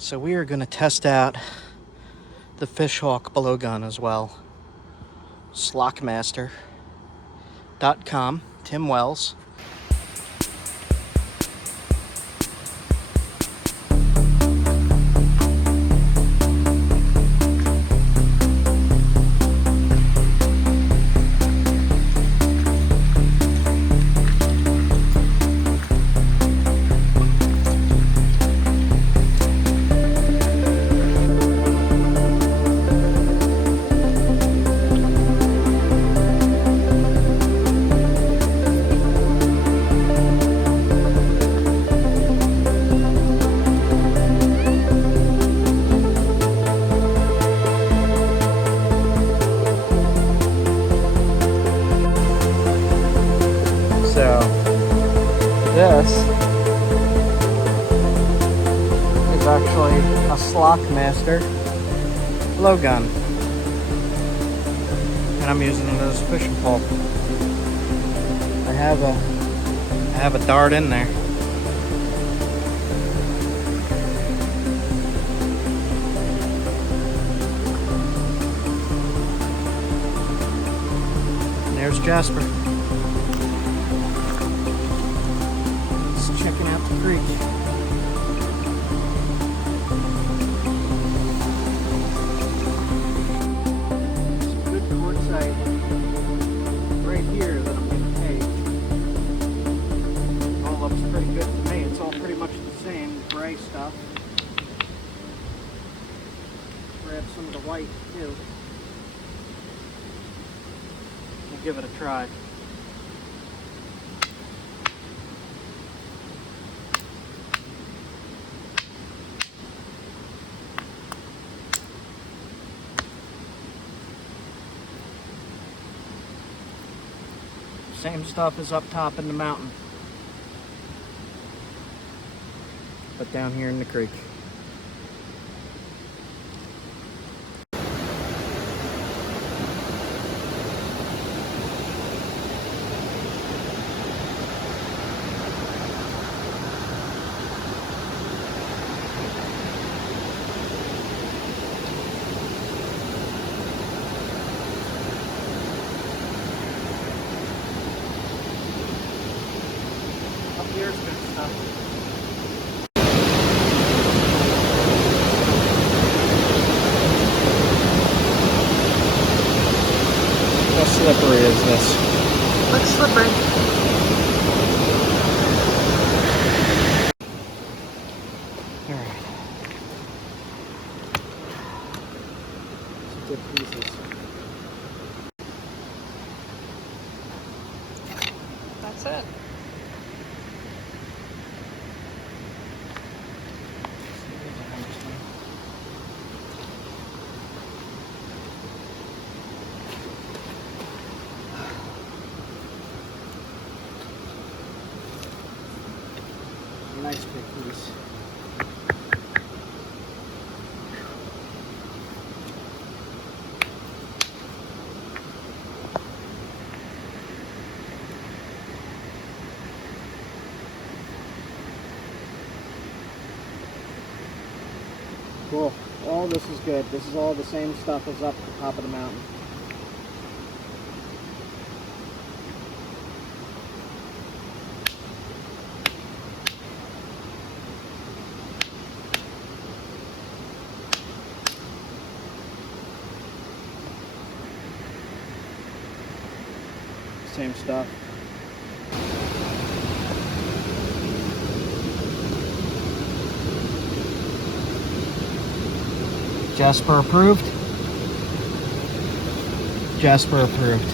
So we are going to test out the Fishhawk blowgun as well. Slockmaster.com, Tim Wells. So this is actually a Slockmaster blowgun, and I'm using it as a fishing pole. I have a dart in there. And there's Jasper. Checking out the creek. Some good quartzite right here that I'm going to take. All looks pretty good to me. It's all pretty much the same gray stuff. Grab some of the white too. We'll give it a try. Same stuff as up top in the mountain, but down here in the creek. Here's good stuff. How slippery is this? Looks slippery. Alright. Some good pieces. That's it. Nice big piece. Cool. All this is good. This is all the same stuff as up at the top of the mountain. Same stuff. Jasper approved. Jasper approved.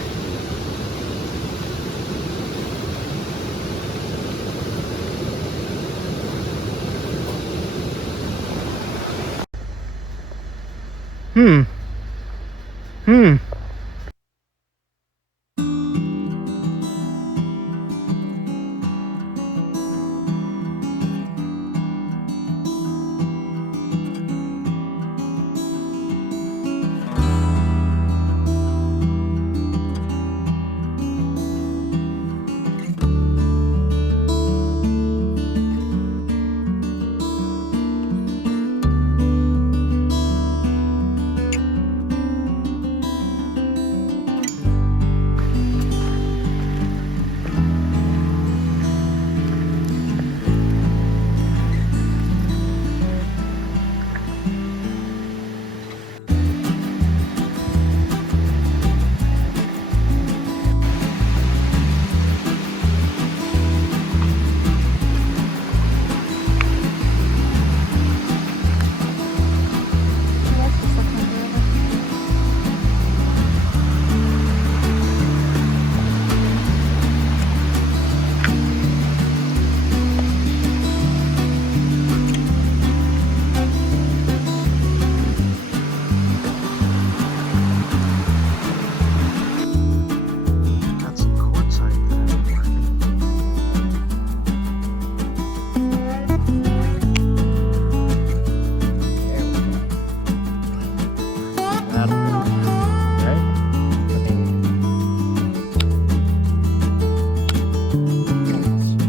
Hmm. out of this thing.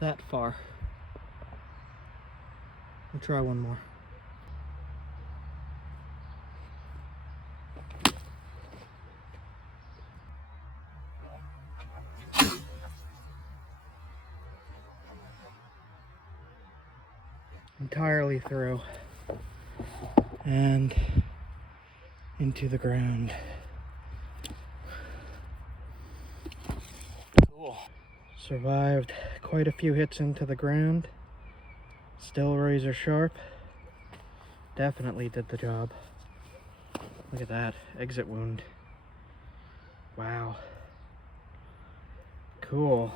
That far. I'll try one more. Entirely through and into the ground. Cool. Survived quite a few hits into the ground. Still razor sharp. Definitely did the job. Look at that exit wound. Wow. Cool.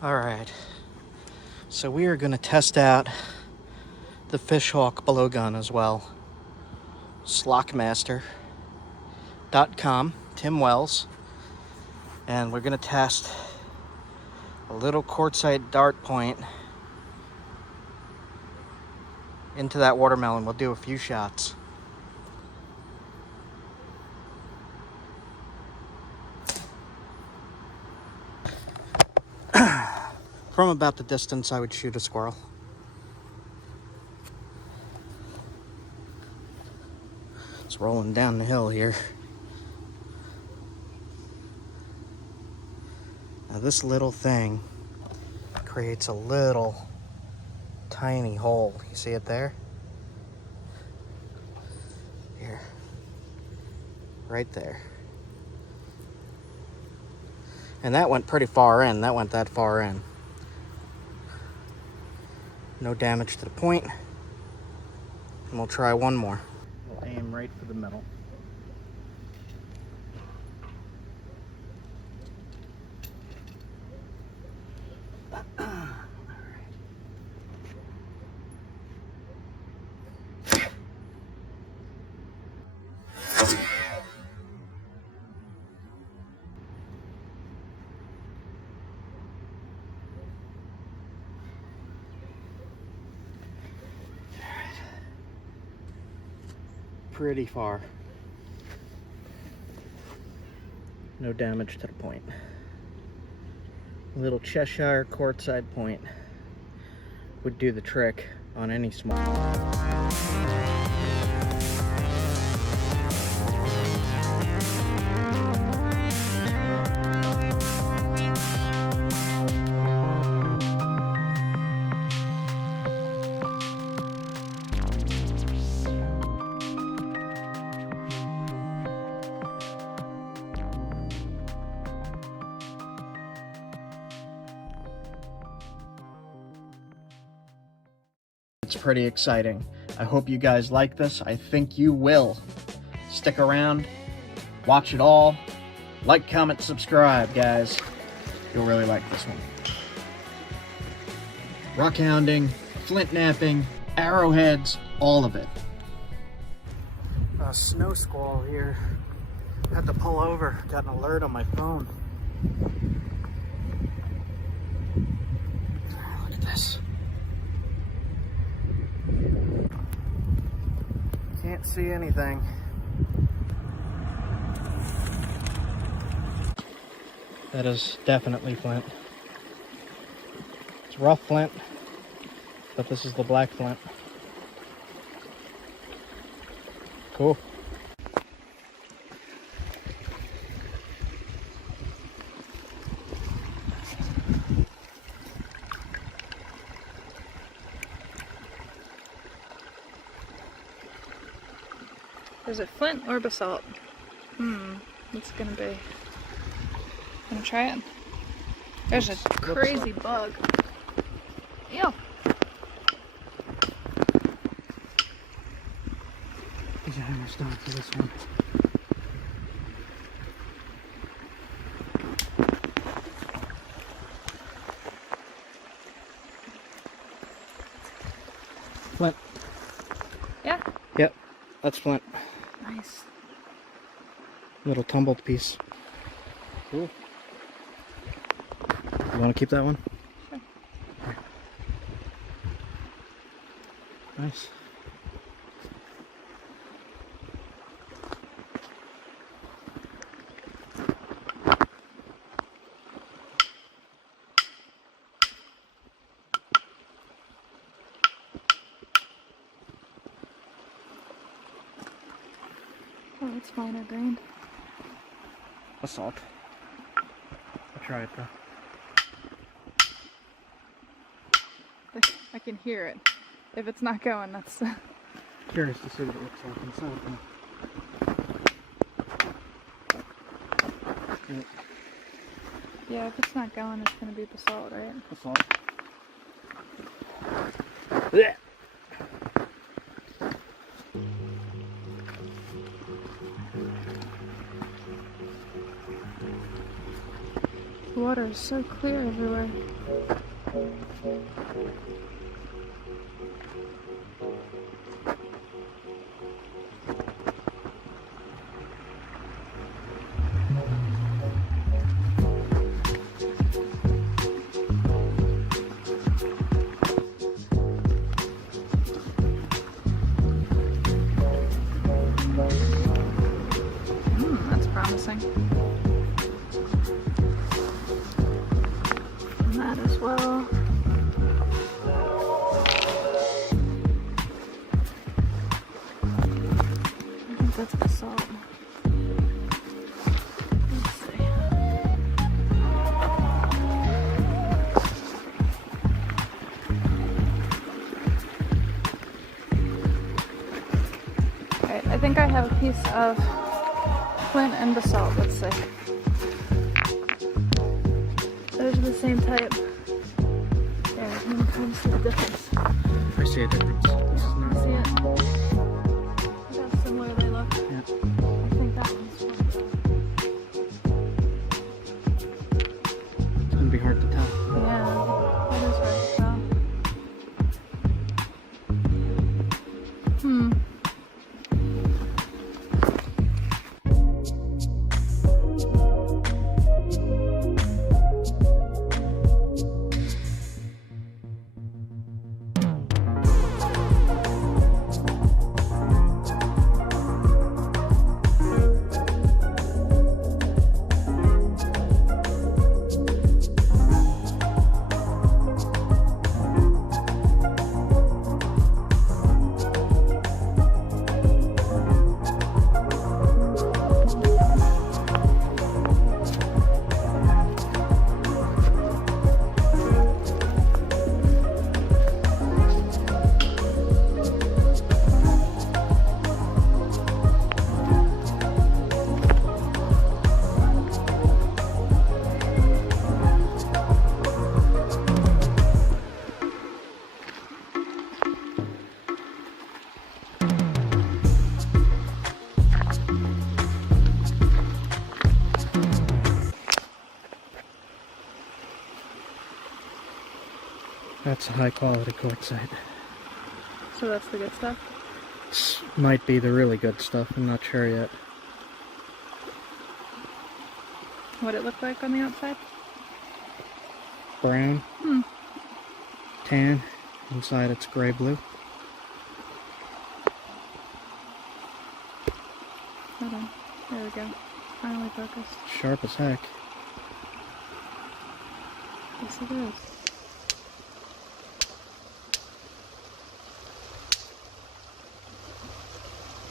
All right. So we are going to test out the Fishhawk blowgun as well. Slockmaster.com, Tim Wells. And we're going to test a little quartzite dart point into that watermelon. We'll do a few shots. From about the distance I would shoot a squirrel. It's rolling down the hill here. Now this little thing creates a little tiny hole. You see it there? Here. Right there. And that went pretty far in. That went that far in. No damage to the point. And we'll try one more. We'll aim right for the middle. Pretty far. No damage to the point. A little Cheshire quartzite point would do the trick on any small. It's pretty exciting. I hope you guys like this. I think you will. Stick around, watch it all, like, comment, subscribe, guys. You'll really like this one. Rockhounding, Flint Knapping, Arrowheads, all of it. A snow squall here. Had to pull over, got an alert on my phone. Look at this. Can't see anything. That is definitely flint. It's rough flint, but this is the black flint. Cool. Is it flint or basalt? What's it gonna be? Gonna try it? There's a crazy bug. Ew. There's a hammerstone for this one. Flint. Yeah? Yep, that's flint. Nice. Little tumbled piece. Cool. You want to keep that one? Sure. Nice. Oh, it's finer grained. Basalt. I'll try it though. I can hear it. If it's not going, that's... Curious to see what it looks like inside though. Yeah, if it's not going, it's gonna be basalt, right? Basalt. Yeah. The water is so clear everywhere. That's promising. And that as well. I think that's basalt. Let's see. Alright, I think I have a piece of flint and basalt. Let's see. Those are the same type. There, you can kind of see the difference. I see a difference. This is not. See it? Look how similar they look. Yeah. I think that one's flint. It's gonna be hard to tell. Yeah, that is hard to tell. That's a high quality quartzite. So that's the good stuff? This might be the really good stuff, I'm not sure yet. What it look like on the outside? Brown, tan, inside it's gray blue. Hold on. There we go. Finally focused. Sharp as heck. Yes, it is.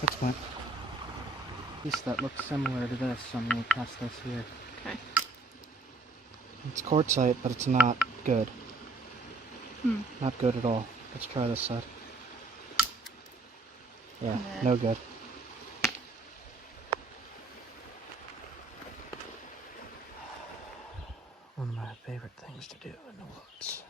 That's fine. piece that looks similar to this, so I'm going to test this here. Okay. It's quartzite, but it's not good. Not good at all. Let's try this side. Yeah, no good. One of my favorite things to do in the woods.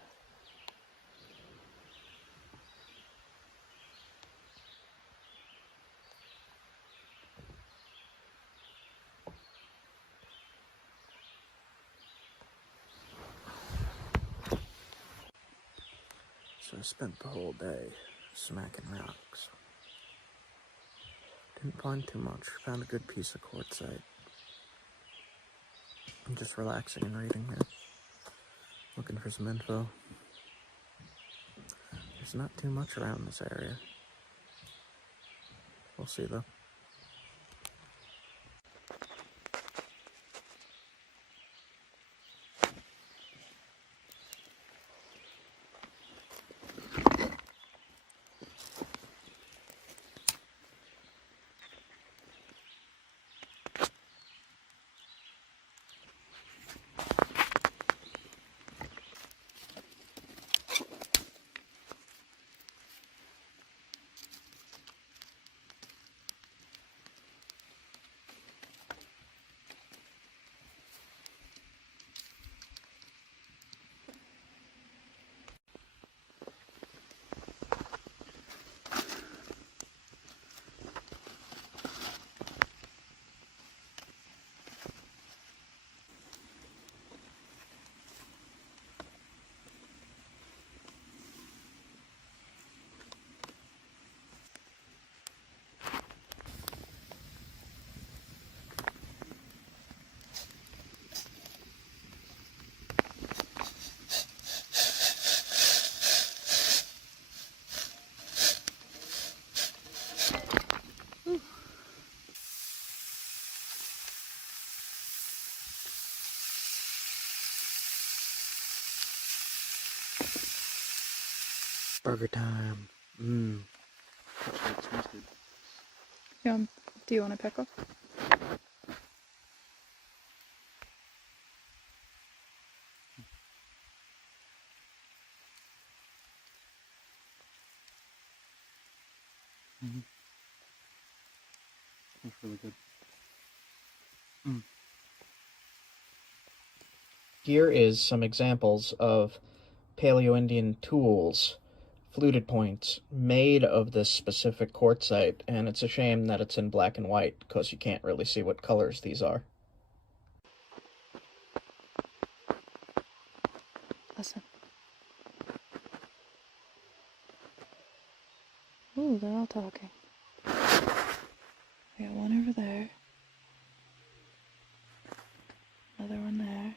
So I spent the whole day smacking rocks. Didn't find too much. Found a good piece of quartzite. I'm just relaxing and reading here. Looking for some info. There's not too much around this area. We'll see though. Burger time. Mmm. Do you want a pickle? That's really good. Here is some examples of Paleo-Indian tools, fluted points, made of this specific quartzite, and it's a shame that it's in black and white, because you can't really see what colors these are. Listen. Ooh, they're all talking. We got one over there. Another one there.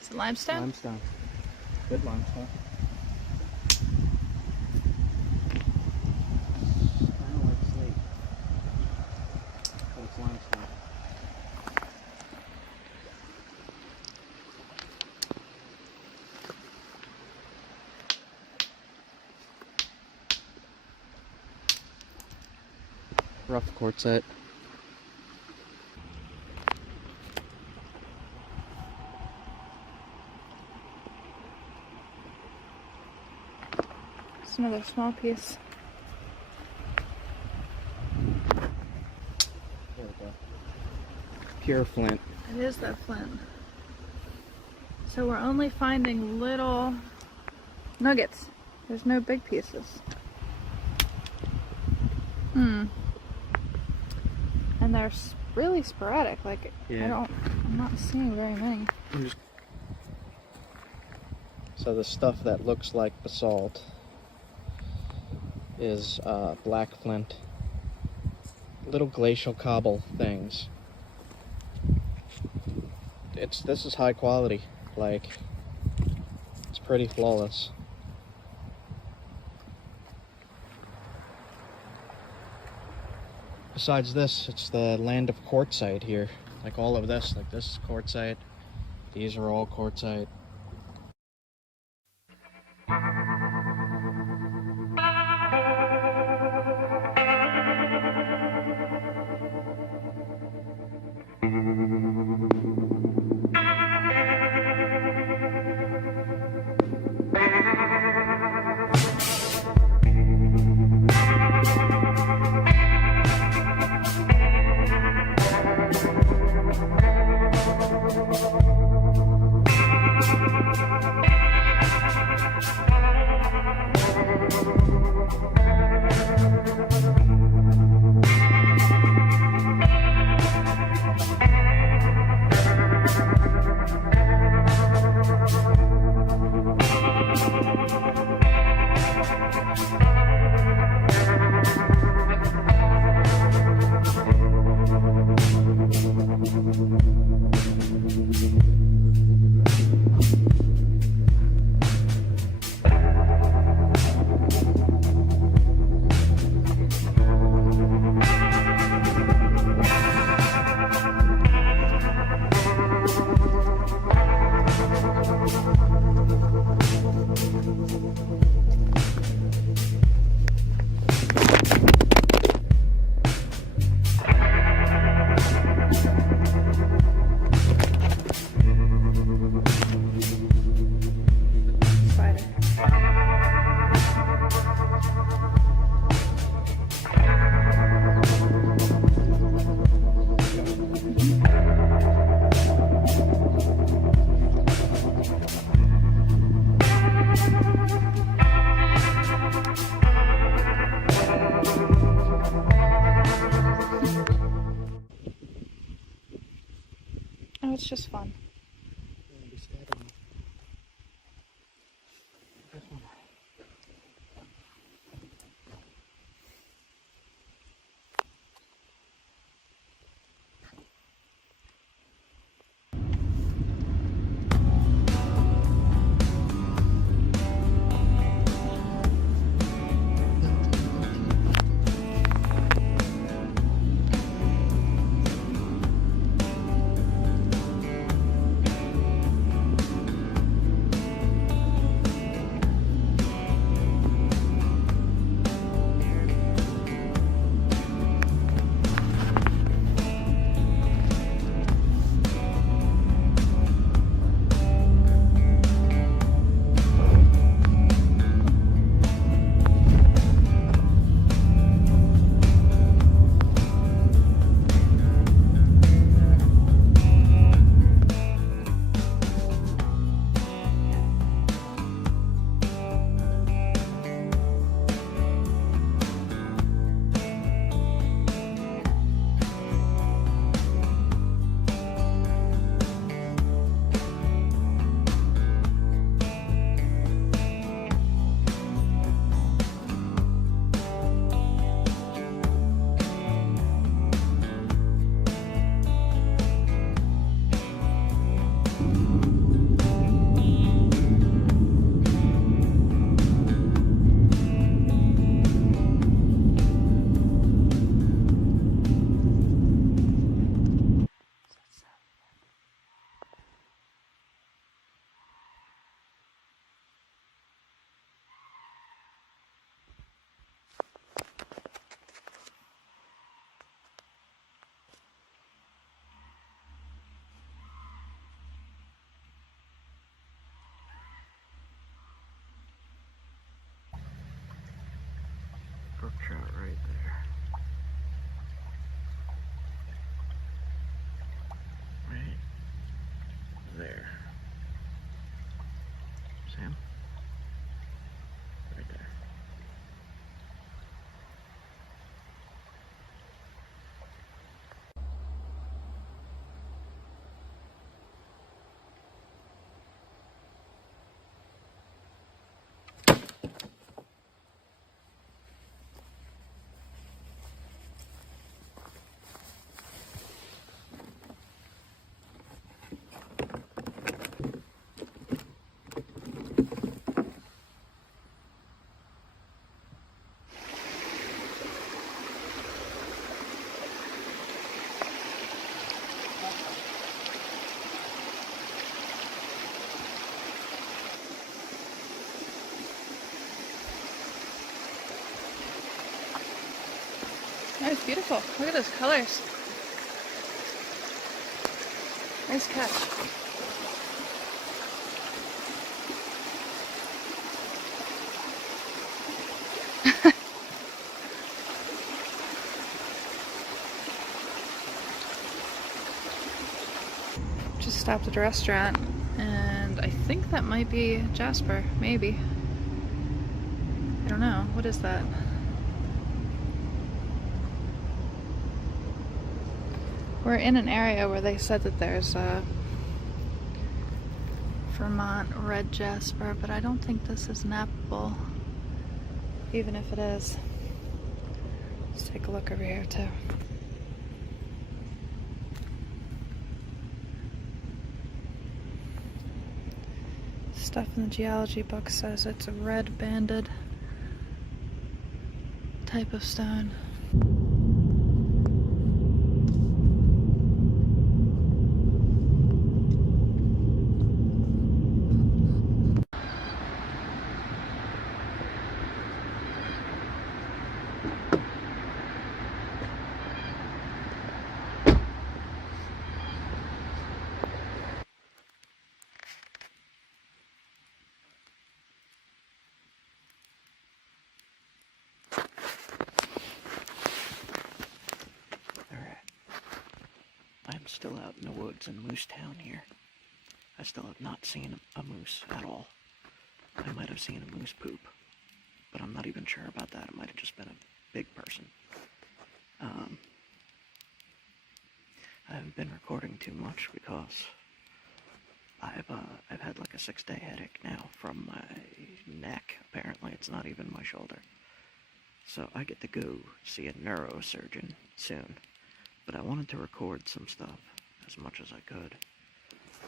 Is it limestone? Limestone. Good limestone. Kind of like slate, but it's limestone. Rough quartzite. Just another small piece. There we go. Pure flint. It is that flint. So we're only finding little nuggets. There's no big pieces. And they're really sporadic. Like, Yeah. I'm not seeing very many. So the stuff that looks like basalt is black flint. Little glacial cobble things. This is high quality. Like, it's pretty flawless. Besides this, it's the land of quartzite here. Like all of this, like this is quartzite. These are all quartzite. Oh, it's just fun. See him? Right there. That is beautiful. Look at those colors. Nice catch. Just stopped at a restaurant, and I think that might be Jasper. Maybe. I don't know. What is that? We're in an area where they said that there's a Vermont red jasper, but I don't think this is nappable, even if it is. Let's take a look over here too. Stuff in the geology book says it's a red banded type of stone. I'm still out in the woods in Moose Town here. I still have not seen a moose at all. I might have seen a moose poop, but I'm not even sure about that. It might have just been a big person. I haven't been recording too much because I've had like a 6-day headache now from my neck. Apparently it's not even my shoulder. So I get to go see a neurosurgeon soon. But I wanted to record some stuff as much as I could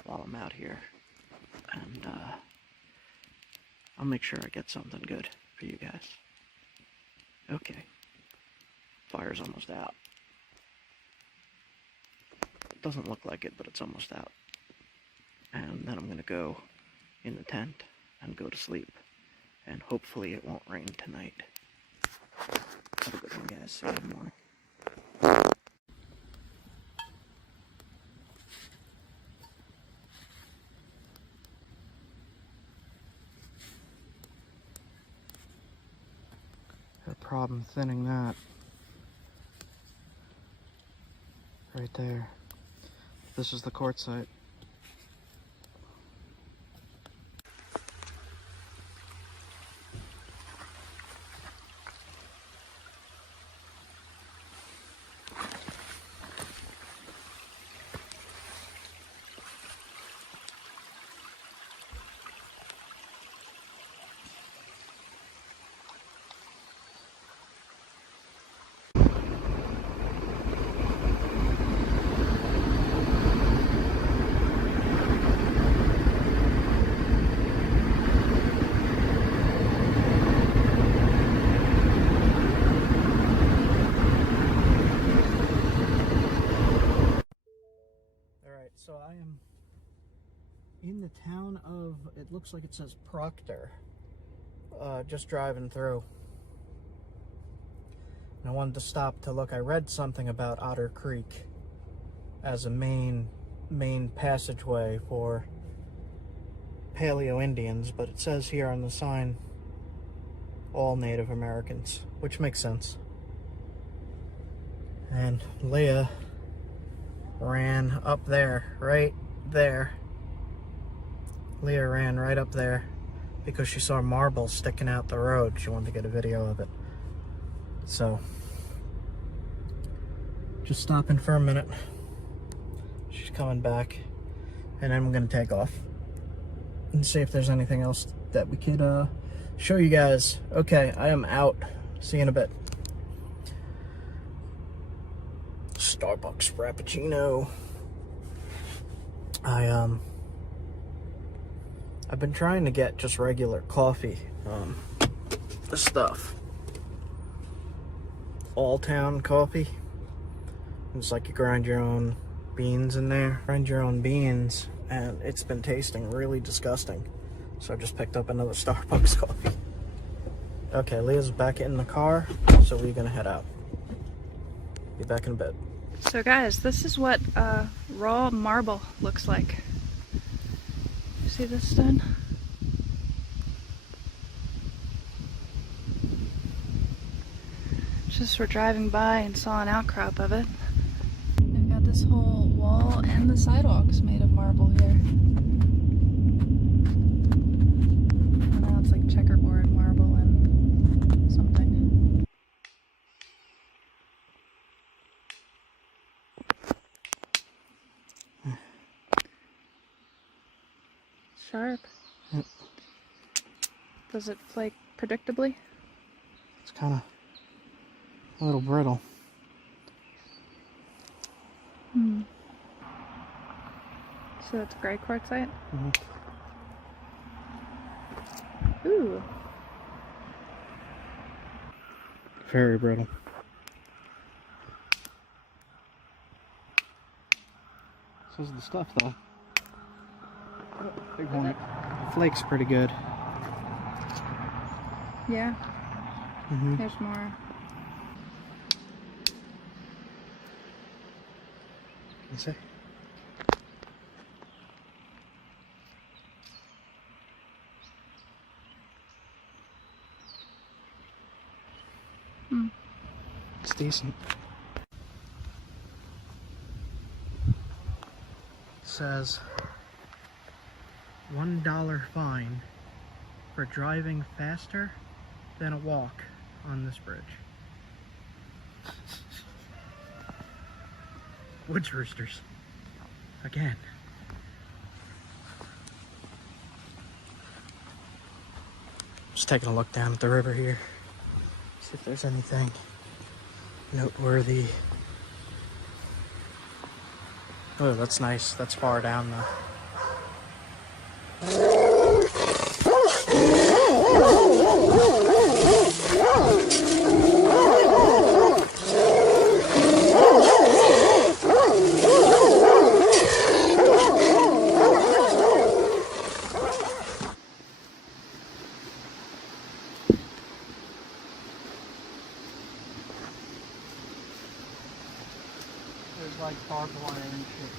while I'm out here. And I'll make sure I get something good for you guys. Okay. Fire's almost out. It doesn't look like it, but it's almost out. And then I'm going to go in the tent and go to sleep. And hopefully it won't rain tonight. Have a good one, guys. See you in the morning. Problem thinning that right there. This is the quartzite. So I am in the town of, it looks like it says Proctor, just driving through. And I wanted to stop to look. I read something about Otter Creek as a main passageway for Paleo Indians, but it says here on the sign, all Native Americans, which makes sense. And Leah ran up there, right there. Leah ran right up there because she saw marble sticking out the road. She wanted to get a video of it. So, just stopping for a minute. She's coming back, and then I'm gonna take off and see if there's anything else that we could show you guys. Okay, I am out. See you in a bit. Starbucks Frappuccino. I've been trying to get just regular coffee. This stuff. All Town coffee. It's like you grind your own beans in there. Grind your own beans, and it's been tasting really disgusting. So I just picked up another Starbucks coffee. Okay, Leah's back in the car, so we're gonna head out. Be back in a bit. So guys, this is what raw marble looks like. You see this stone? Just we're driving by and saw an outcrop of it. They've got this whole wall and the sidewalks made of marble here. And now it's like checkerboard marble and something. Sharp. Yep. Does it flake predictably? It's kind of a little brittle. So that's gray quartzite? Mm-hmm. Ooh. Very brittle. This is the stuff, though. Oh, big hornet. Flake's pretty good. Yeah. Mm-hmm. There's more. You see? It's decent. It says $1 fine for driving faster than a walk on this bridge. Woods roosters. Again. Just taking a look down at the river here. See if there's anything noteworthy. Oh, that's nice. That's far down though. There's like barbed wire and shit.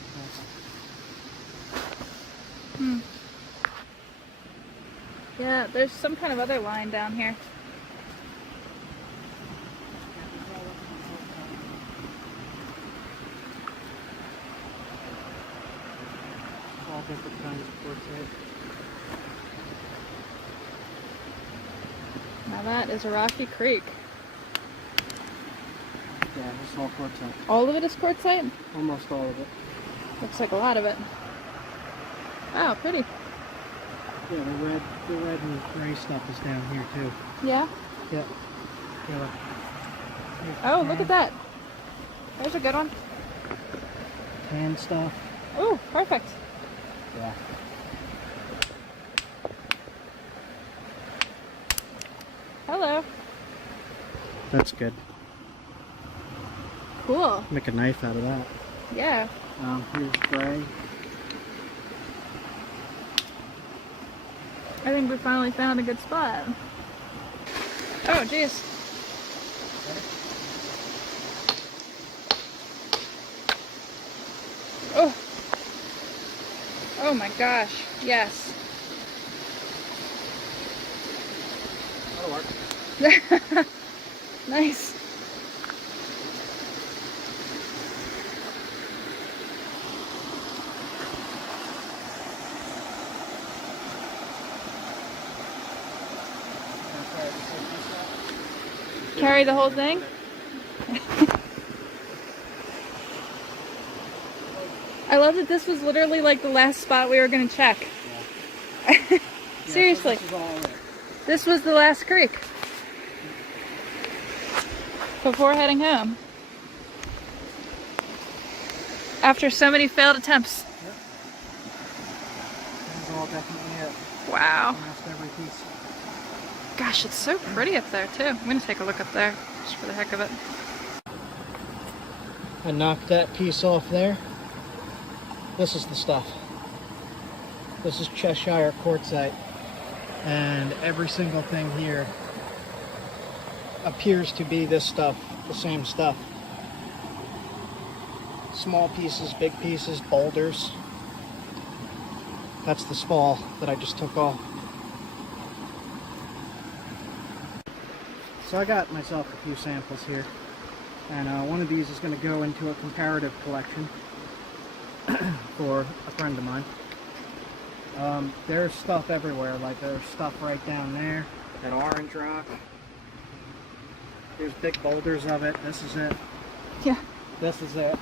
Yeah, there's some kind of other line down here. All different kinds of quartzite. Now that is a rocky creek. Yeah, it's all quartzite. All of it is quartzite? Almost all of it. Looks like a lot of it. Wow, pretty. Yeah, the red and gray stuff is down here too. Yeah? Yeah. Yeah. Oh, look at that. There's a good one. Tan stuff. Ooh, perfect. Yeah. Hello. That's good. Cool. Make a knife out of that. Yeah. Here's gray. I think we finally found a good spot. Oh, jeez. Oh. Oh my gosh. Yes. That'll work. Nice. Carry the whole thing? I love that this was literally like the last spot we were gonna check. Yeah. Seriously. Yeah, so this is all it. This was the last creek before heading home. After so many failed attempts. Yep. This is all definitely it. Wow. Almost every piece. Gosh, it's so pretty up there too. I'm gonna take a look up there just for the heck of it. I knocked that piece off there. This is the stuff. This is Cheshire quartzite. And every single thing here appears to be this stuff, the same stuff. Small pieces, big pieces, boulders. That's the spall that I just took off. So I got myself a few samples here. And one of these is going to go into a comparative collection for a friend of mine. There's stuff everywhere, like there's stuff right down there, that orange rock. There's big boulders of it. This is it. Yeah. This is it.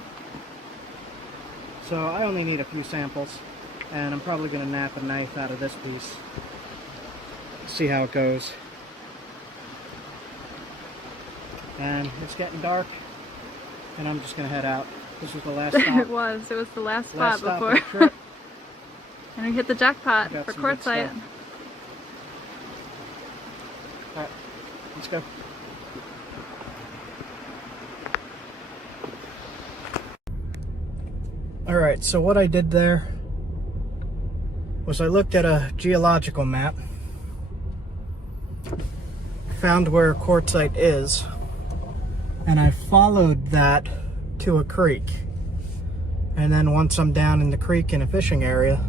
So I only need a few samples, and I'm probably going to nap a knife out of this piece. See how it goes. And it's getting dark, and I'm just going to head out. This was the last stop. It was the last spot stop before. of the trip. And we hit the jackpot Got for some good quartzite. stuff. Alright, let's go. Alright, so what I did there was I looked at a geological map, found where quartzite is, and I followed that to a creek. And then once I'm down in the creek in a fishing area,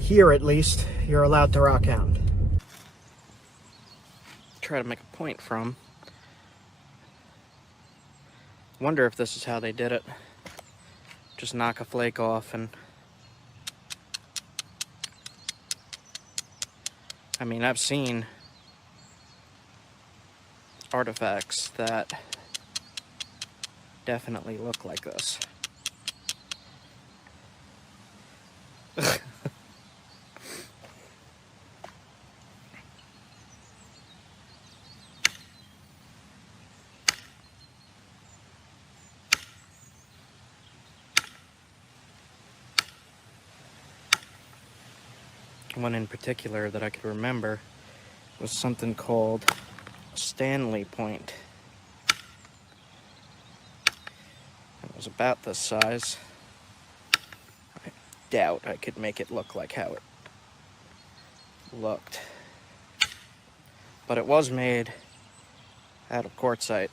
here at least, you're allowed to rockhound. Try to make a point from. Wonder if this is how they did it. Just knock a flake off and... I mean, I've seen artifacts that definitely look like this. One in particular that I could remember was something called Stanley Point. It was about this size. I doubt I could make it look like how it looked. But it was made out of quartzite.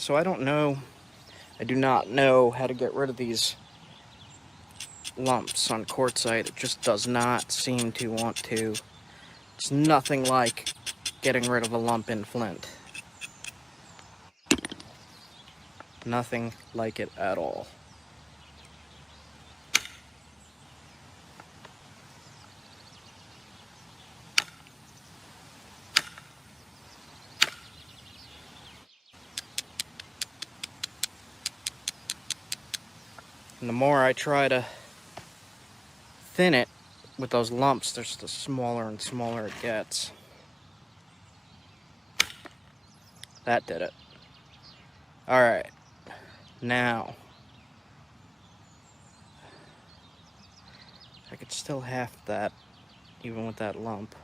So I do not know how to get rid of these lumps on quartzite. It just does not seem to want to. It's nothing like getting rid of a lump in flint. Nothing like it at all. And the more I try to thin it with those lumps, the smaller and smaller it gets. That did it. Alright, now I could still half that even with that lump.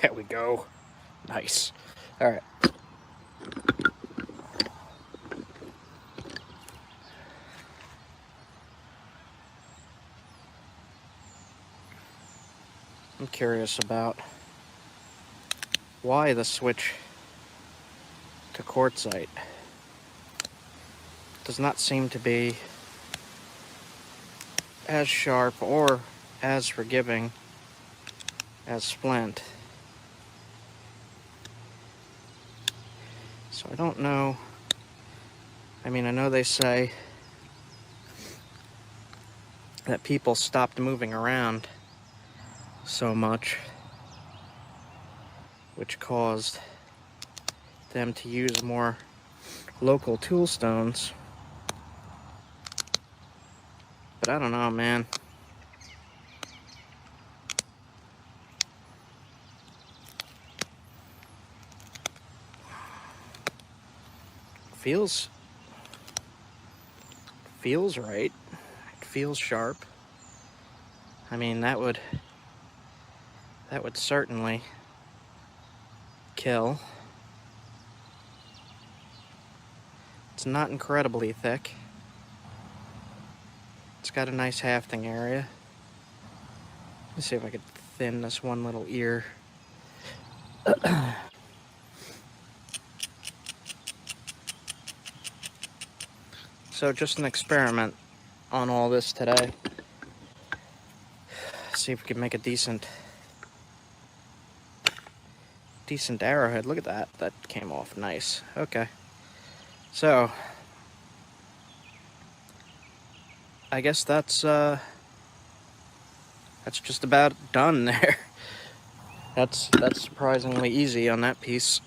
There we go. Nice. All right. I'm curious about why the switch to quartzite does not seem to be as sharp or as forgiving as flint. So I don't know. I mean, I know they say that people stopped moving around so much, which caused them to use more local tool stones. But I don't know, man. Feels right. It feels sharp. I mean, that would certainly kill. It's not incredibly thick. It's got a nice hafting area. Let's see if I could thin this one little ear. So just an experiment on all this today. See if we can make a decent arrowhead. Look at that. That came off nice. Okay. So I guess that's just about done there. That's surprisingly easy on that piece.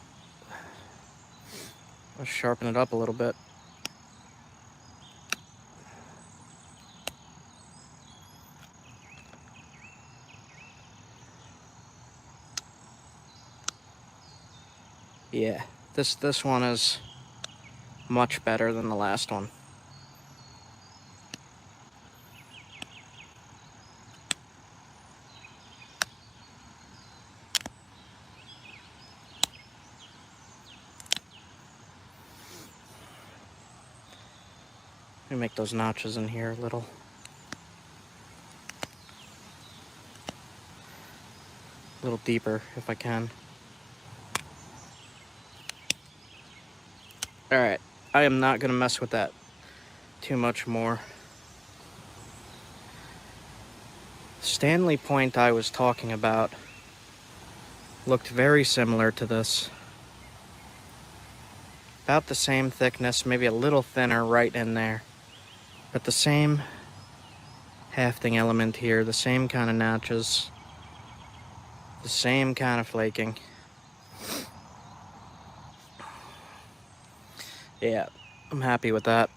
Let's sharpen it up a little bit. Yeah, this one is much better than the last one. Let me make those notches in here a little deeper if I can. Alright, I am not going to mess with that too much more. Stanley point I was talking about looked very similar to this. About the same thickness, maybe a little thinner right in there. But the same hafting element here, the same kind of notches, the same kind of flaking. Yeah, I'm happy with that.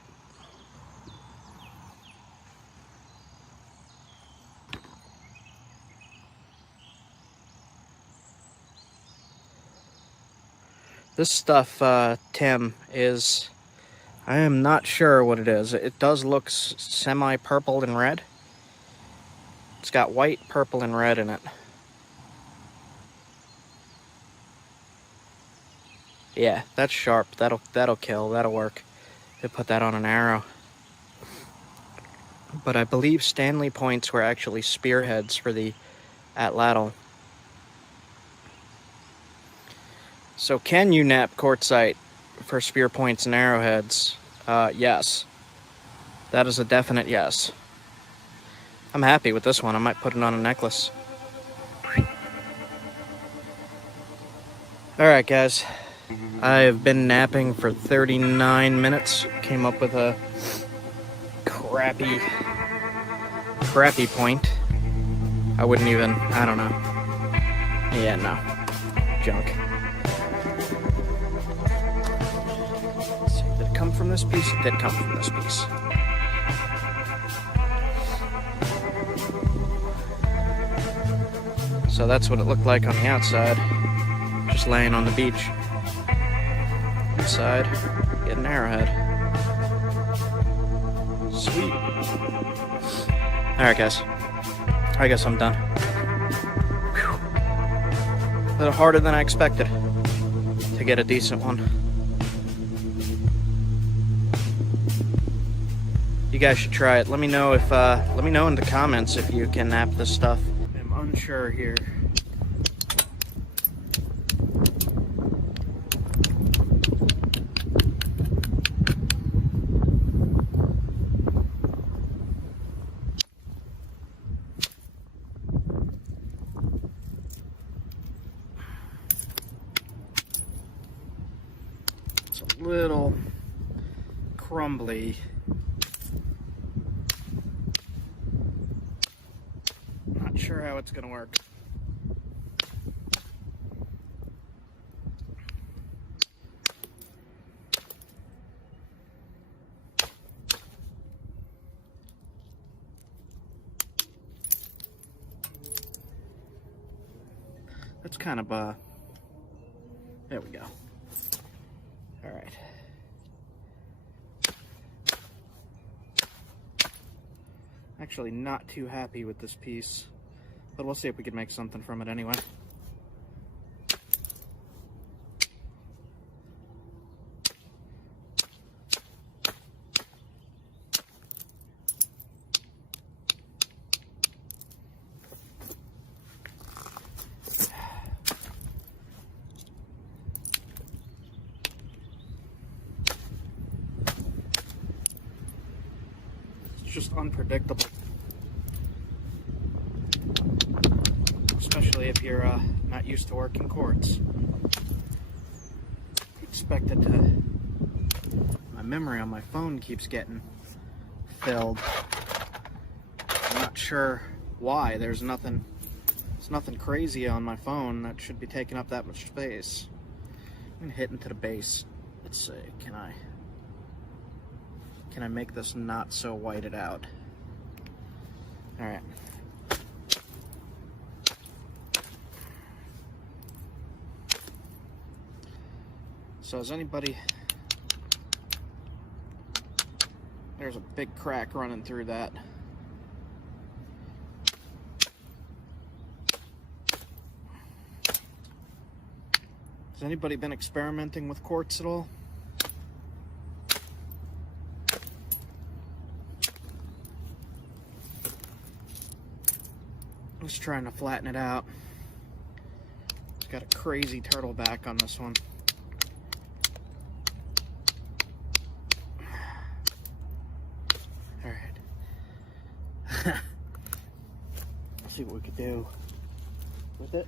This stuff, Tim, is, I am not sure what it is. It does look semi-purple and red. It's got white, purple, and red in it. Yeah, that's sharp. That'll kill. That'll work. They put that on an arrow. But I believe Stanley points were actually spearheads for the atlatl. So can you nap quartzite for spear points and arrowheads? Yes. That is a definite yes. I'm happy with this one. I might put it on a necklace. Alright guys, I've been napping for 39 minutes. Came up with a crappy point. I wouldn't even, I don't know. Yeah, no. Junk. Let's see, did it come from this piece? It did come from this piece. So that's what it looked like on the outside. Just laying on the beach. Inside, get an arrowhead. Sweet. Alright guys, I guess I'm done. Whew. A little harder than I expected to get a decent one. You guys should try it. Let me know if let me know in the comments if you can nap this stuff. I'm unsure here. It's a little crumbly. Not sure how it's gonna work. That's kind of there we go. All right. Actually not too happy with this piece, but we'll see if we can make something from it anyway. Just unpredictable, especially if you're not used to working quartz. Expect it to. My memory on my phone keeps getting filled. I'm not sure why. There's nothing crazy on my phone that should be taking up that much space. I'm gonna hit into the base. Let's see. Can I make this not so whited out? All right. So is anybody... There's a big crack running through that. Has anybody been experimenting with quartz at all? Just trying to flatten it out. It's got a crazy turtle back on this one. All right. Let's see what we could do with it.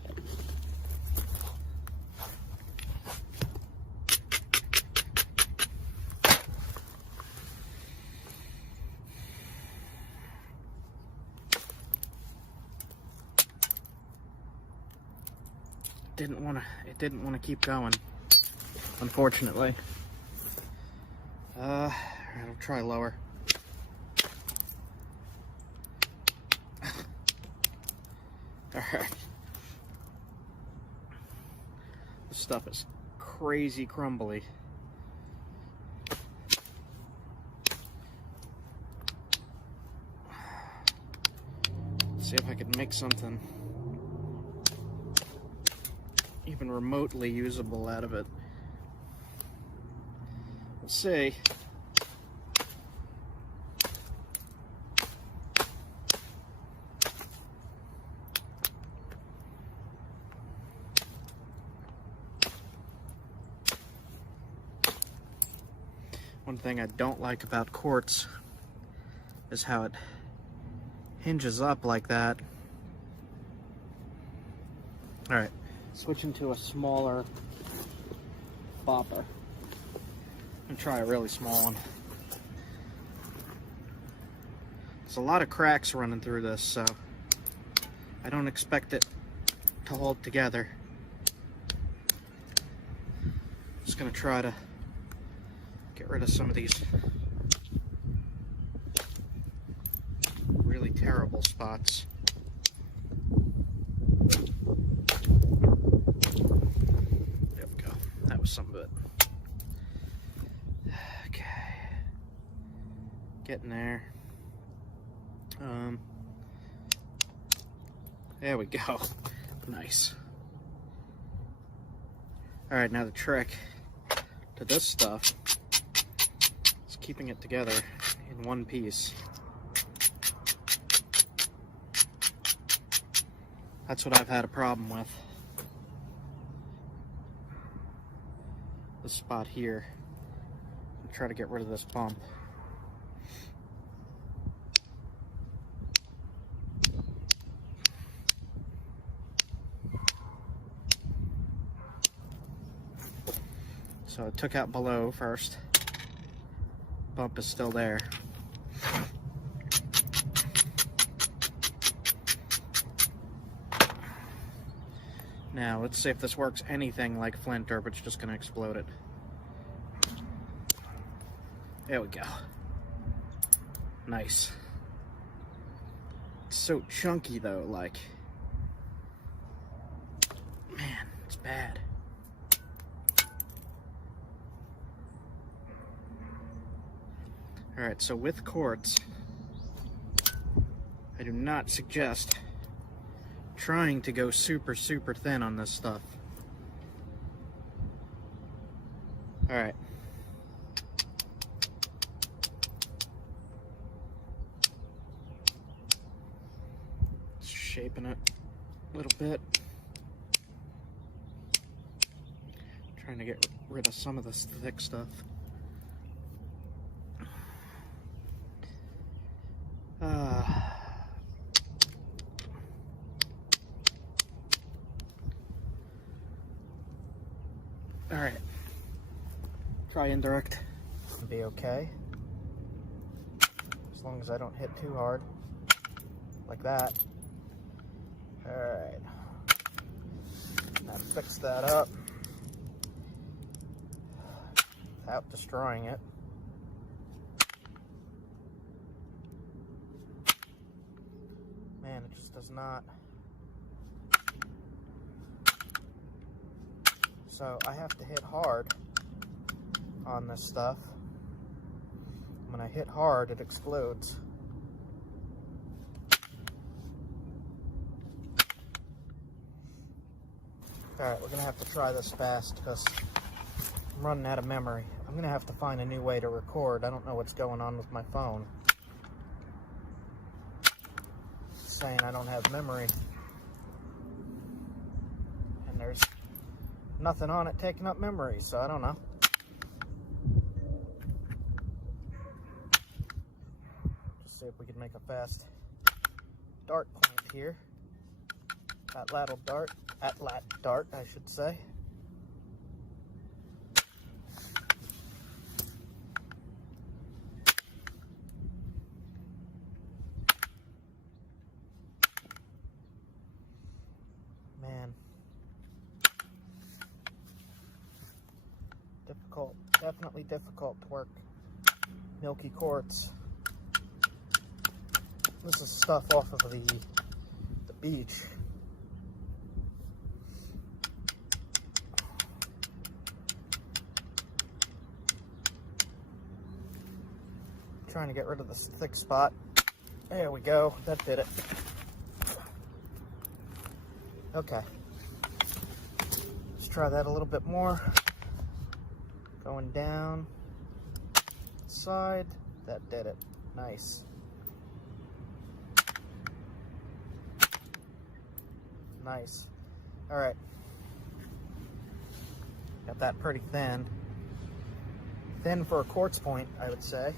It didn't want to keep going, unfortunately. I'll try lower. All right. This stuff is crazy crumbly. Let's see if I can make something even remotely usable out of it. We'll see. One thing I don't like about quartz is how it hinges up like that. All right. Switching to a smaller bopper. I'm gonna try a really small one. There's a lot of cracks running through this, so I don't expect it to hold together. Just gonna try to get rid of some of these really terrible spots. Some of it. Okay. Getting there. There we go. Nice. All right, now the trick to this stuff is keeping it together in one piece. That's what I've had a problem with. This spot here. I'll try to get rid of this bump. So it took out below first. Bump is still there. Now, let's see if this works anything like flint, or if it's just going to explode it. There we go. Nice. It's so chunky, though, like... Man, it's bad. Alright, so with quartz, I do not suggest trying to go super thin on this stuff. Alright. Shaping it a little bit. Trying to get rid of some of this thick stuff. Alright. Try indirect. It'll be okay. As long as I don't hit too hard. Like that. Alright. Now fix that up without destroying it. Man, it just does not. So I have to hit hard on this stuff. When I hit hard, it explodes. Alright, we're going to have to try this fast because I'm running out of memory. I'm going to have to find a new way to record. I don't know what's going on with my phone. It's saying I don't have memory. And there's nothing on it taking up memory, so I don't know. Just see if we can make a fast dart point here. Lat dart, I should say. Man. Difficult, definitely difficult to work milky quartz. This is stuff off of the beach. Trying to get rid of this thick spot. There we go. That did it. Okay. Let's try that a little bit more. Going down. Side. That did it. Nice. Nice. Alright. Got that pretty thin. Thin for a quartz point, I would say.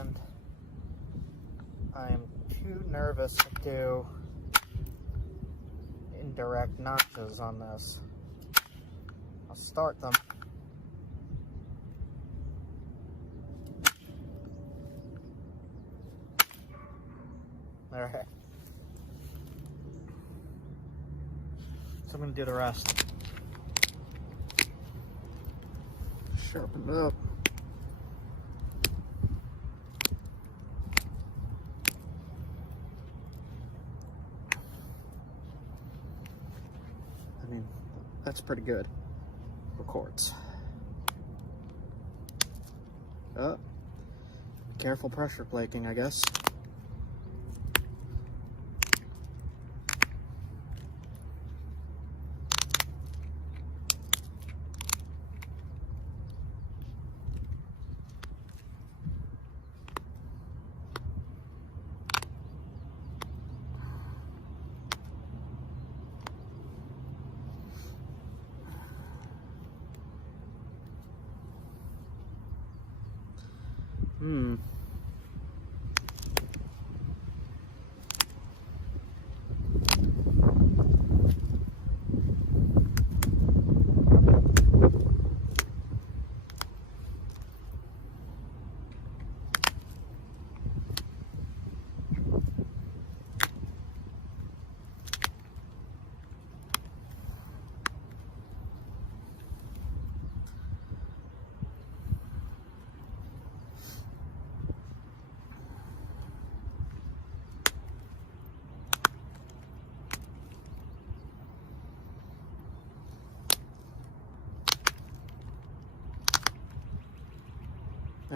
And I am too nervous to do indirect notches on this. I'll start them. Alright. So I'm going to do the rest. Sharpen it up. I mean, that's pretty good for quartz. Oh, careful pressure flaking, I guess.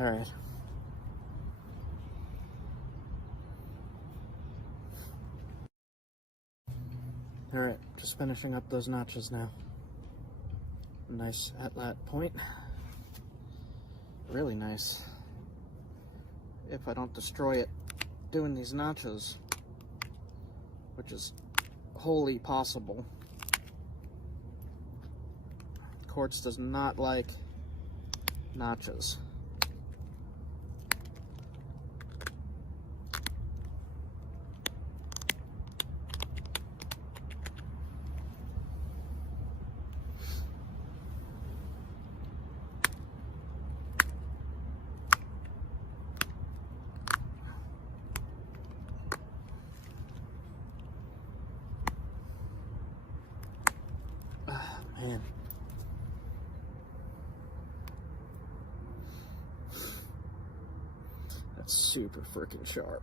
Alright. Alright, just finishing up those notches now. Nice at that point. Really nice. If I don't destroy it doing these notches, which is wholly possible. Quartz does not like notches. Man. That's super freaking sharp.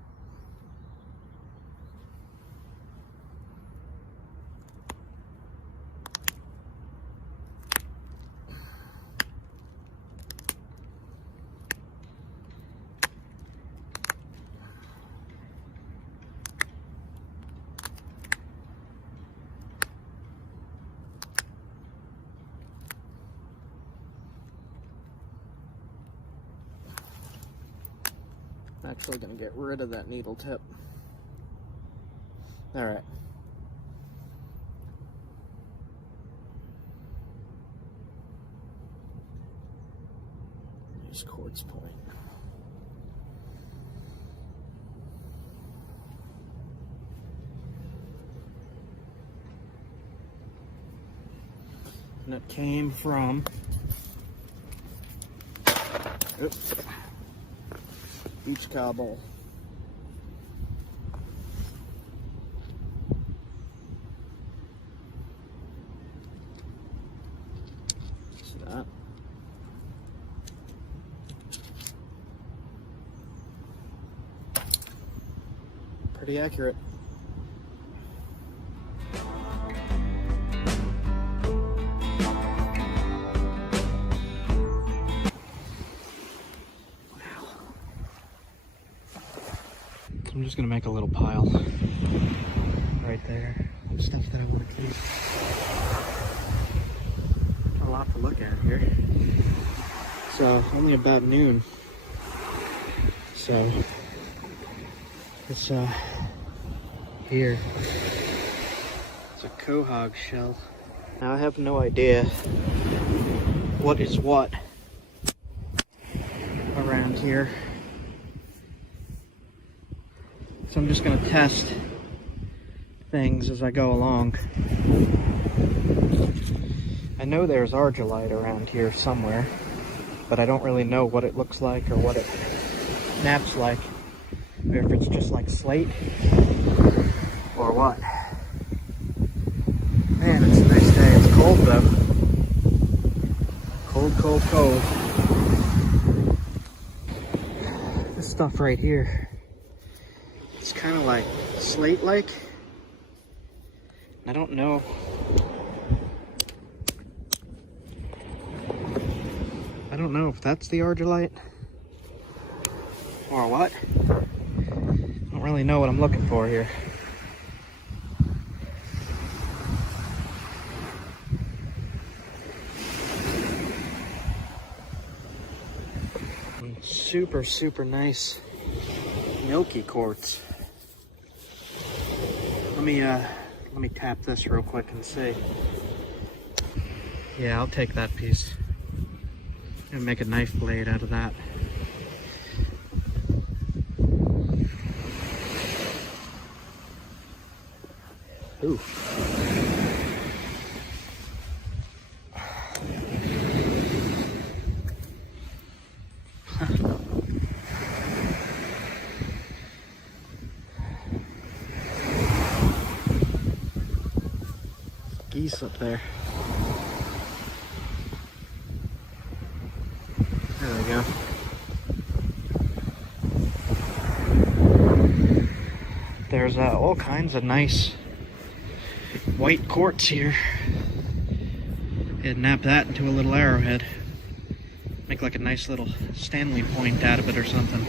I'm actually going to get rid of that needle tip. Alright. Nice quartz point. And it came from... Oops. Beach cobble. See that? Pretty accurate. I'm just gonna make a little pile right there of stuff that I want to keep. A lot to look at here. So only about noon. So it's here. It's a quahog shell. Now I have no idea what is what around here. So I'm just going to test things as I go along. I know there's argillite around here somewhere, but I don't really know what it looks like or what it naps like. Or if it's just like slate or what. Man, it's a nice day. It's cold though. Cold, cold, cold. This stuff right here. It's kind of like slate-like. I don't know. I don't know if that's the argillite or what. I don't really know what I'm looking for here. Super, super nice milky quartz. Let me tap this real quick and see. Yeah, I'll take that piece and make a knife blade out of that. Ooh. Geese up there. There we go. There's all kinds of nice white quartz here. And nap that into a little arrowhead. Make like a nice little Stanley point out of it or something.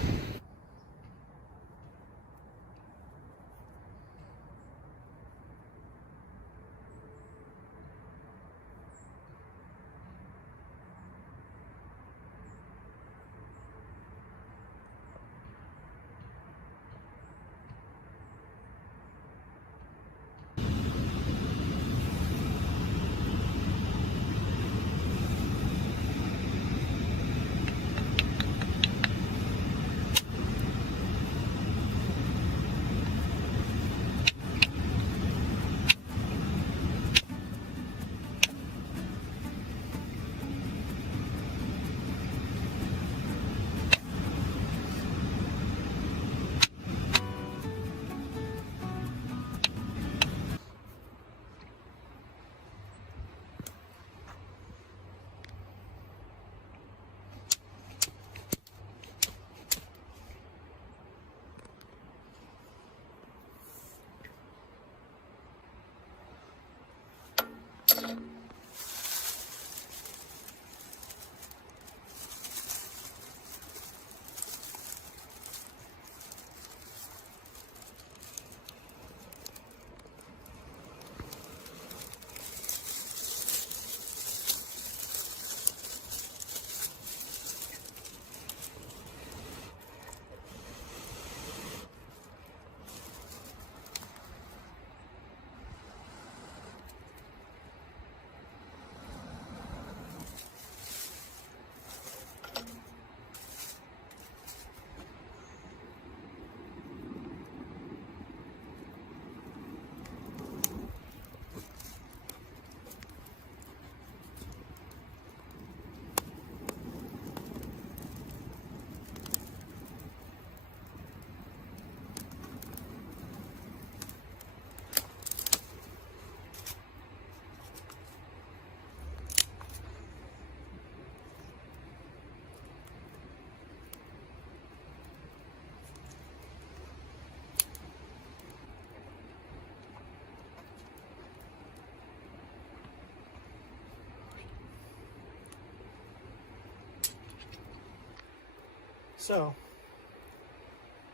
So,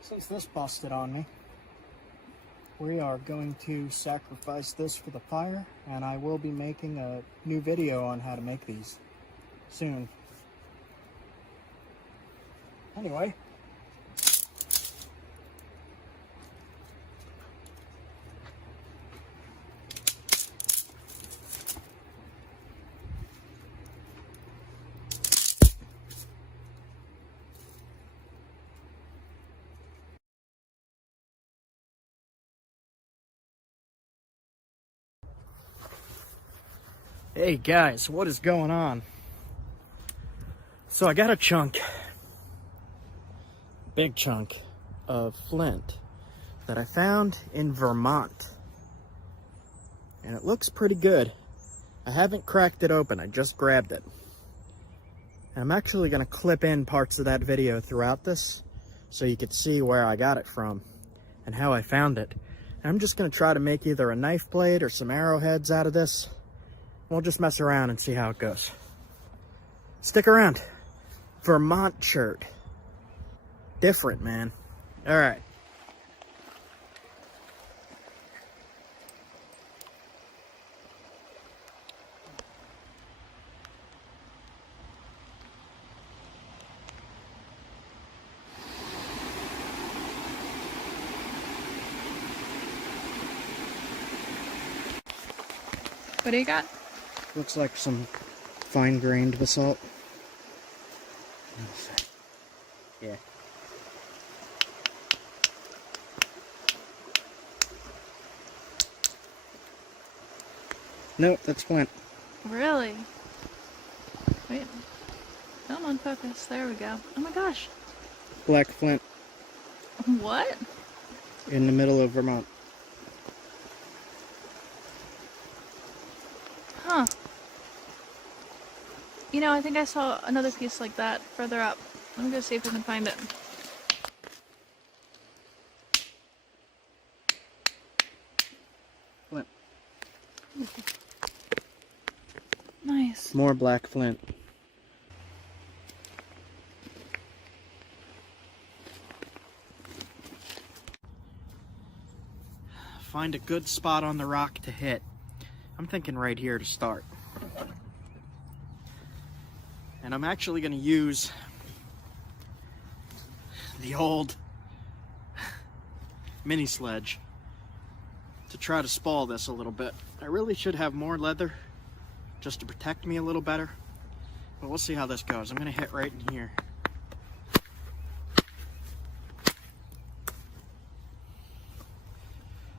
since this busted on me, we are going to sacrifice this for the fire, and I will be making a new video on how to make these soon. Anyway. Hey guys, what is going on? So I got a chunk, big chunk of flint that I found in Vermont. And it looks pretty good. I haven't cracked it open, I just grabbed it. And I'm actually gonna clip in parts of that video throughout this so you could see where I got it from and how I found it. And I'm just gonna try to make either a knife blade or some arrowheads out of this. We'll just mess around and see how it goes. Stick around. Vermont shirt. Different, man. All right. What do you got? Looks like some fine-grained basalt. Yeah. Nope, that's flint. Really? Wait. Come on, focus. There we go. Oh my gosh. Black flint. What? In the middle of Vermont. Huh. You know, I think I saw another piece like that further up. Let me go see if we can find it. Flint. Nice. More black flint. find a good spot on the rock to hit. I'm thinking right here to start. And I'm actually going to use the old mini sledge to try to spall this a little bit. I really should have more leather just to protect me a little better, but we'll see how this goes. I'm going to hit right in here.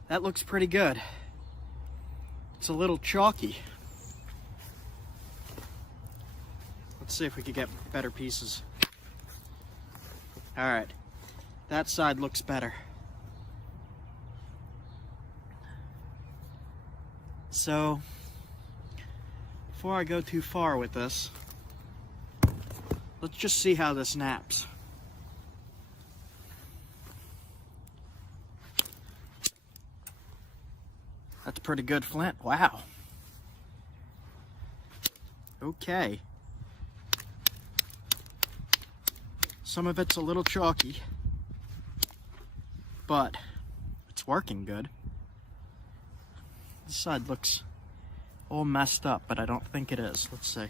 That looks pretty good. It's a little chalky. Let's see if we can get better pieces. All right, that side looks better. So, before I go too far with this, let's just see how this naps. That's pretty good flint. Wow. Okay. Some of it's a little chalky, but it's working good. This side looks all messed up, but I don't think it is. Let's see.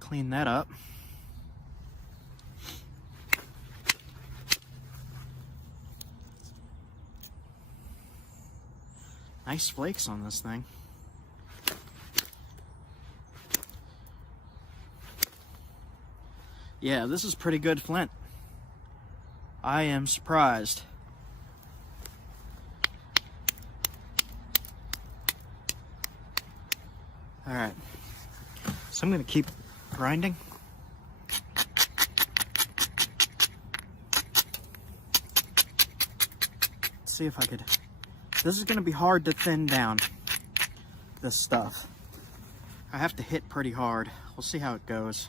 Clean that up. Nice flakes on this thing. Yeah, this is pretty good flint. I am surprised. All right, so I'm gonna keep grinding. Let's see if I could. This is gonna be hard to thin down, this stuff. I have to hit pretty hard. We'll see how it goes.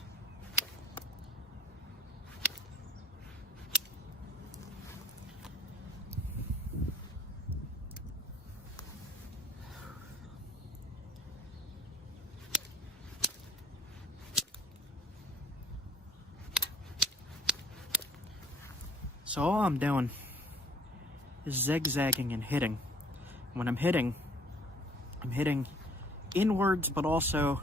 So all I'm doing is zigzagging and hitting. When I'm hitting inwards but also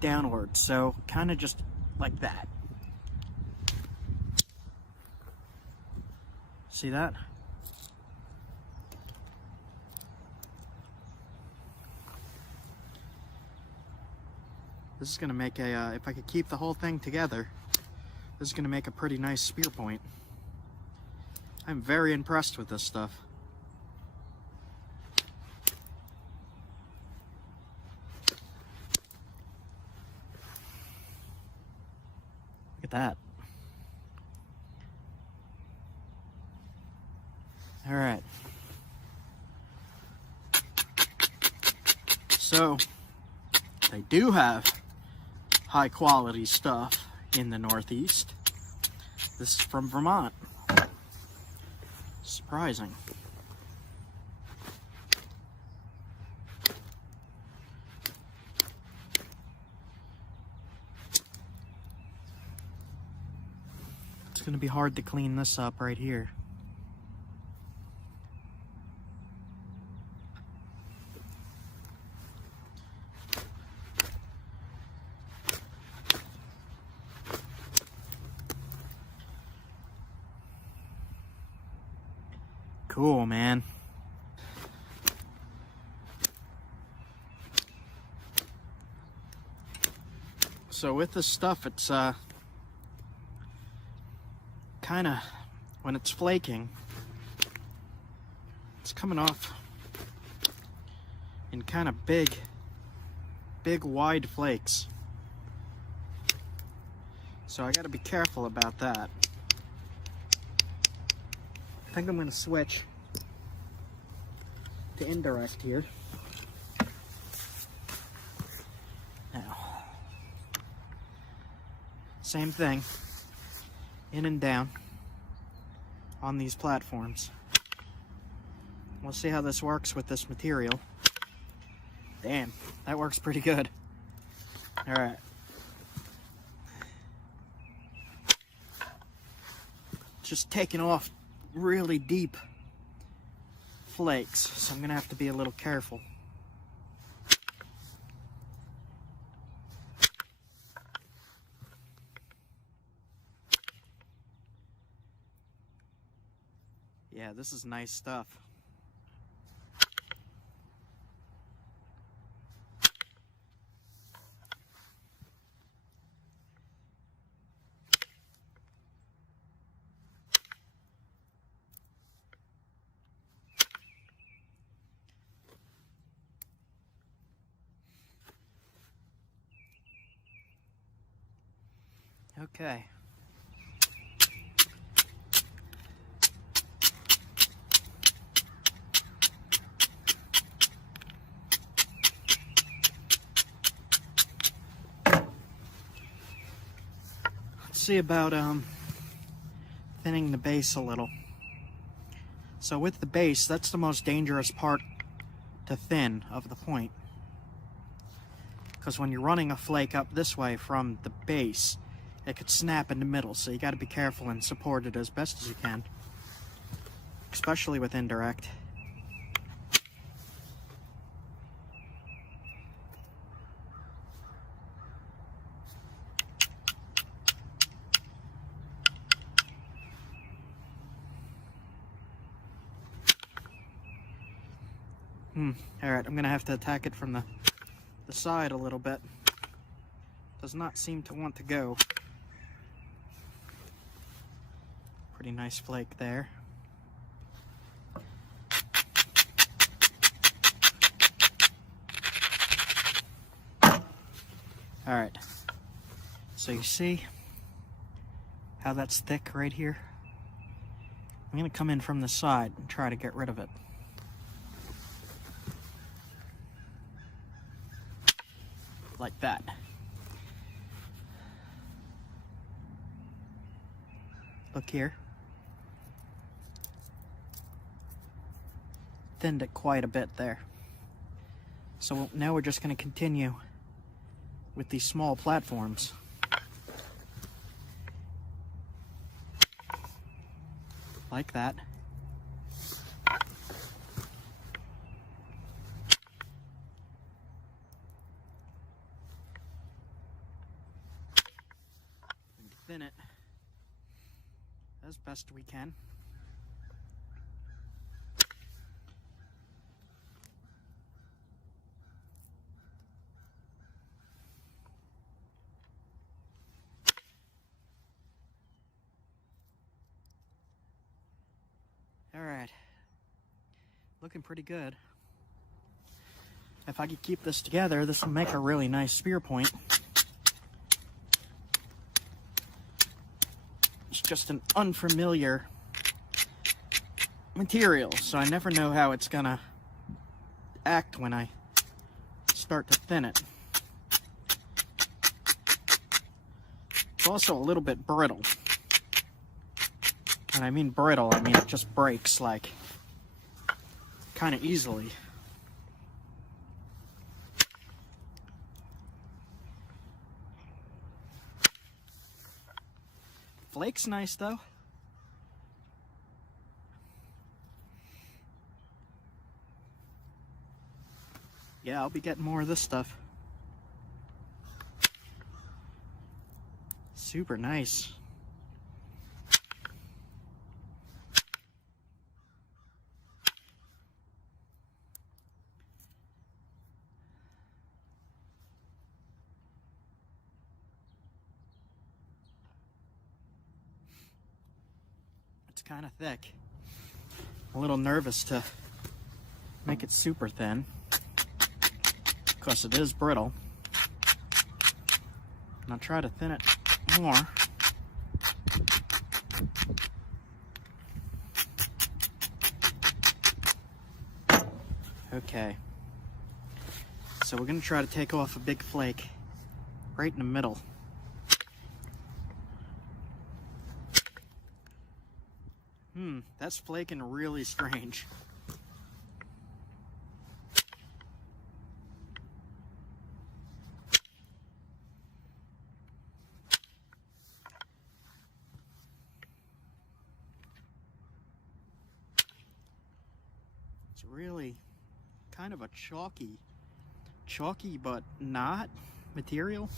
downwards, so kind of just like that. See that? This is gonna make a, if I could keep the whole thing together, this is gonna make a pretty nice spear point. I'm very impressed with this stuff. Look at that. All right. So, they do have high quality stuff in the Northeast. This is from Vermont. Surprising. It's going to be hard to clean this up right here. Cool, man. So with this stuff, it's kind of, when it's flaking, it's coming off in kind of big wide flakes. So I got to be careful about that. I think I'm going to switch to indirect here. Now, same thing, in and down on these platforms. We'll see how this works with this material. Damn, that works pretty good. All right. just taking off really deep flakes, so I'm gonna have to be a little careful. Yeah, this is nice stuff. Okay. Let's see about thinning the base a little. So with the base, that's the most dangerous part to thin of the point. Because when you're running a flake up this way from the base, it could snap in the middle, so you got to be careful and support it as best as you can, especially with indirect. Alright, I'm gonna have to attack it from the side a little bit. Does not seem to want to go. Pretty nice flake there. Alright, so you see how that's thick right here? I'm gonna come in from the side and try to get rid of it. Like that. Look here. Thinned it quite a bit there. So now we're just going to continue with these small platforms. Like that. Thin it as best we can. All right, looking pretty good. If I could keep this together, this will make a really nice spear point. It's just an unfamiliar material, so I never know how it's gonna act when I start to thin it. It's also a little bit brittle. And I mean brittle, I mean it just breaks like kind of easily. Flake's nice though. Yeah, I'll be getting more of this stuff. Super nice. It's kind of thick. I'm a little nervous to make it super thin because it is brittle. And I'll try to thin it more. Okay. So we're going to try to take off a big flake right in the middle. That's flaking really strange. It's really kind of a chalky but not material.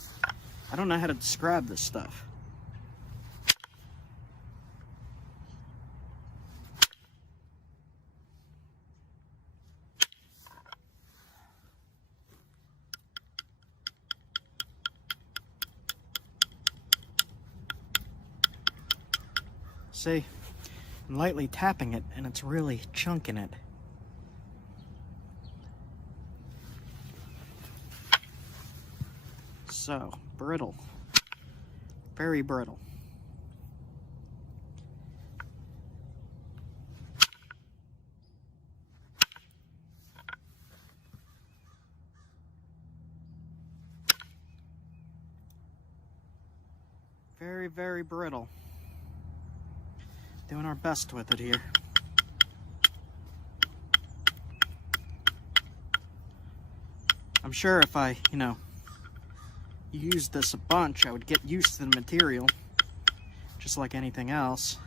I don't know how to describe this stuff. See, I'm lightly tapping it and it's really chunking it. So, brittle. Very brittle. Very, very brittle. Doing our best with it here. I'm sure if I, used this a bunch, I would get used to the material, just like anything else,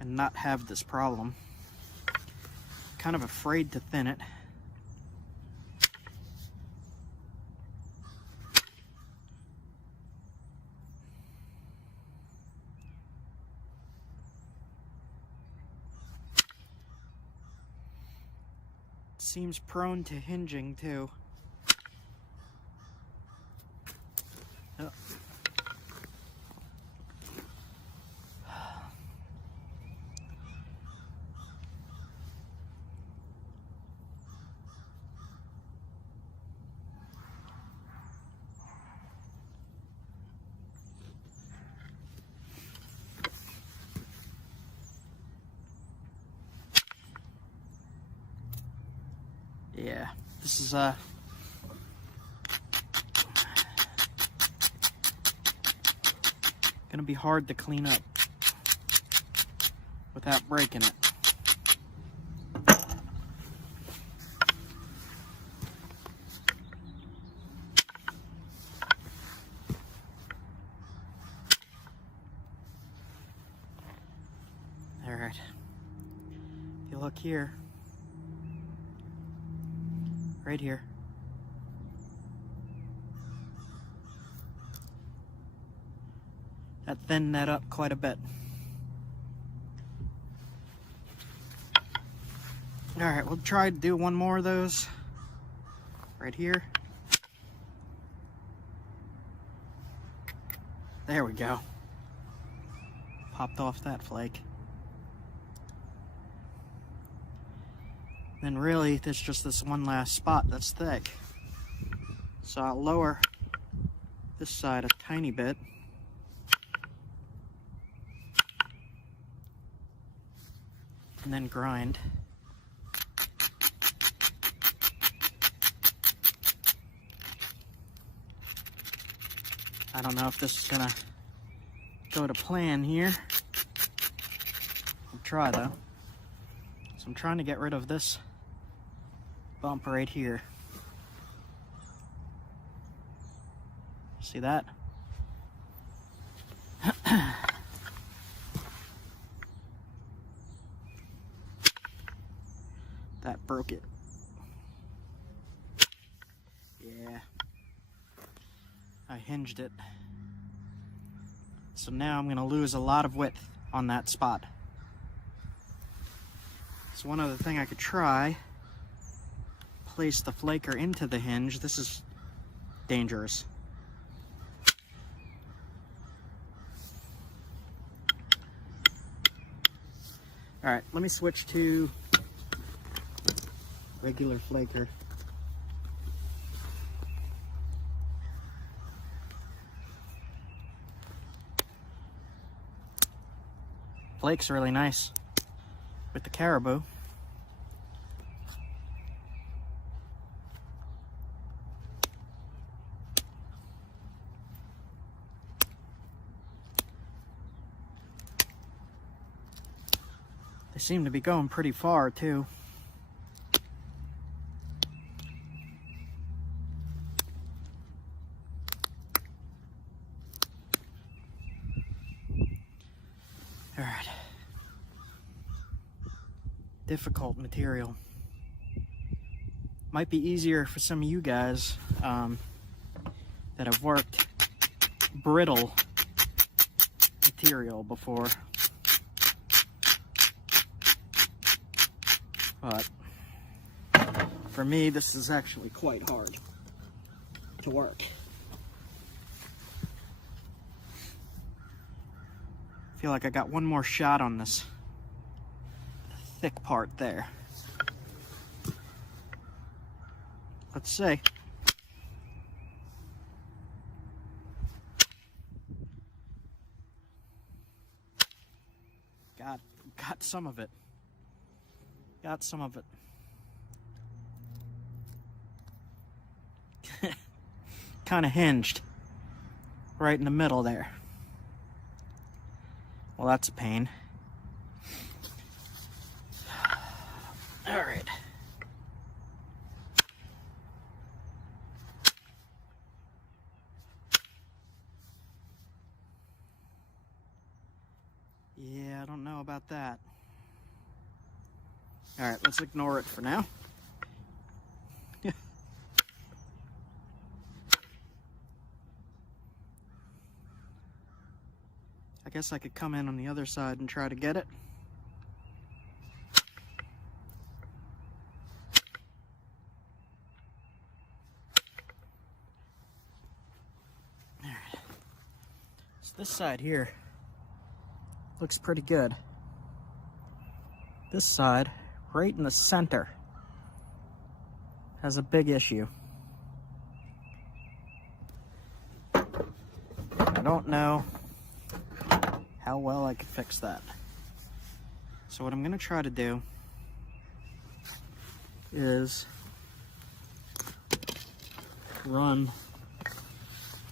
and not have this problem. Kind of afraid to thin it. Seems prone to hinging too. Oh. Yeah, this is gonna be hard to clean up without breaking it. All right, if you look here, right here, that thinned that up quite a bit. All right, we'll try to do one more of those right here. There we go. Popped off that flake. Then really, there's just this one last spot that's thick. So I'll lower this side a tiny bit. And then grind. I don't know if this is gonna go to plan here. I'll try though. So I'm trying to get rid of this bump right here. See that? That broke it. Yeah. I hinged it. So now I'm gonna lose a lot of width on that spot. So one other thing I could try, place the flaker into the hinge. This is dangerous. All right, let me switch to regular flaker. Flake's really nice with the caribou. They seem to be going pretty far too. All right. difficult material. Might be easier for some of you guys that have worked brittle material before. But for me, this is actually quite hard to work. I feel like I got one more shot on this thick part there. Let's see. Got some of it. Got some of it. Kind of hinged right in the middle there. Well, that's a pain. All right. Yeah, I don't know about that. All right, let's ignore it for now. I guess I could come in on the other side and try to get it. All right. So this side here looks pretty good. This side, right in the center, has a big issue. I don't know how well I could fix that. So what I'm gonna try to do is run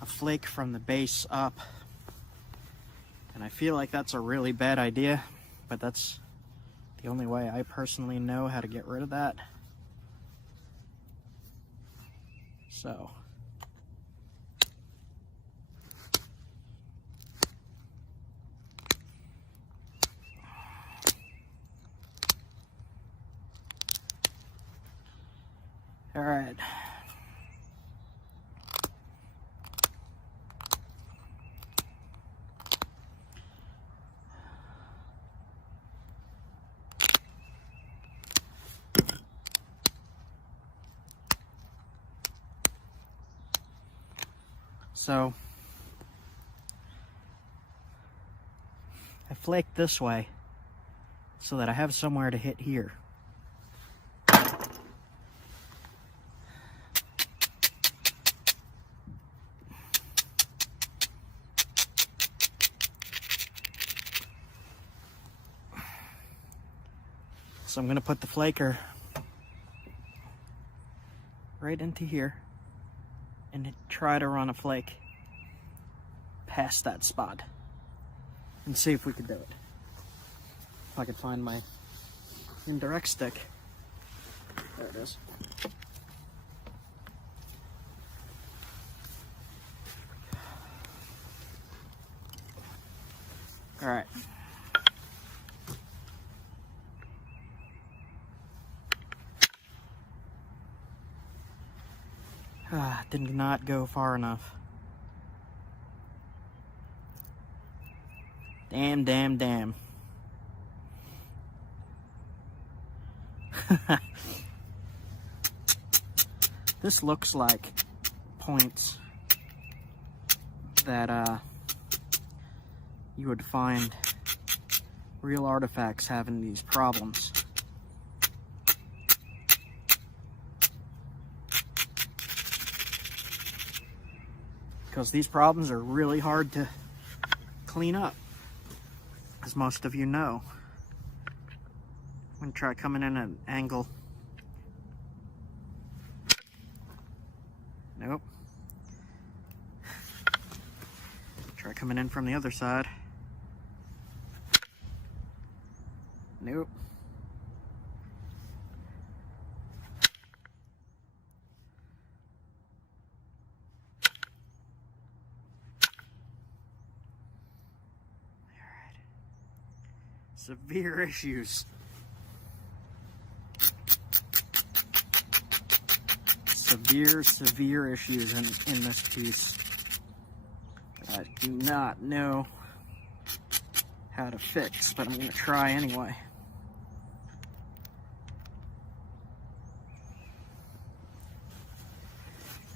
a flake from the base up. And I feel like that's a really bad idea, but that's the only way I personally know how to get rid of that. So. All right. So I flaked this way so that I have somewhere to hit here. So I'm going to put the flaker right into here and try to run a flake past that spot and see if we can do it. If I could find my indirect stick. There it is. All right. Did not go far enough. Damn, damn, damn. This looks like points that you would find real artifacts having these problems. Because these problems are really hard to clean up, as most of you know. I'm going to try coming in at an angle. Nope. Try coming in from the other side. Nope. Severe issues. severe issues in this piece that I do not know how to fix, but I'm going to try anyway.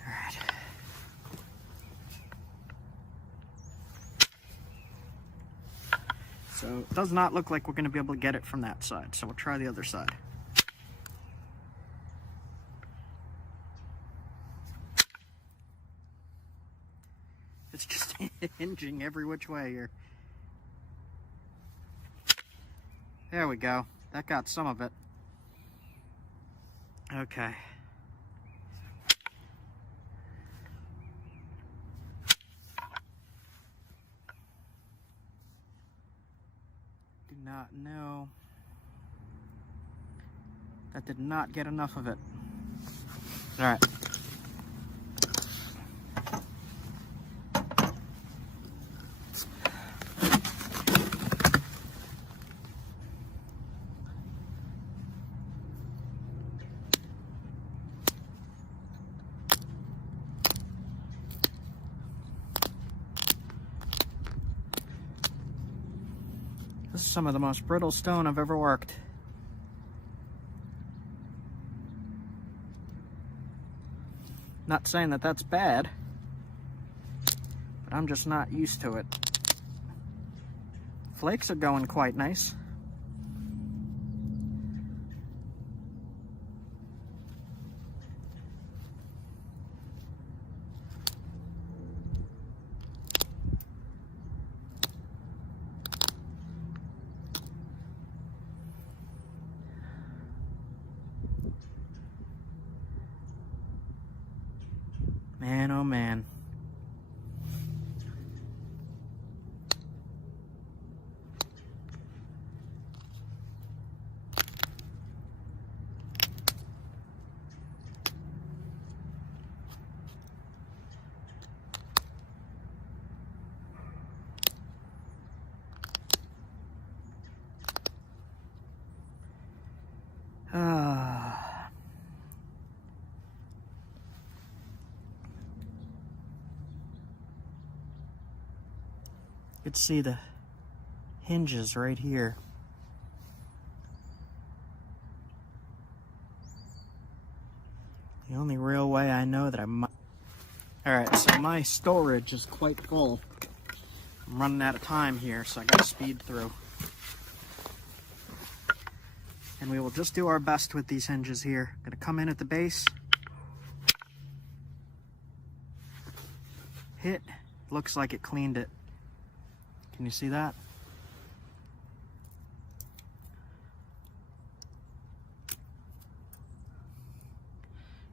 Alright. So it does not look like we're going to be able to get it from that side, so we'll try the other side. It's just hinging every which way here. There we go. That got some of it. Okay. Do not know. That did not get enough of it. All right. This is some of the most brittle stone I've ever worked. Not saying that that's bad, but I'm just not used to it. Flakes are going quite nice. Man, oh man. You could see the hinges right here. The only real way I know that I might... Alright, so my storage is quite full. I'm running out of time here, so I gotta speed through. And we will just do our best with these hinges here. Gonna come in at the base. Hit. Looks like it cleaned it. Can you see that?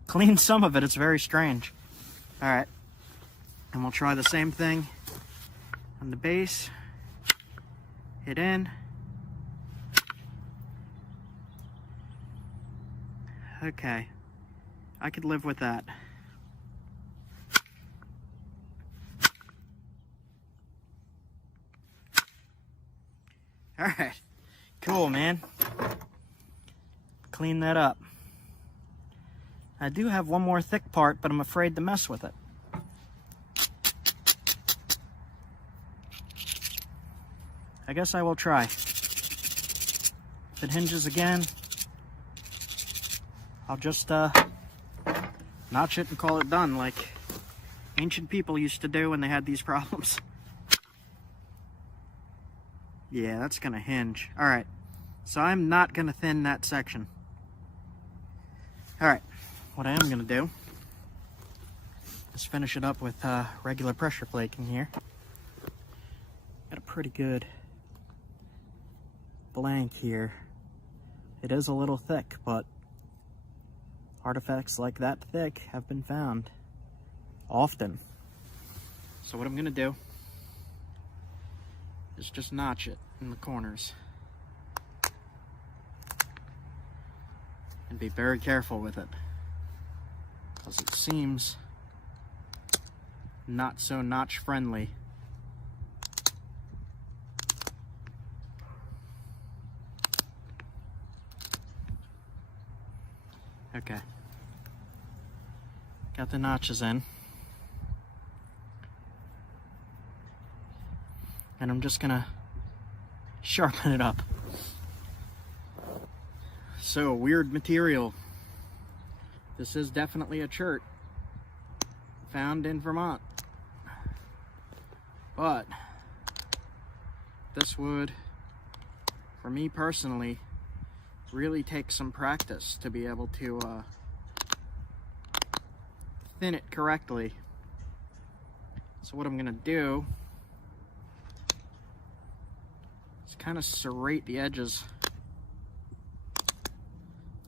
Clean some of it, it's very strange. All right, and we'll try the same thing on the base. Hit in. Okay, I could live with that. All right, cool, man. Clean that up. I do have one more thick part, but I'm afraid to mess with it. I guess I will try. If it hinges again, I'll just notch it and call it done, like ancient people used to do when they had these problems. Yeah, that's gonna hinge. All right, so I'm not gonna thin that section. All right, what I am gonna do is finish it up with regular pressure flaking here. Got a pretty good blank here. It is a little thick, but artifacts like that thick have been found often. So what I'm gonna do is just notch it in the corners and be very careful with it, because it seems not so notch friendly. Okay. Got the notches in. And I'm just gonna sharpen it up. So, weird material. This is definitely a chert found in Vermont. But this would, for me personally, really take some practice to be able to thin it correctly. So what I'm gonna do is kind of serrate the edges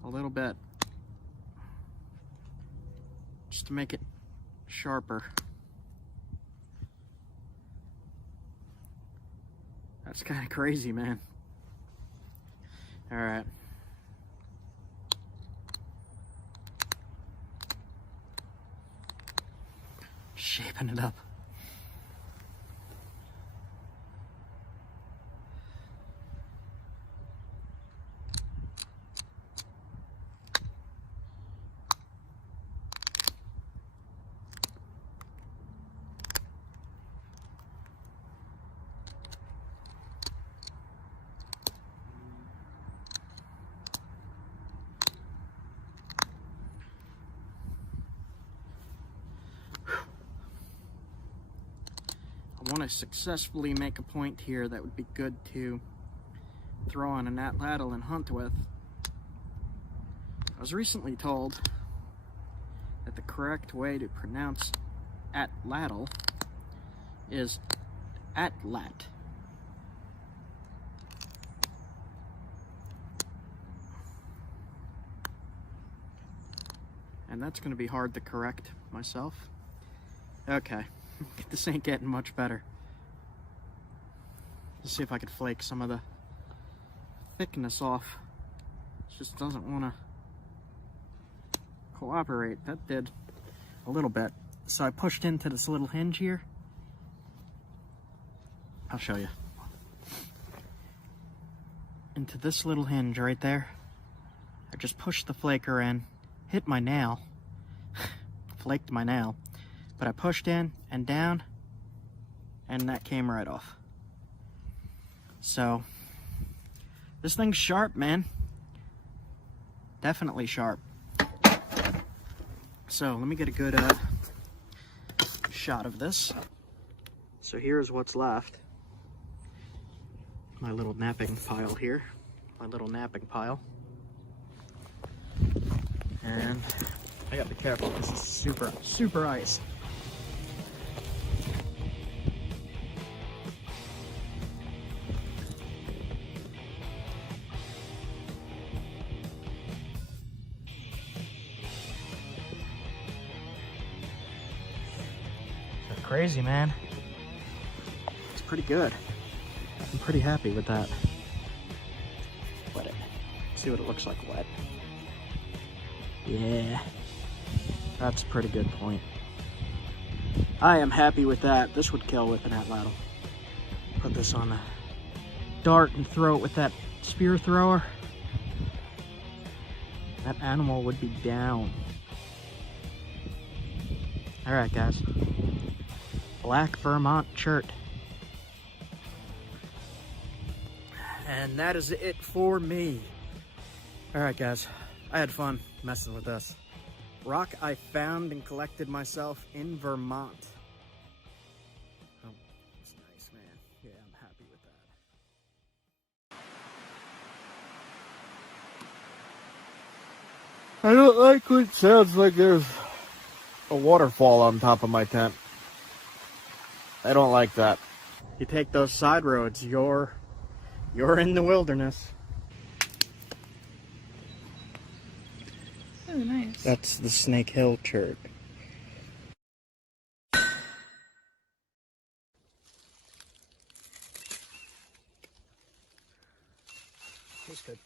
a little bit, just to make it sharper. That's kind of crazy, man. All right. Shaping it up. I want to successfully make a point here that would be good to throw on a atlatl and hunt with. I was recently told that the correct way to pronounce atlatl is atlat. And that's going to be hard to correct myself. Okay. This ain't getting much better. Let's see if I could flake some of the thickness off. It just doesn't want to cooperate. That did a little bit. So I pushed into this little hinge here. I'll show you. Into this little hinge right there. I just pushed the flaker in, hit my nail, flaked my nail. But I pushed in and down, and that came right off. So, this thing's sharp, man. Definitely sharp. So, let me get a good shot of this. So here's what's left. My little napping pile here. My little napping pile. And I gotta be careful, this is super, super ice. Crazy, man. It's pretty good. I'm pretty happy with that. Wet it. See what it looks like wet. Yeah. That's a pretty good point. I am happy with that. This would kill with an atlatl. Put this on a dart and throw it with that spear thrower. That animal would be down. Alright, guys. Black Vermont chert. And that is it for me. Alright guys, I had fun messing with this. Rock I found and collected myself in Vermont. Oh, it's nice, man. Yeah, I'm happy with that. I don't like what sounds like there's a waterfall on top of my tent. I don't like that. You take those side roads, you're in the wilderness. Oh, nice. That's the Snake Hill chert. That's good.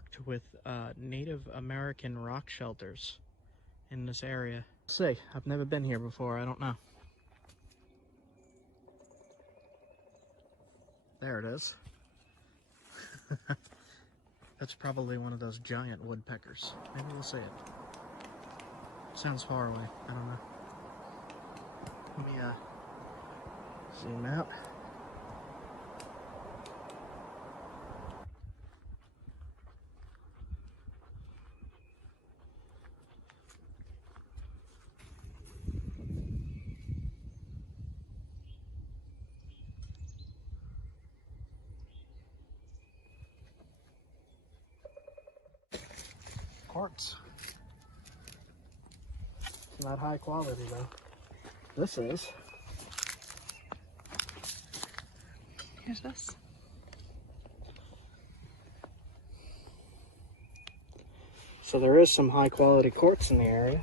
marked with Native American rock shelters in this area. Let's see, I've never been here before, I don't know. There it is. That's probably one of those giant woodpeckers. Maybe we'll see it. Sounds far away, I don't know. Let me zoom out. Quartz. Not high quality though. This is. Here's this. So there is some high quality quartz in the area.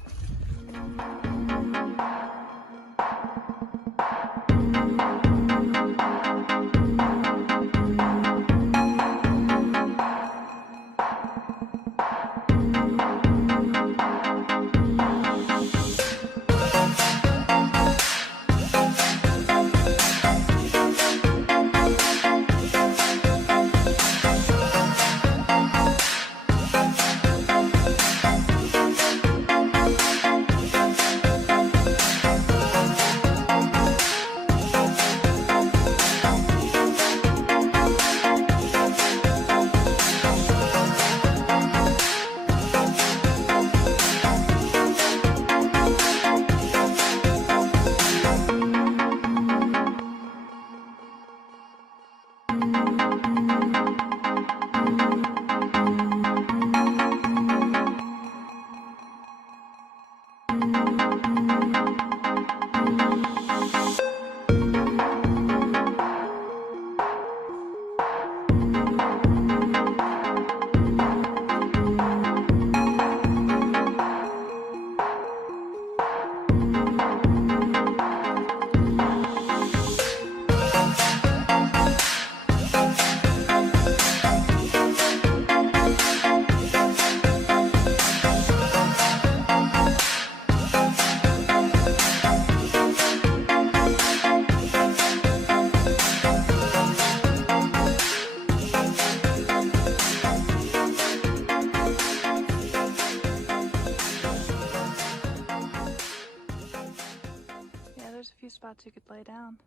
There's a few spots you could lay down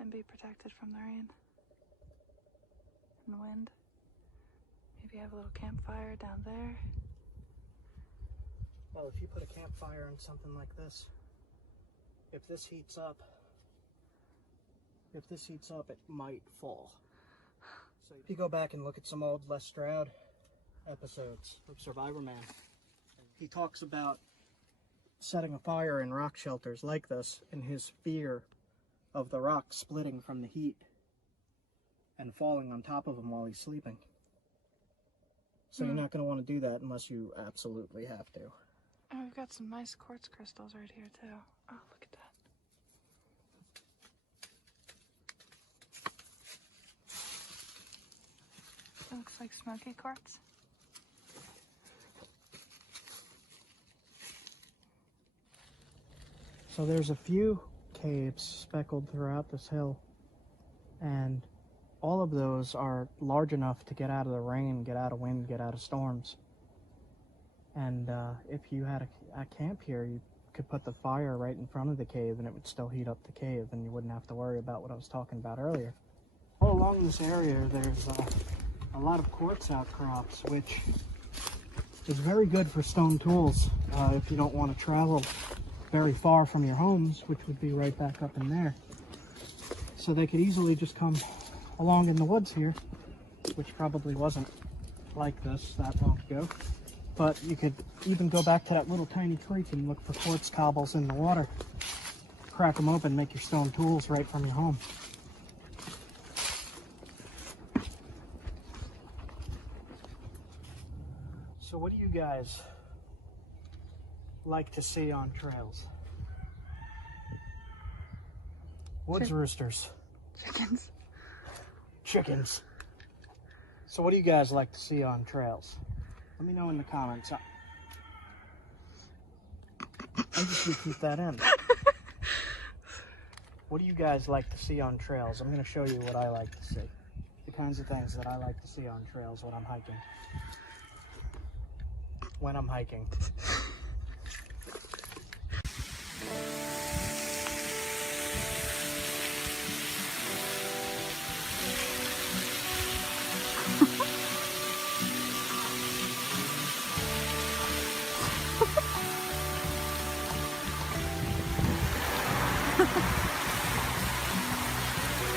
and be protected from the rain and the wind. Maybe have a little campfire down there. Well, if you put a campfire in something like this, if this heats up, it might fall. So if you go back and look at some old Les Stroud episodes of Survivor Man, he talks about setting a fire in rock shelters like this and his fear of the rock splitting from the heat and falling on top of him while he's sleeping. So you're not going to want to do that unless you absolutely have to. Oh, we've got some nice quartz crystals right here too. Oh, look at that. It looks like smoky quartz. So there's a few caves speckled throughout this hill, and all of those are large enough to get out of the rain, get out of wind, get out of storms. And if you had a camp here, you could put the fire right in front of the cave and it would still heat up the cave, and you wouldn't have to worry about what I was talking about earlier. All along this area, there's a lot of quartz outcrops, which is very good for stone tools if you don't want to travel very far from your homes, which would be right back up in there. So they could easily just come along in the woods here, which probably wasn't like this that long ago. But you could even go back to that little tiny creek and look for quartz cobbles in the water. Crack them open, make your stone tools right from your home. So what do you guys like to see on trails? Woods roosters. Chickens. Chickens. So what do you guys like to see on trails? Let me know in the comments. I'm just gonna keep that in. What do you guys like to see on trails? I'm gonna show you what I like to see. The kinds of things that I like to see on trails when I'm hiking.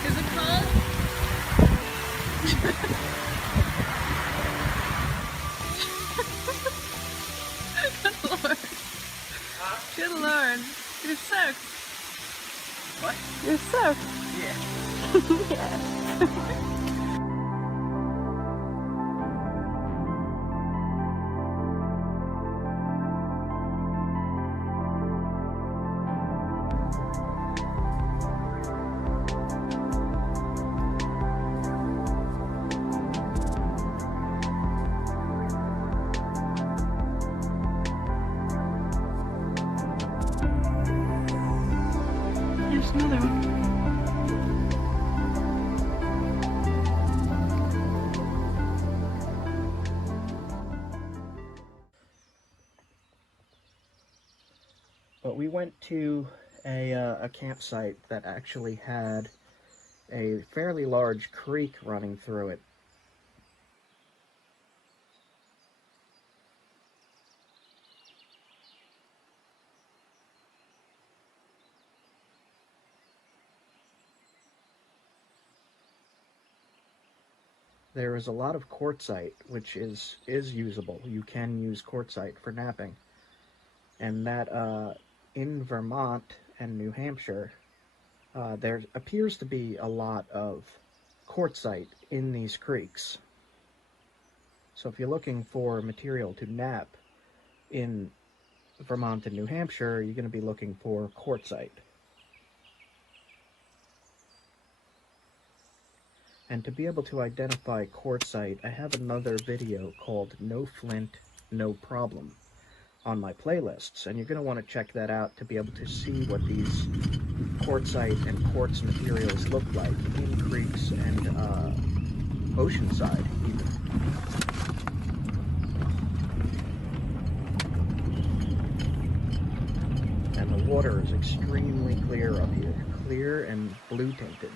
Is it cold? Good lord. Good lord. You're soaked. What? You're soaked. Yeah. Yeah. There's another one. But we went to a campsite that actually had a fairly large creek running through it. There is a lot of quartzite, which is usable. You can use quartzite for napping. And that in Vermont and New Hampshire, there appears to be a lot of quartzite in these creeks. So if you're looking for material to nap in Vermont and New Hampshire, you're going to be looking for quartzite. And to be able to identify quartzite, I have another video called No Flint, No Problem on my playlists, and you're going to want to check that out to be able to see what these quartzite and quartz materials look like in creeks and oceanside even. And the water is extremely clear up here, clear and blue tinted.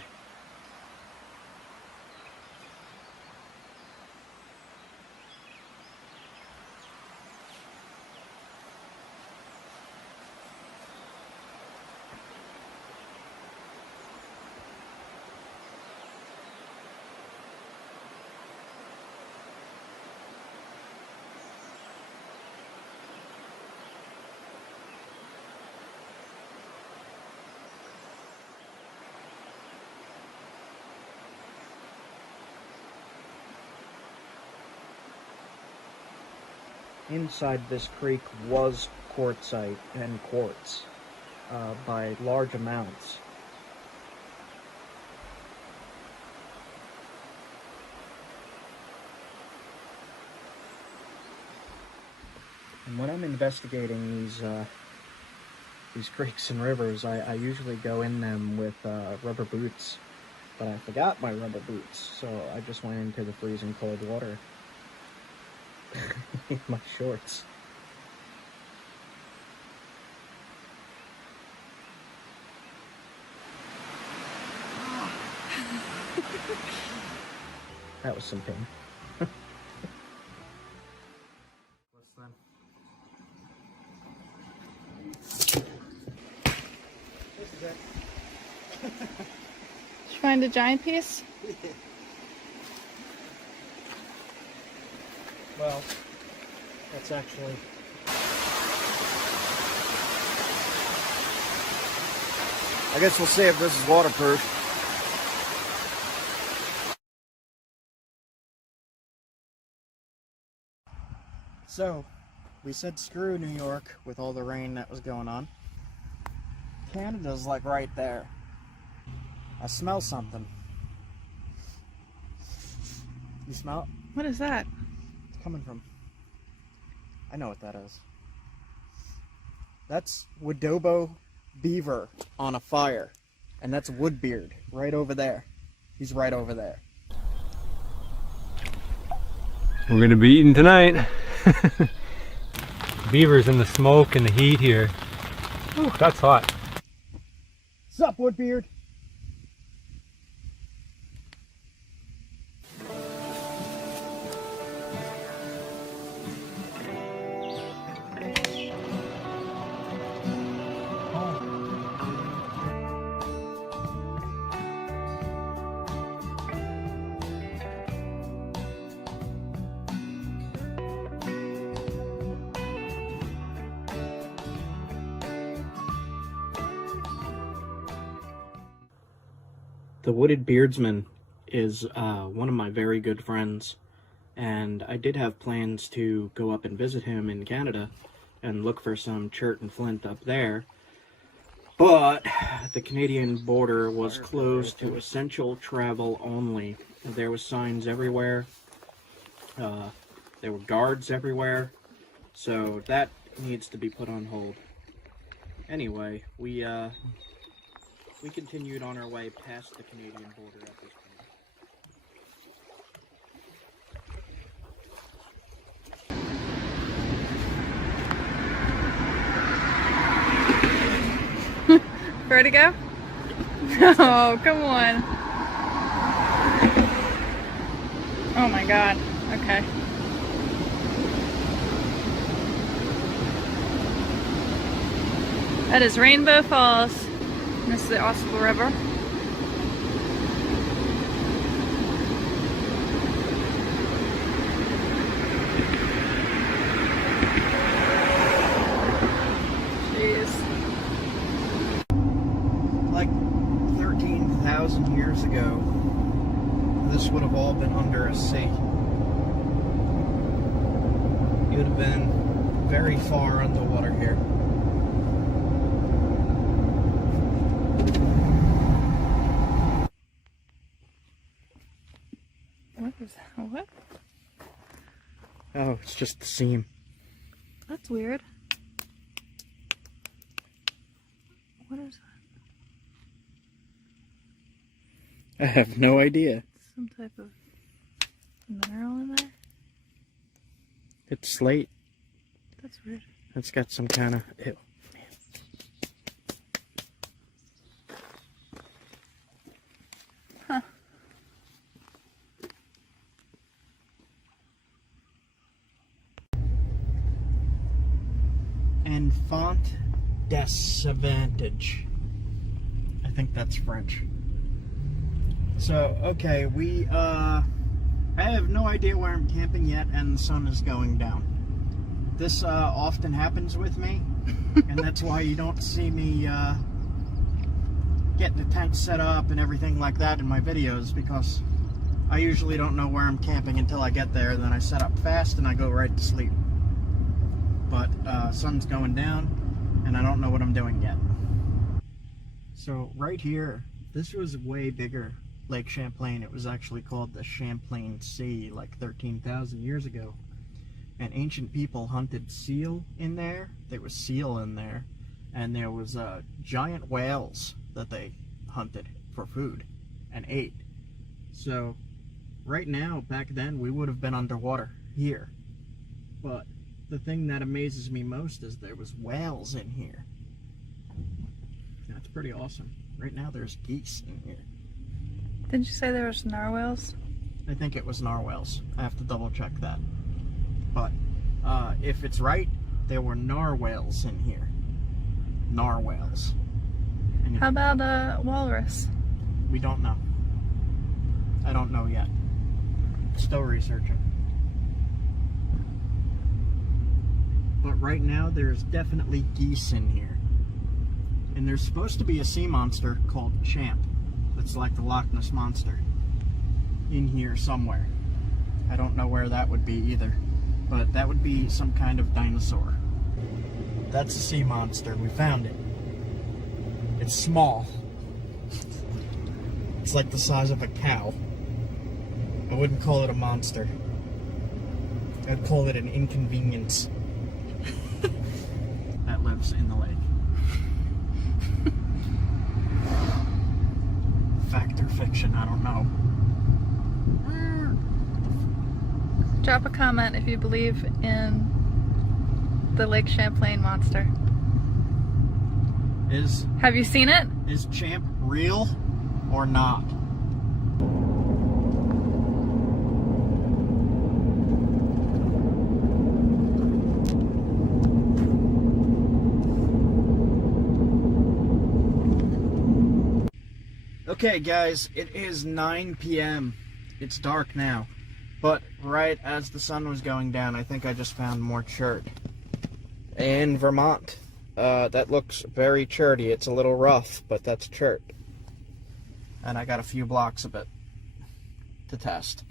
Inside this creek was quartzite and quartz by large amounts. And when I'm investigating these creeks and rivers, I usually go in them with rubber boots, but I forgot my rubber boots, so I just went into the freezing cold water in my shorts. That was some pain. Did you find a giant piece? Well, that's actually... I guess we'll see if this is waterproof. So, we said screw New York with all the rain that was going on. Canada's like right there. I smell something. You smell it? What is that? It's coming from... I know what that is. That's Wadobo beaver on a fire. And that's Woodbeard right over there. He's right over there. We're gonna be eating tonight. Beavers in the smoke and the heat here. Ooh, that's hot. Sup, Woodbeard? The Wooded Beardsman is one of my very good friends, and I did have plans to go up and visit him in Canada and look for some chert and flint up there, but the Canadian border was closed to essential travel only. There were signs everywhere, there were guards everywhere, so that needs to be put on hold. Anyway, we continued on our way past the Canadian border at this point. Ready to go? Oh, come on. Oh my god. Okay. That is Rainbow Falls. This is the Oswego River. Jeez. Like 13,000 years ago, this would have all been under a sea. You would have been very far underwater here. What is that? What? Oh, it's just the seam. That's weird. What is that? I have no idea. Some type of mineral in there? It's slate. That's weird. It's got some kind of... Ew. Huh. Enfant d'Avantage. I think that's French. So, okay, I have no idea where I'm camping yet, and the sun is going down. This often happens with me, and that's why you don't see me get the tent set up and everything like that in my videos, because I usually don't know where I'm camping until I get there, then I set up fast and I go right to sleep. But sun's going down, and I don't know what I'm doing yet. So right here, this was way bigger. Lake Champlain. It was actually called the Champlain Sea like 13,000 years ago. And ancient people hunted seal in there. There was seal in there. And there was giant whales that they hunted for food and ate. So right now, back then, we would have been underwater here. But the thing that amazes me most is there was whales in here. That's pretty awesome. Right now there's geese in here. Didn't you say there was narwhals? I think it was narwhals. I have to double check that. But if it's right, there were narwhals in here. Narwhals. And How about a walrus? we don't know. I don't know yet. Still researching. But right now there's definitely geese in here. And there's supposed to be a sea monster called Champ. That's like the Loch Ness Monster in here somewhere. I don't know where that would be either, but that would be some kind of dinosaur. That's a sea monster. We found it. It's small. It's like the size of a cow. I wouldn't call it a monster. I'd call it an inconvenience that lives in the lake. Fact or fiction, I don't know. Drop a comment if you believe in the Lake Champlain monster. Have you seen it? Is Champ real or not? Okay guys, it is 9 p.m. It's dark now, but right as the sun was going down, I think I just found more chert in Vermont. That looks very cherty. It's a little rough, but that's chert. And I got a few blocks of it to test.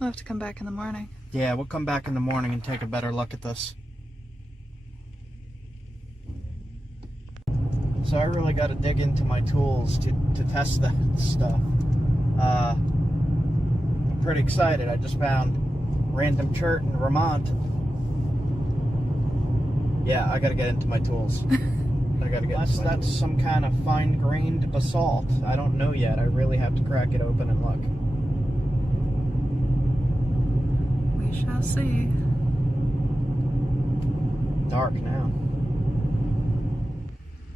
I'll have to come back in the morning. Yeah, we'll come back in the morning and take a better look at this. So I really got to dig into my tools to test that stuff. I'm pretty excited. I just found random chert in Vermont. Yeah, I got to get into my tools. I got to get. Unless that's some kind of fine-grained basalt. I don't know yet. I really have to crack it open and look. We shall see. Dark now.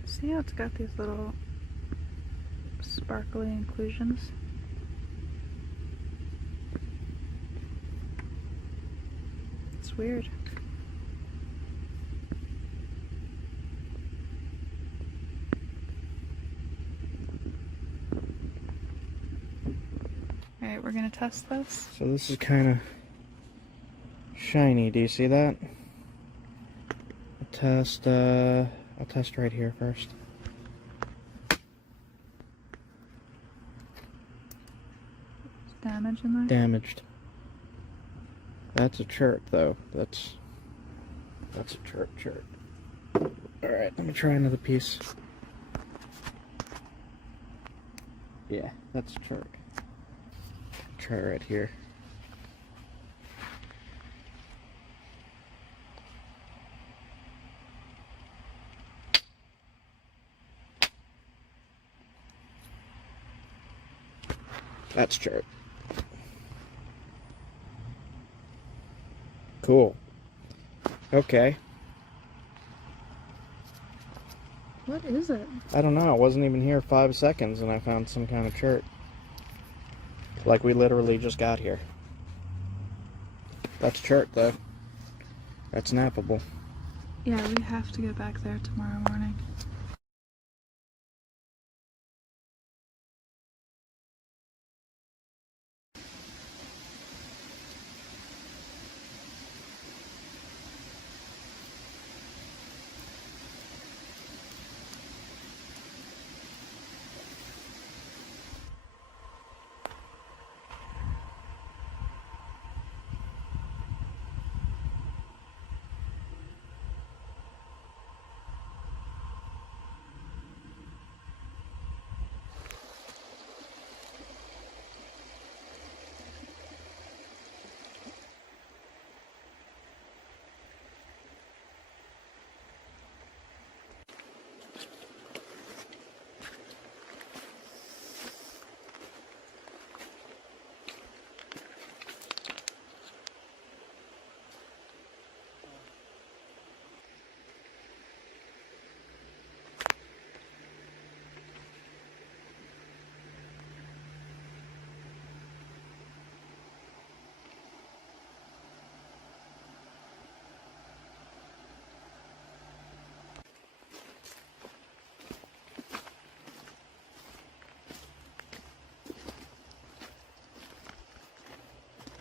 See how it's got these little sparkly inclusions? It's weird. Alright, we're gonna test this. So this is kind of shiny. Do you see that? I'll test right here first. Damage in there? Damaged. That's a chert though. That's a chert. Alright, let me try another piece. Yeah, that's a chert. Try right here. That's chert. Cool. Okay. What is it? I don't know. It wasn't even here 5 seconds and I found some kind of chert. Like we literally just got here. That's chert though. That's nappable. Yeah, we have to get back there tomorrow morning.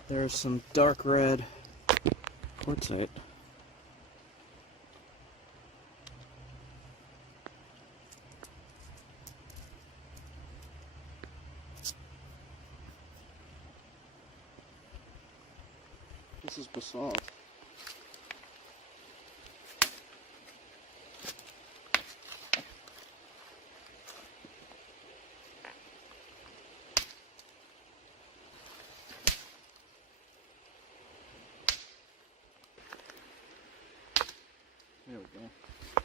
There's some dark red quartzite. This is basalt. go.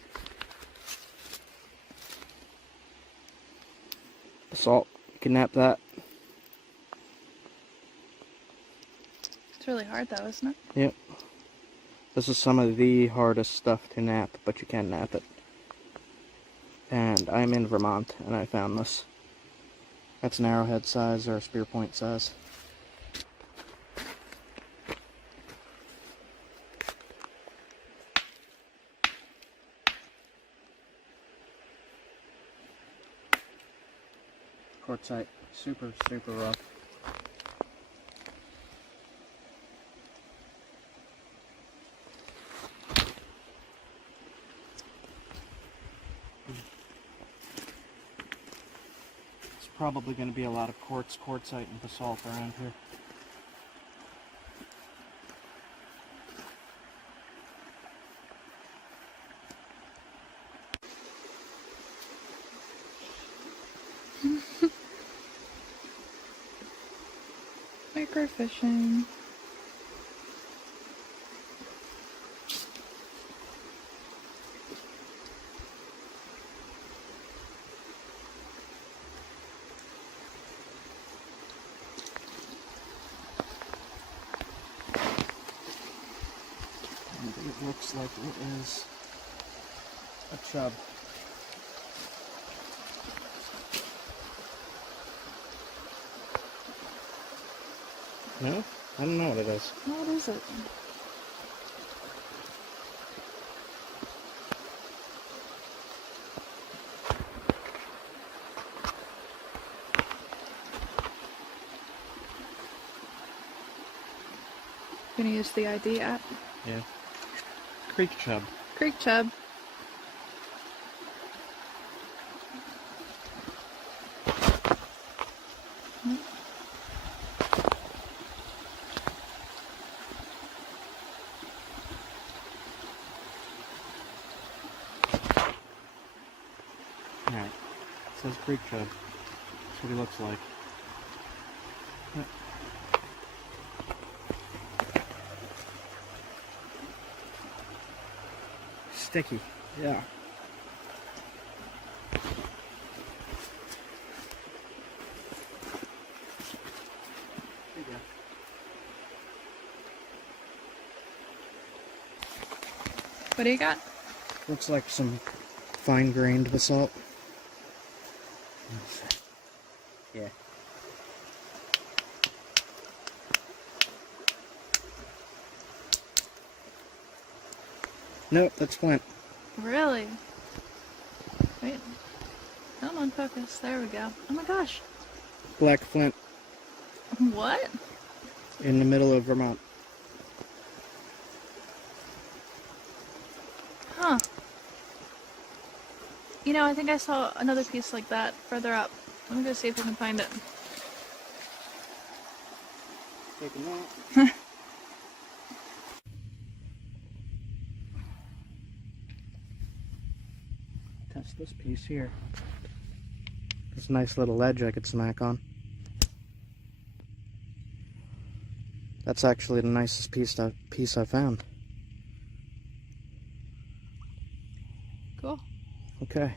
Basalt. You can nap that. It's really hard though, isn't it? Yep. This is some of the hardest stuff to nap, but you can nap it. And I'm in Vermont, and I found this. That's an arrowhead size or a spear point size. Quartzite, super, super rough. It's probably going to be a lot of quartzite, and basalt around here. Microfishing. And it looks like it is a chub. No? I don't know what it is. What is it? Gonna use the ID app. Yeah. Creek chub. Creek chub. Alright. It says creek chub. That's what he looks like. Yep. Sticky. Yeah. There you go. What do you got? Looks like some fine-grained basalt. Yeah. Nope, that's flint. Really? Wait. Come on, focus. There we go. Oh my gosh. Black flint What? in the middle of Vermont. Huh. You know, I think I saw another piece like that further up. Let me go see if I can find it. Taking that. Test this piece here. This nice little ledge I could smack on. That's actually the nicest piece I found. Cool. Okay.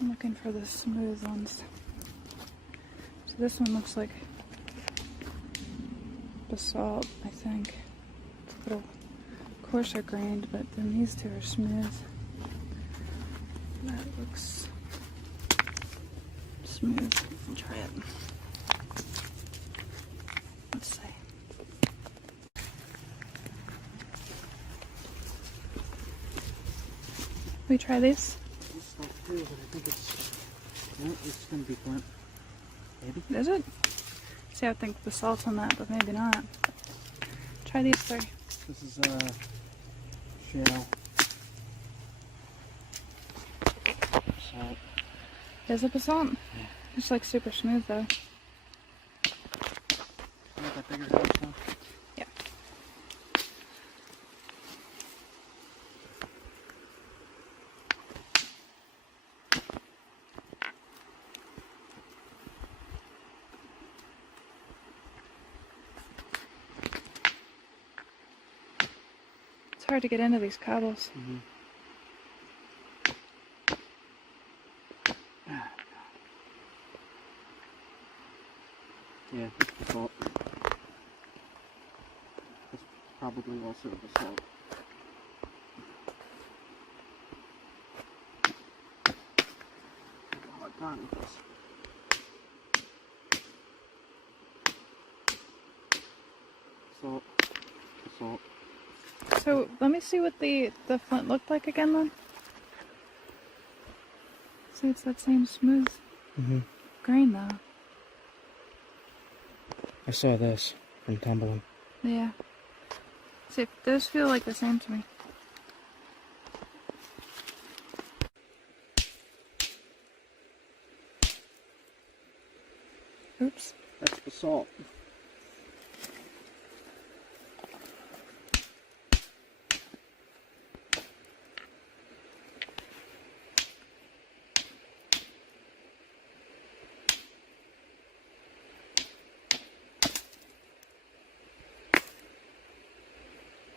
I'm looking for the smooth ones. So this one looks like basalt, I think. It's a little coarser grained, but then these two are smooth. That looks smooth. I'll try it. Let's see. We try these? This stuff too, but I think it's gonna be flint. Maybe. Is it? See, I think the salt's on that, but maybe not. Try these three. This is shale. Salt. Is it basalt? Yeah. It's like super smooth though. You want that bigger house now? Yeah. hard to get into these cobbles. Yeah, it's basalt. It's probably also basalt. Hard time with this. Basalt. Basalt. So let me see what the flint looked like again then. See, it's that same smooth grain though. I saw this from tumbling. Yeah. See, those feel like the same to me. Oops. That's basalt.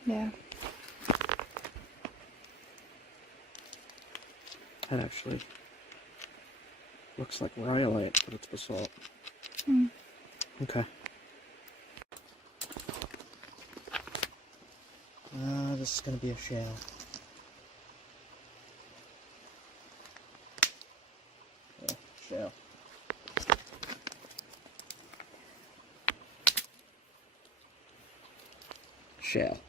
Yeah. That actually looks like rhyolite, but it's basalt. Okay. This is gonna be a shale. Yeah, shale. Shale.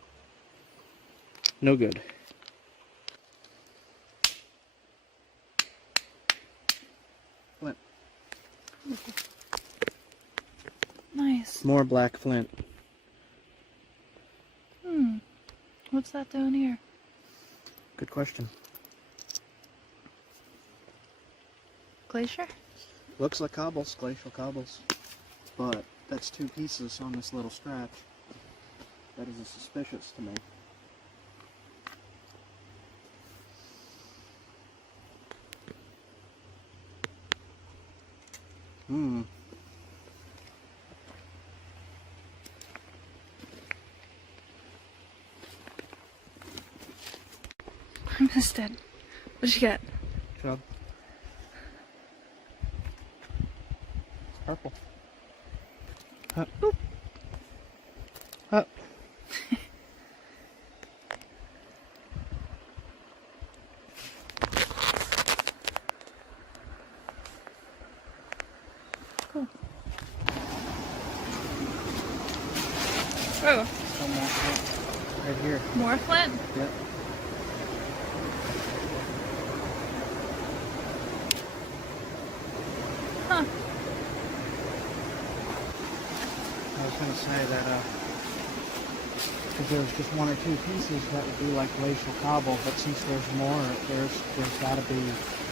No good. Flint. Nice. More black flint. What's that down here? Good question. Glacier? Looks like cobbles, glacial cobbles. But that's two pieces on this little scratch. That is suspicious to me. I missed it. What'd you get? Chub. It's purple. Up. Boop. Up. Cool. Oh, Still more flint. Right here. more flint? Yep. Huh. I was going to say that, if there was just one or two pieces, that would be like glacial cobble, but since there's more, there's got to be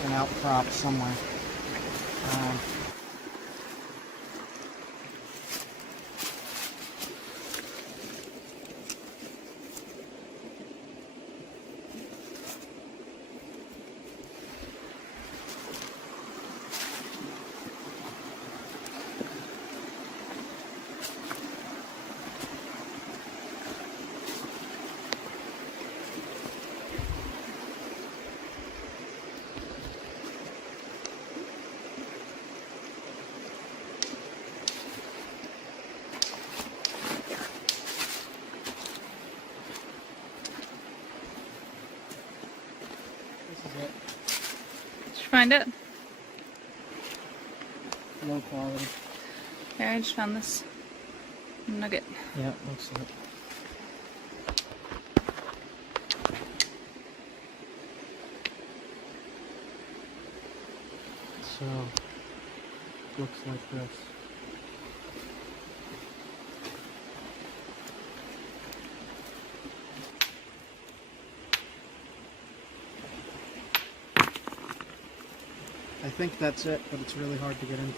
an outcrop somewhere. Did you find it? Low quality. Here, I just found this nugget. Yeah, looks like. So, looks like this. I think that's it, but it's really hard to get into.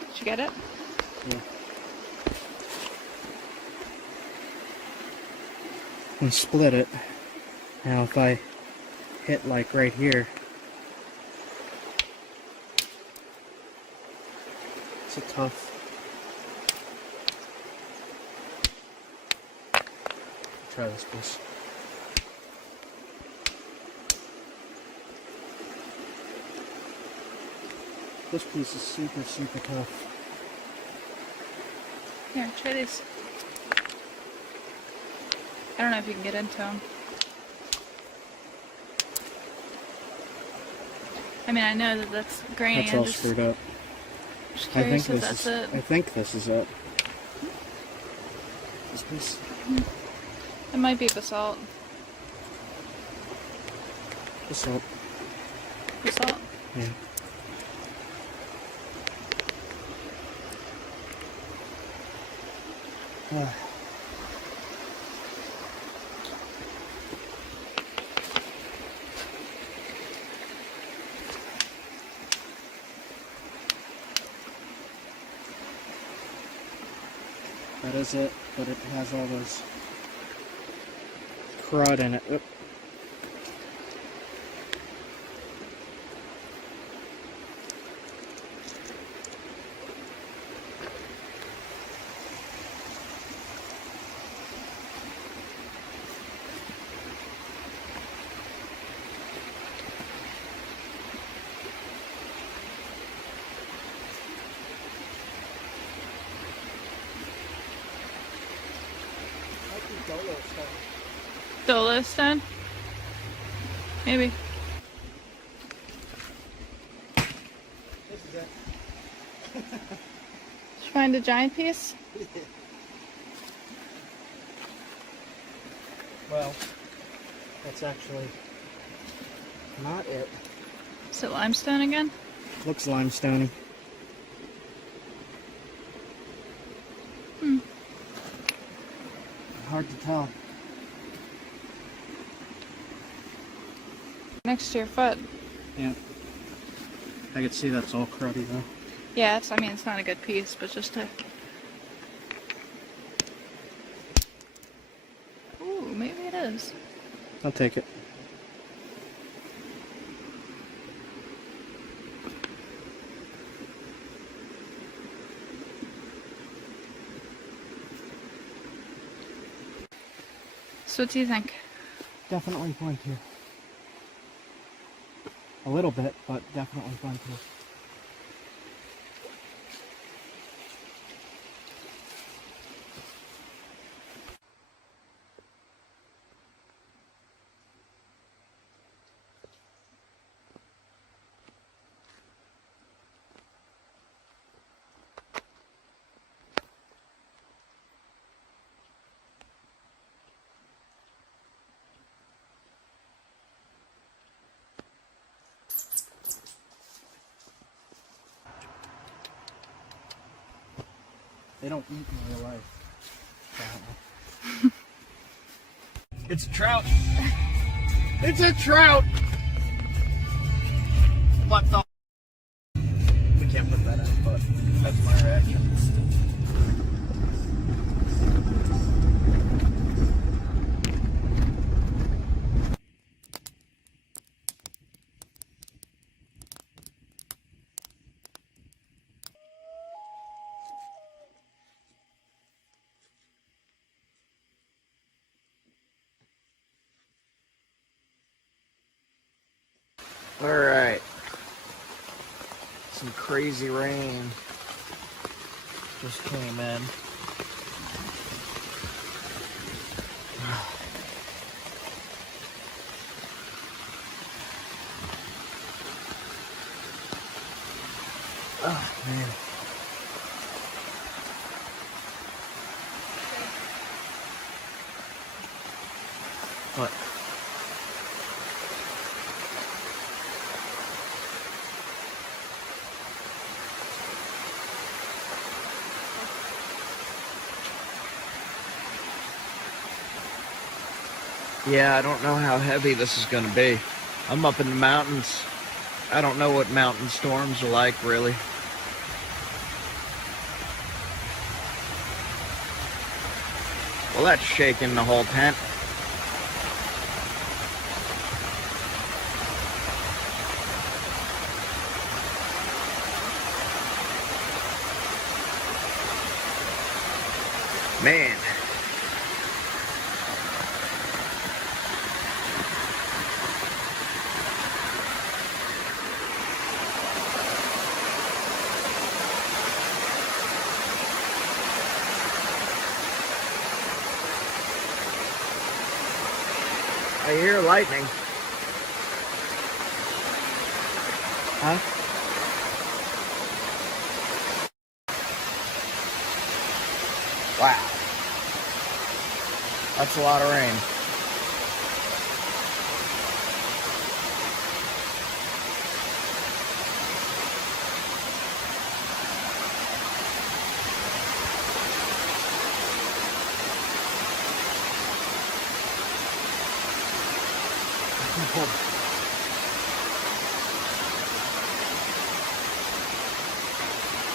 Did you get it? Yeah. And split it. Now if I hit like right here, It's a tough. Try this piece. This piece is super, super tough. Here, try these. I don't know if you can get into them. I mean, I know that that's grainy. That's all screwed up. Just I curious think if this that's is. it. I think this is it. This piece. It might be basalt. Basalt. Basalt? Yeah. Ah. That is it, but it has all those crud in it. Oop. Dolo stone? Maybe. This is it. Did you find a giant piece? Well, that's actually not it. Is it limestone again? Looks limestoney. Hard to tell. Next to your foot. Yeah. I can see that's all cruddy though. Yeah, it's, I mean, it's not a good piece, but just to... Ooh, maybe it is. I'll take it. So what do you think? Definitely fun to. A little bit, but definitely fun to. They don't eat in real life. It's a trout. It's a trout. What the? We can't put that in, but that's my reaction. All right. Some crazy rain just came in. Oh, man. What? Yeah, I don't know how heavy this is going to be. I'm up in the mountains. I don't know what mountain storms are like, really. Well, that's shaking the whole tent. Man. I hear lightning. Huh? Wow. That's a lot of rain.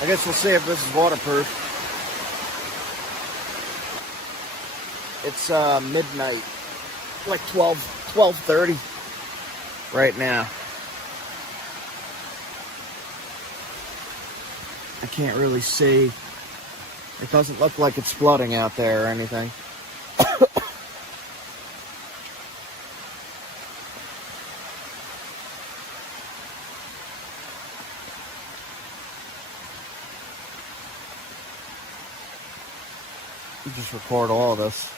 I guess we'll see if this is waterproof. It's midnight, like 12:30 right now. I can't really see. It doesn't look like it's flooding out there or anything. You just record all of this.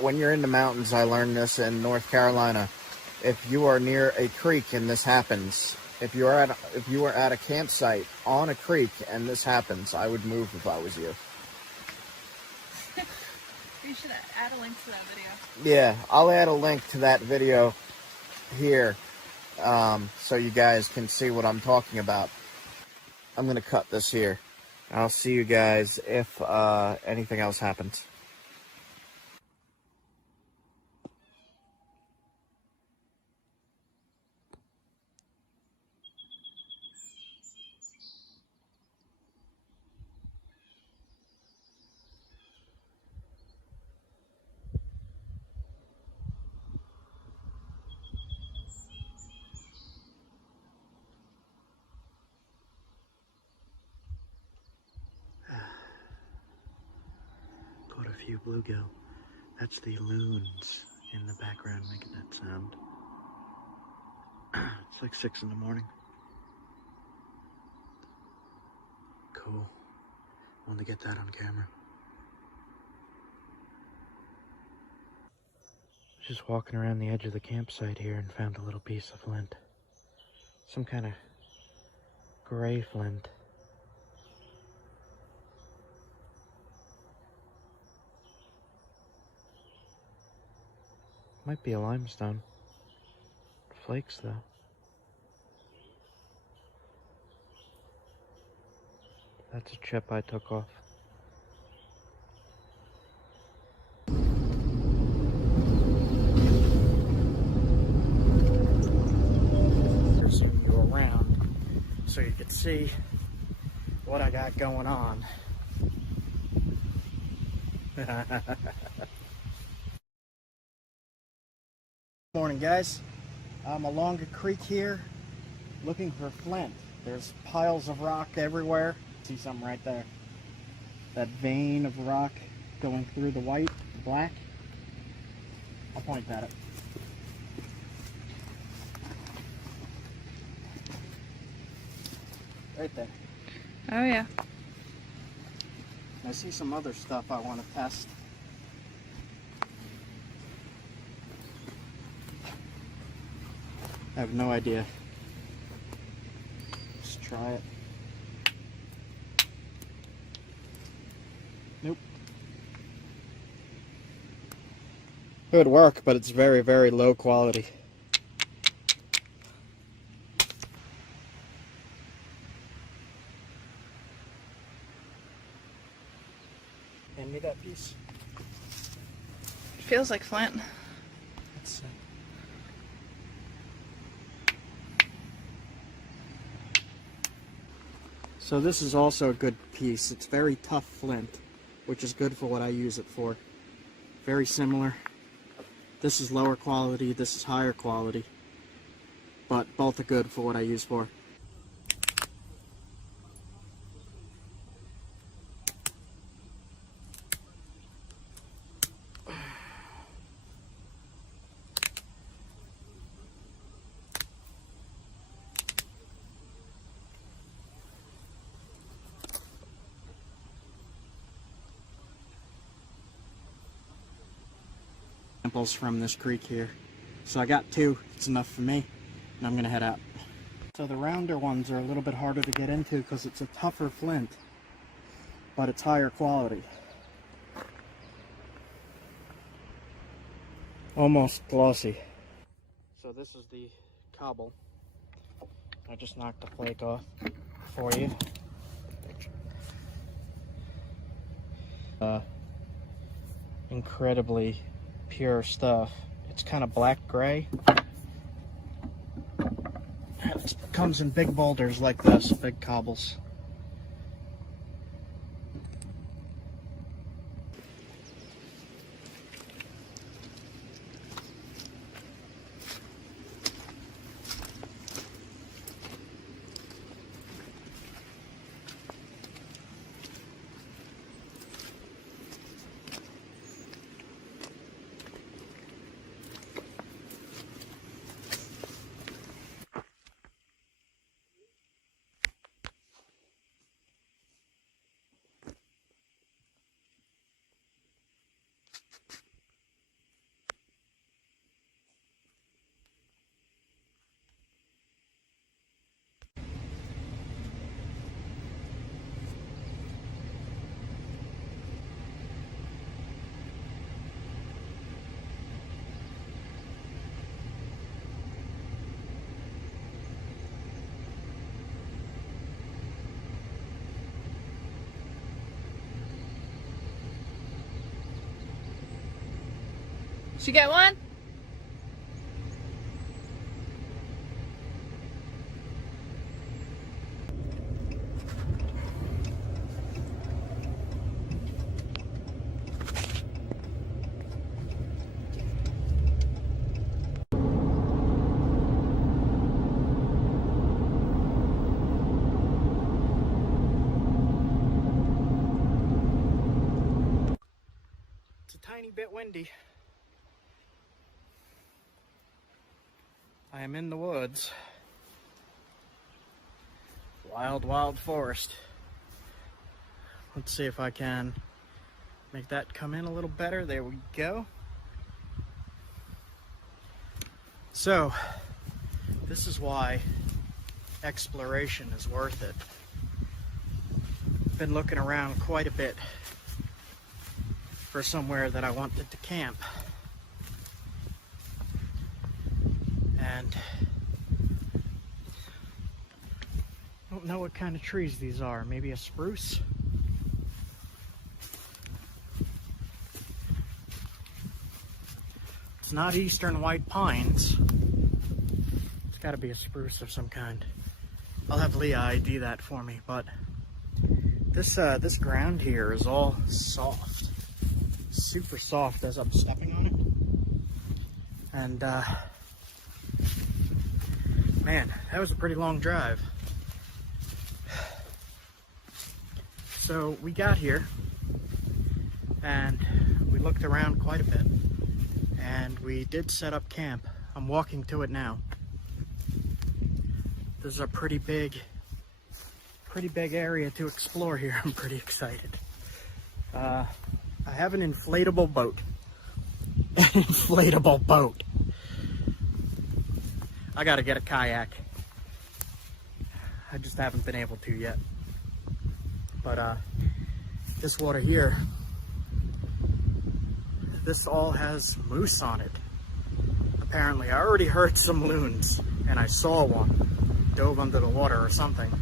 When you're in the mountains, I learned this in North Carolina. If you are near a creek and this happens, if you are at a campsite on a creek and this happens, I would move if I was you. You should add a link to that video. Yeah, I'll add a link to that video here, so you guys can see what I'm talking about. I'm gonna cut this here. I'll see you guys if anything else happens. Caught a few bluegill. That's the loons in the background making that sound. It's like 6 in the morning. Cool. Wanted to get that on camera. Just walking around the edge of the campsite here and found a little piece of flint. Some kind of gray flint. Might be a limestone. Flakes though. That's a chip I took off. Just zoom you around so you can see what I got going on. Morning, guys. I'm along a creek here looking for flint. There's piles of rock everywhere. See something right there. That vein of rock going through the white, the black. I'll point at it. Right there. Oh yeah. I see some other stuff I want to test. I have no idea. Let's try it. Nope. It would work, but it's very, very low quality. Hand me that piece. It feels like flint. Let's see. So this is also a good piece. It's very tough flint, which is good for what I use it for. Very similar. This is lower quality, this is higher quality, but both are good for what I use for. Samples from this creek here. So I got 2, it's enough for me, and I'm gonna head out. So the rounder ones are a little bit harder to get into because it's a tougher flint, but it's higher quality. Almost glossy. So this is the cobble. I just knocked the flake off for you. Incredibly pure stuff. It's kind of black gray. It comes in big boulders like this, big cobbles. Did you get one? It's a tiny bit windy. I am in the woods. Wild, wild forest. Let's see if I can make that come in a little better. There we go. So, this is why exploration is worth it. Been looking around quite a bit for somewhere that I wanted to camp. And I don't know what kind of trees these are. Maybe a spruce? It's not eastern white pines. It's got to be a spruce of some kind. I'll have Leah ID that for me, but this ground here is all soft. Super soft as I'm stepping on it. And man, that was a pretty long drive. So we got here and we looked around quite a bit and we did set up camp. I'm walking to it now. This is a pretty big area to explore here. I'm pretty excited. I have an inflatable boat. Inflatable boat. I gotta get a kayak. I just haven't been able to yet. But this water here, this all has moose on it. Apparently, I already heard some loons, and I saw one. Dove under the water or something.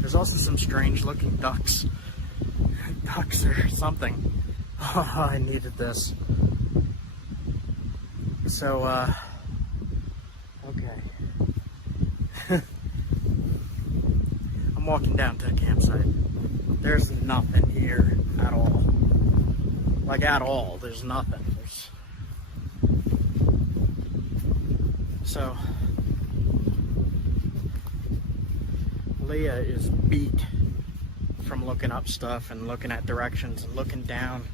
There's also some strange looking ducks. Ducks or something. Oh, I needed this. So, okay. I'm walking down to the campsite. There's nothing here at all. Like at all, there's nothing. So Leah is beat from looking up stuff and looking at directions and looking down.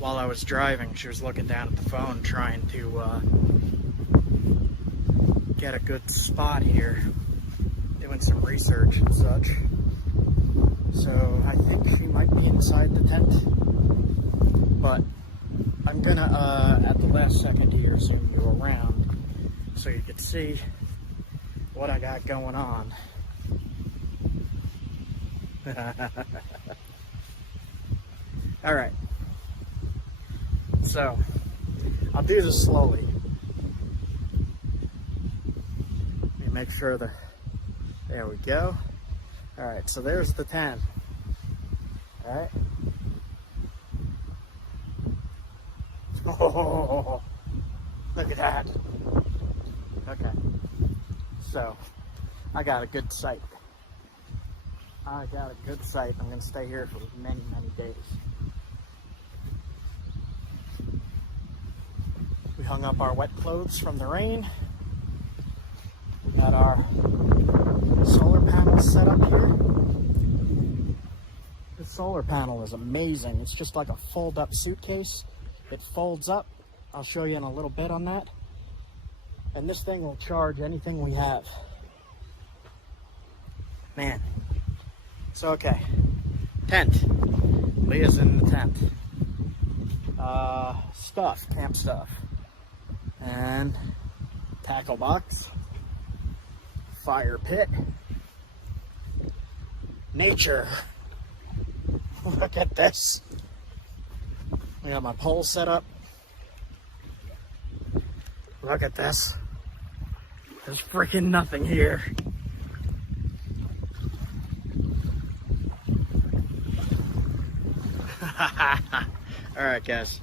While I was driving, she was looking down at the phone trying to get a good spot here, doing some research and such. So I think she might be inside the tent, but I'm gonna at the last second here zoom you around so you can see what I got going on. Alright, so I'll do this slowly. Let me make sure that, there we go. Alright, so there's the tent. Alright. Oh, look at that. Okay, so I got a good sight. I'm going to stay here for many, many days. We hung up our wet clothes from the rain. We got our solar panel set up here. This solar panel is amazing. It's just like a fold-up suitcase. It folds up. I'll show you in a little bit on that. And this thing will charge anything we have. Man. So, okay. Tent. Leah's in the tent. Stuff. Camp stuff. And tackle box. Fire pit. Nature. Look at this. I got my pole set up. Look at this. There's freaking nothing here. Alright guys,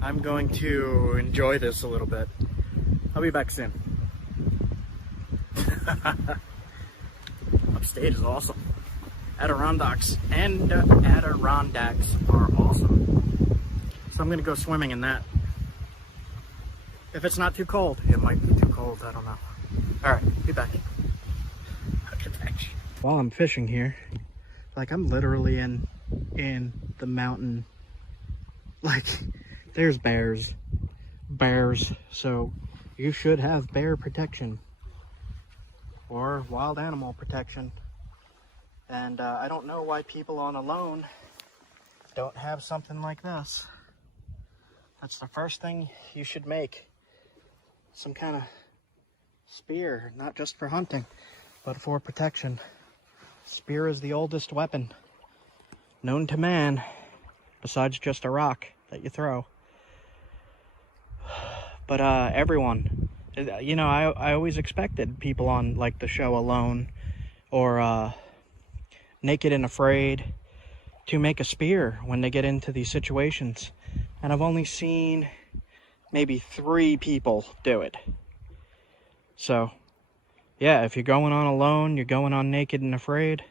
I'm going to enjoy this a little bit. I'll be back soon. Upstate is awesome. Adirondacks are awesome. So I'm going to go swimming in that. If it's not too cold. It might be too cold, I don't know. Alright, be back. Look at that shit. While I'm fishing here, like I'm literally in the mountain. Like, there's bears. So you should have bear protection. Or wild animal protection. And I don't know why people on alone don't have something like this. That's the first thing you should make. Some kind of spear, not just for hunting, but for protection. Spear is the oldest weapon known to man, besides just a rock that you throw. But everyone, you know, I always expected people on like the show Alone or Naked and Afraid to make a spear when they get into these situations. And I've only seen maybe 3 people do it. So, yeah, if you're going on Alone, you're going on Naked and Afraid,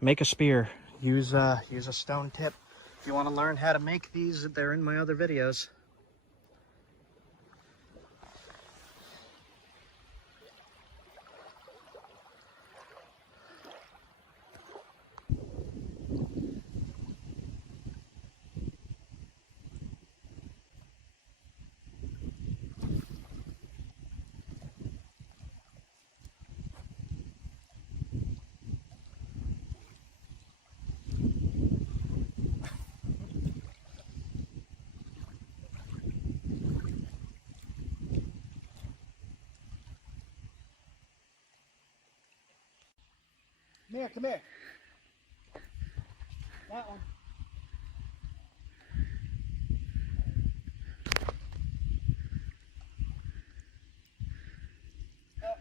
make a spear. Use a stone tip. If you want to learn how to make these, they're in my other videos. Come here. That one.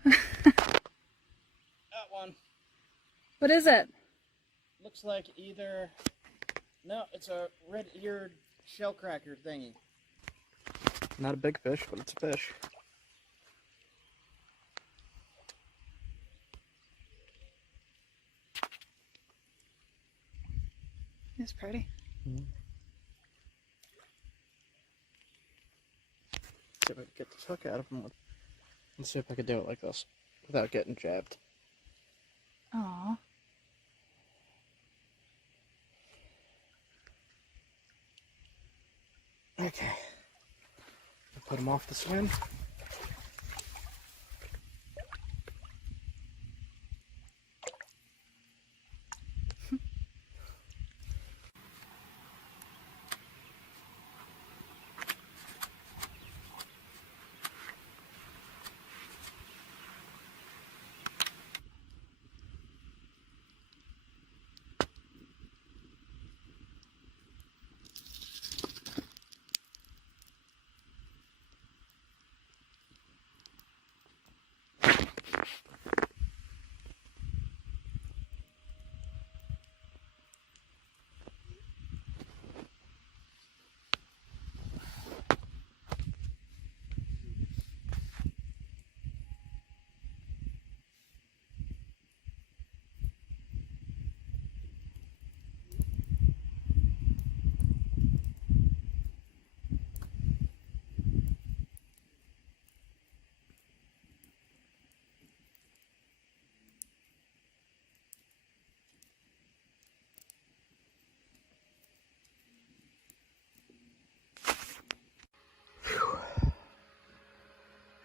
That one. What is it? Looks like either... No, it's a red-eared shellcracker thingy. Not a big fish, but it's a fish. It's pretty. See if I can get this hook out of him. Let's see if I could do it like this without getting jabbed. Aww. Okay. Put him off the swim.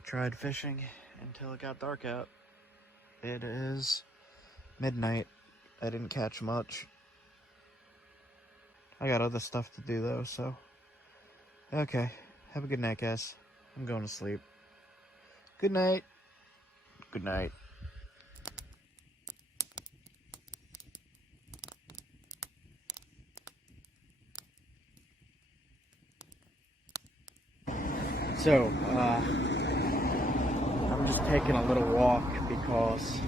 Tried fishing until it got dark out. It is midnight. I didn't catch much. I got other stuff to do though, so. Okay. Have a good night, guys. I'm going to sleep. Good night. Good night. So, I'm just taking a little walk because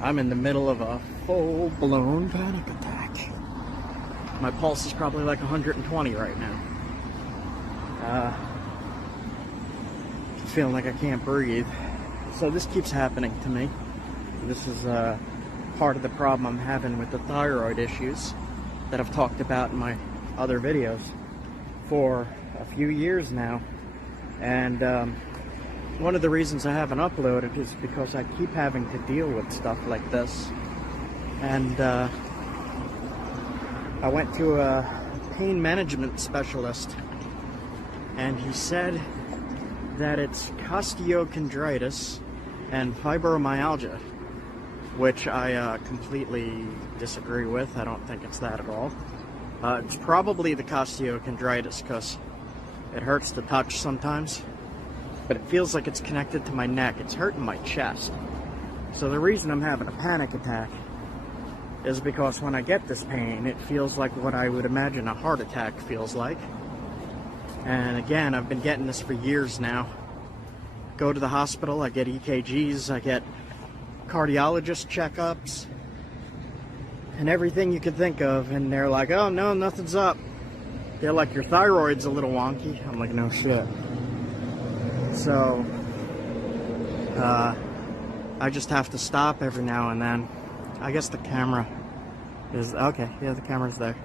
I'm in the middle of a full-blown panic attack. My pulse is probably like 120 right now. Just feeling like I can't breathe. So this keeps happening to me. This is part of the problem I'm having with the thyroid issues that I've talked about in my other videos for a few years now. And one of the reasons I haven't uploaded is because I keep having to deal with stuff like this. And I went to a pain management specialist, and he said that it's costochondritis and fibromyalgia, which I completely disagree with. I don't think it's that at all. It's probably the costochondritis because it hurts to touch sometimes, but it feels like it's connected to my neck. It's hurting my chest. So the reason I'm having a panic attack is because when I get this pain, it feels like what I would imagine a heart attack feels like. And again, I've been getting this for years now. Go to the hospital, I get EKGs, I get cardiologist checkups, and everything you could think of, and they're like, oh no, nothing's up. They're like, your thyroid's a little wonky. I'm like, no shit. So, I just have to stop every now and then. I guess the camera is, okay, yeah, the camera's there.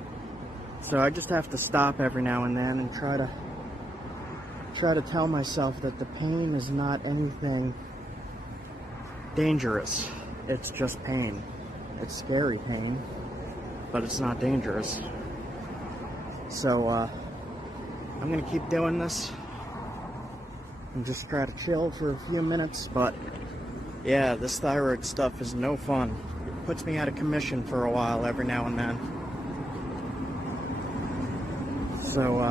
So I just have to stop every now and then and try to tell myself that the pain is not anything dangerous. It's just pain. It's scary pain, but it's not dangerous. So, I'm gonna keep doing this and just try to chill for a few minutes, but yeah, this thyroid stuff is no fun. It puts me out of commission for a while every now and then. So,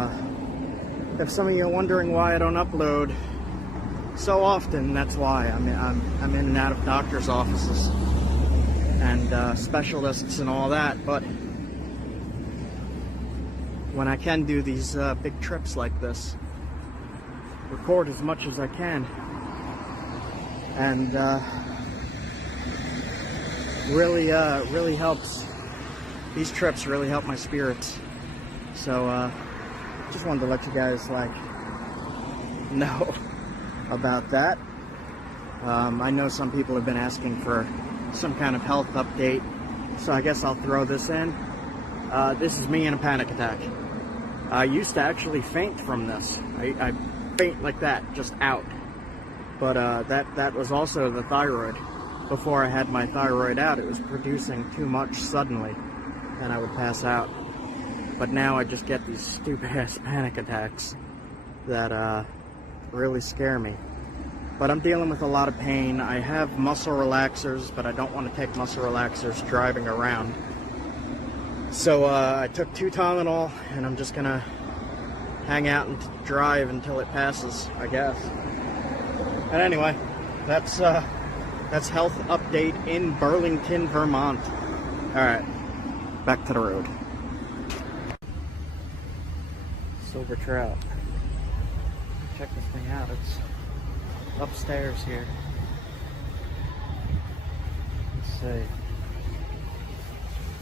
if some of you are wondering why I don't upload so often, that's why. I'm in and out of doctor's offices and specialists and all that, but when I can do these big trips like this, record as much as I can, and really helps. These trips really help my spirits. So just wanted to let you guys know about that. I know some people have been asking for some kind of health update, so I guess I'll throw this in. This is me in a panic attack. I used to actually faint from this. I faint like that, just out. But that was also the thyroid. Before I had my thyroid out, it was producing too much suddenly, and I would pass out. But now I just get these stupid-ass panic attacks that really scare me. But I'm dealing with a lot of pain. I have muscle relaxers, but I don't want to take muscle relaxers driving around. So I took 2 Tylenol, and I'm just gonna hang out and drive until it passes, I guess. And anyway, that's health update in Burlington, Vermont. All right, back to the road. Silver trout. Check this thing out. It's upstairs here. Let's see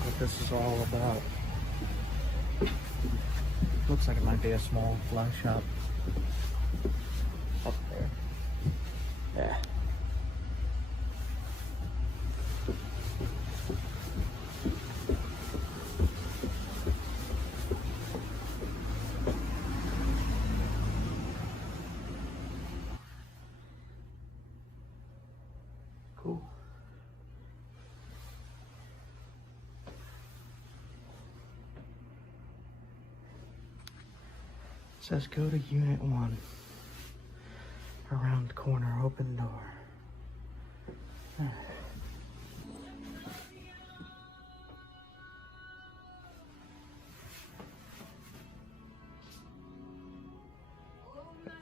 what this is all about. Looks like it might be a small fly shop up there. Yeah. Cool. It says go to Unit 1. Around the corner, open door.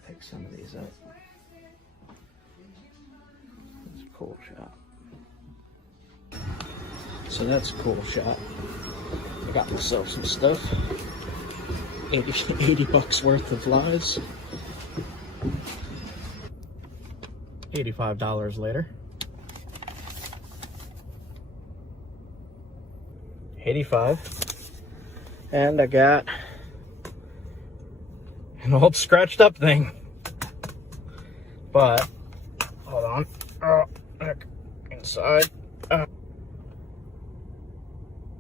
Pick some of these up. That's a cool shot. So that's a cool shot. I got myself some stuff. 80 bucks worth of flies. $85 later. 85. And I got an old scratched up thing. But hold on. Oh, look inside.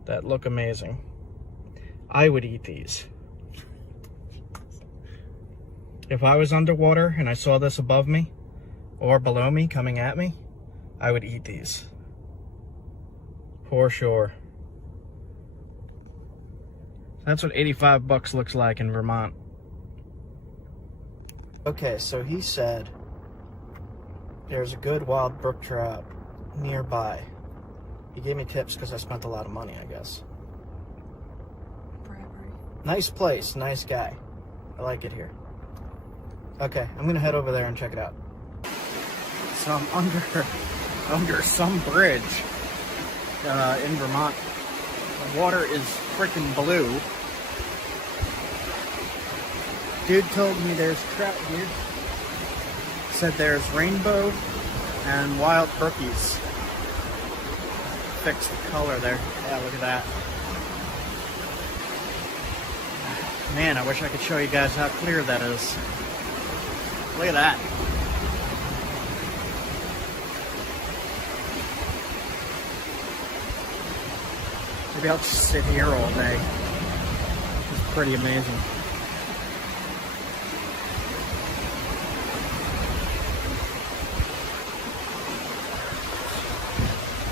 That look amazing. I would eat these. If I was underwater and I saw this above me or below me coming at me, I would eat these. For sure. That's what 85 bucks looks like in Vermont. Okay, so he said there's a good wild brook trout nearby. He gave me tips because I spent a lot of money, I guess. Bribery. Nice place, nice guy. I like it here. Okay, I'm gonna head over there and check it out. So I'm under some bridge in Vermont. The water is freaking blue. Dude told me there's trout here. Said there's rainbow and wild brookies. Fix the color there. Yeah, look at that. Man, I wish I could show you guys how clear that is. Look at that. Maybe I'll just sit here all day. It's pretty amazing.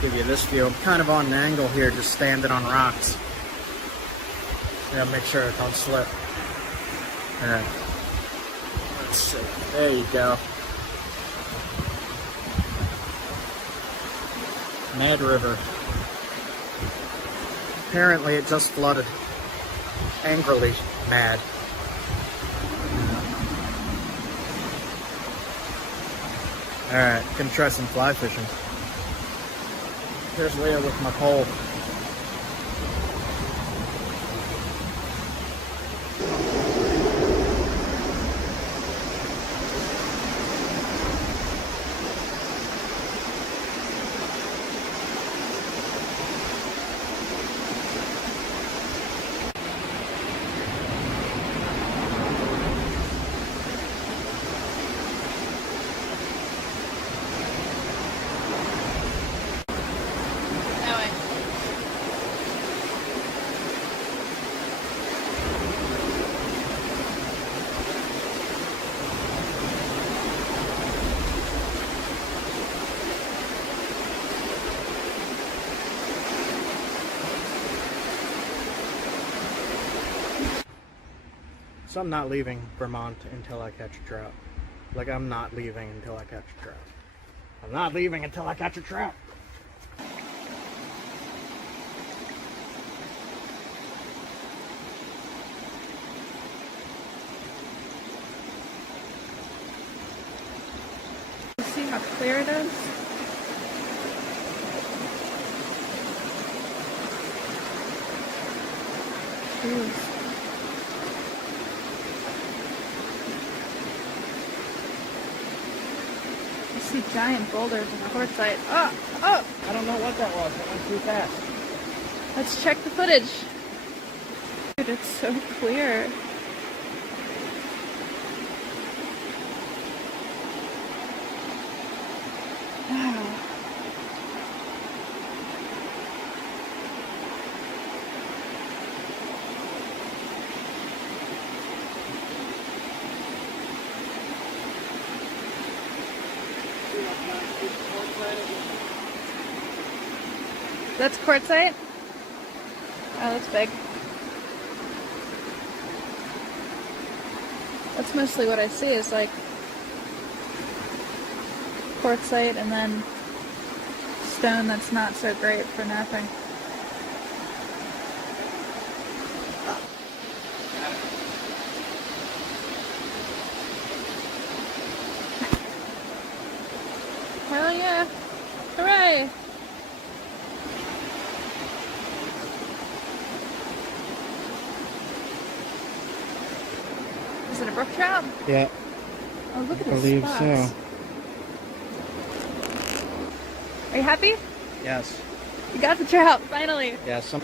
Give you this view. I'm kind of on an angle here, just standing on rocks. Yeah, make sure it don't slip. Alright. Let's see. There you go. Mad River. Apparently it just flooded. Angrily mad. Alright, gonna try some fly fishing. Here's Leah with my pole. So I'm not leaving Vermont until I catch a trout. Like, I'm not leaving until I catch a trout. I'm not leaving until I catch a trout. See how clear it is? Jeez. I see giant boulders in the quartzite. Oh! Oh! I don't know what that was. It went too fast. Let's check the footage. Dude, it's so clear. Wow. That's quartzite? Oh, that's big. That's mostly what I see is like quartzite and then stone that's not so great for napping. Hell yeah! Hooray! Is it a brook trout? Yeah, Oh, look at I these believe spots. so. Are you happy? Yes. You got the trout, finally. Yes.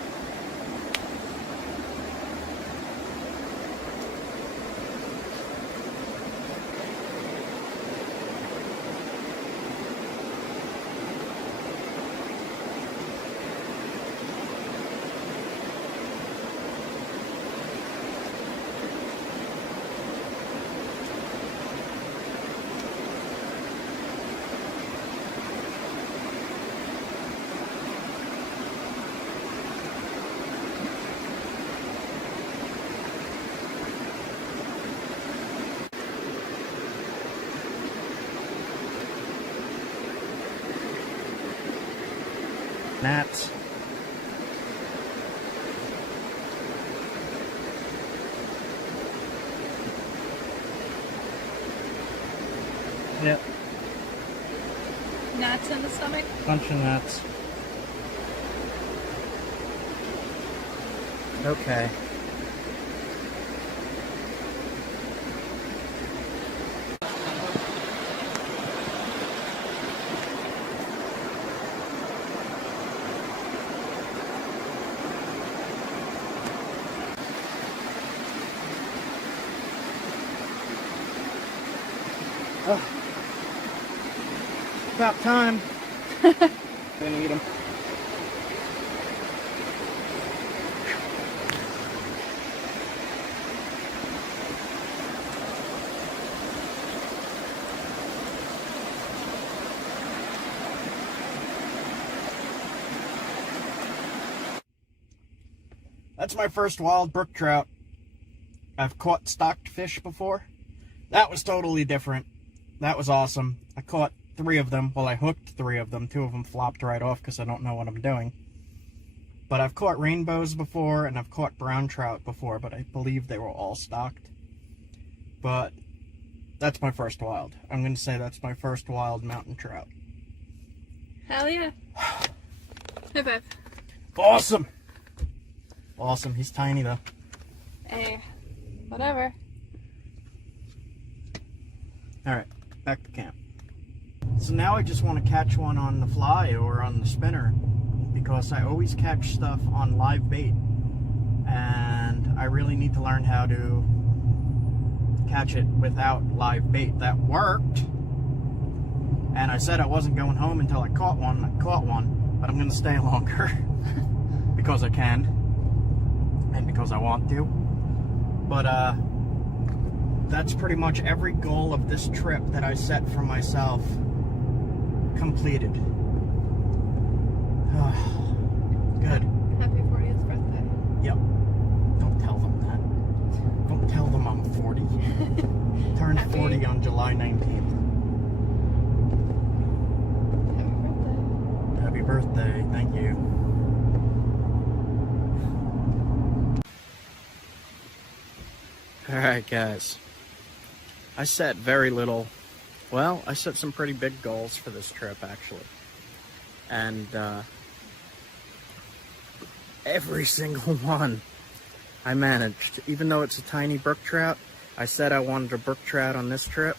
Gnats. Yep, Gnats in the stomach. bunch of gnats. Okay. Oh. About time. Gonna eat them. That's my first wild brook trout. I've caught stocked fish before. That was totally different. That was awesome. I caught 3 of them. Well, I hooked 3 of them. 2 of them flopped right off because I don't know what I'm doing. But I've caught rainbows before, and I've caught brown trout before, but I believe they were all stocked. But that's my first wild. I'm going to say that's my first wild mountain trout. Hell yeah. High five. Awesome! Awesome. He's tiny, though. Hey, whatever. Alright, back to camp. So now I just want to catch one on the fly or on the spinner, because I always catch stuff on live bait, and I really need to learn how to catch it without live bait. That worked, and I said I wasn't going home until I caught one. I caught one, but I'm going to stay longer because I can and because I want to. But that's pretty much every goal of this trip that I set for myself completed. Good. Happy 40th birthday. Yep. Don't tell them that. Don't tell them I'm 40. Turned Happy- 40 on July 19th. Happy birthday. Happy birthday. Thank you. Alright guys, I set very little, well, I set some pretty big goals for this trip actually, and every single one I managed. Even though it's a tiny brook trout, I said I wanted a brook trout on this trip,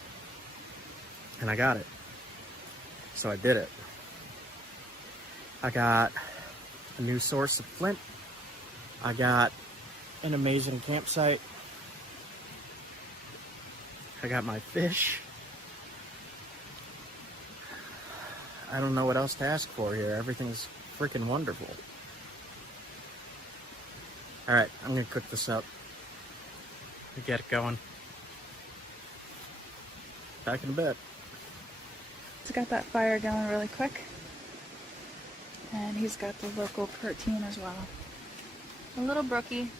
and I got it. So I did it. I got a new source of flint, I got an amazing campsite, I got my fish. I don't know what else to ask for here. Everything's freaking wonderful. Alright, I'm gonna cook this up. Get it going. Back in a bit. He's got that fire going really quick. And he's got the local protein as well. A little brookie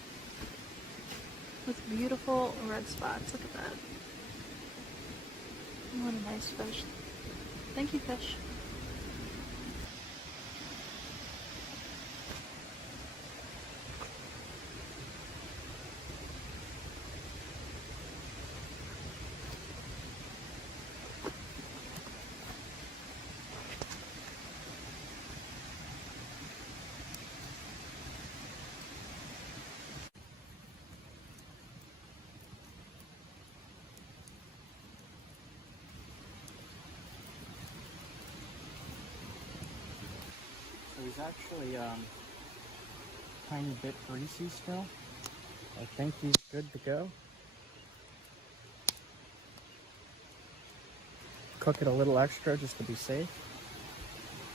with beautiful red spots. Look at that. What a nice fish. Thank you, fish. So he's actually tiny bit greasy still. I think he's good to go. Cook it a little extra just to be safe.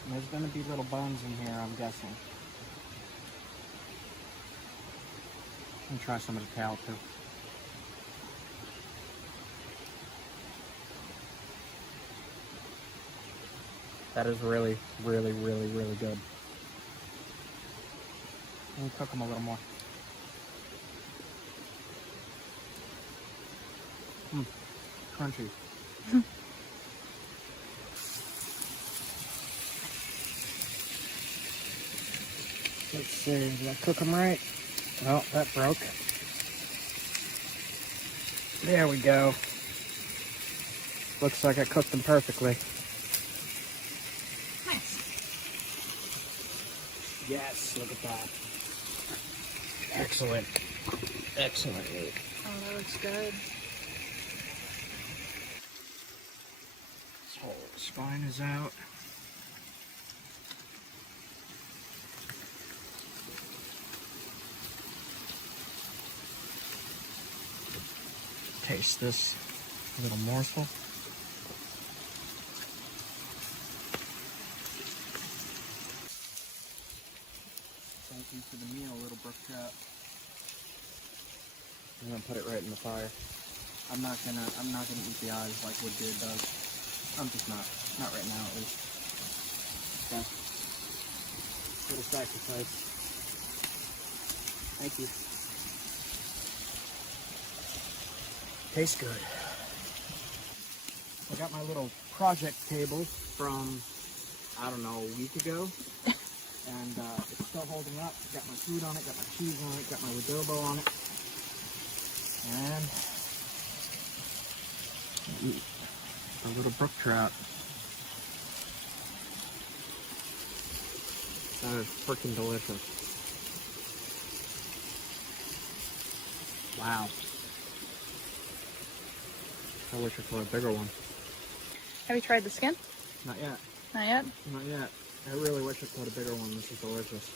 And there's going to be little bones in here, I'm guessing. Let me try some of the tail too. That is really, really, really, really good. Let me cook them a little more. Crunchy. Let's see, did I cook them right? Oh, that broke. There we go. Looks like I cooked them perfectly. Nice. Yes, look at that. Excellent. Excellent meat. Oh, that looks good. This whole spine is out. Taste this little morsel. Thank you for the meal, little brook trout. I'm gonna put it right in the fire. I'm not gonna eat the eyes like Woodbeard does. I'm just not right now at least. Okay. Little sacrifice. Thank you. Tastes good. I got my little project table from, I don't know, a week ago. And it's still holding up. Got my food on it, got my cheese on it, got my adobo on it. And eat a little brook trout. That is freaking delicious. Wow. I wish I caught a bigger one. Have you tried the skin? Not yet. Not yet? Not yet. I really wish I caught a bigger one. This is delicious.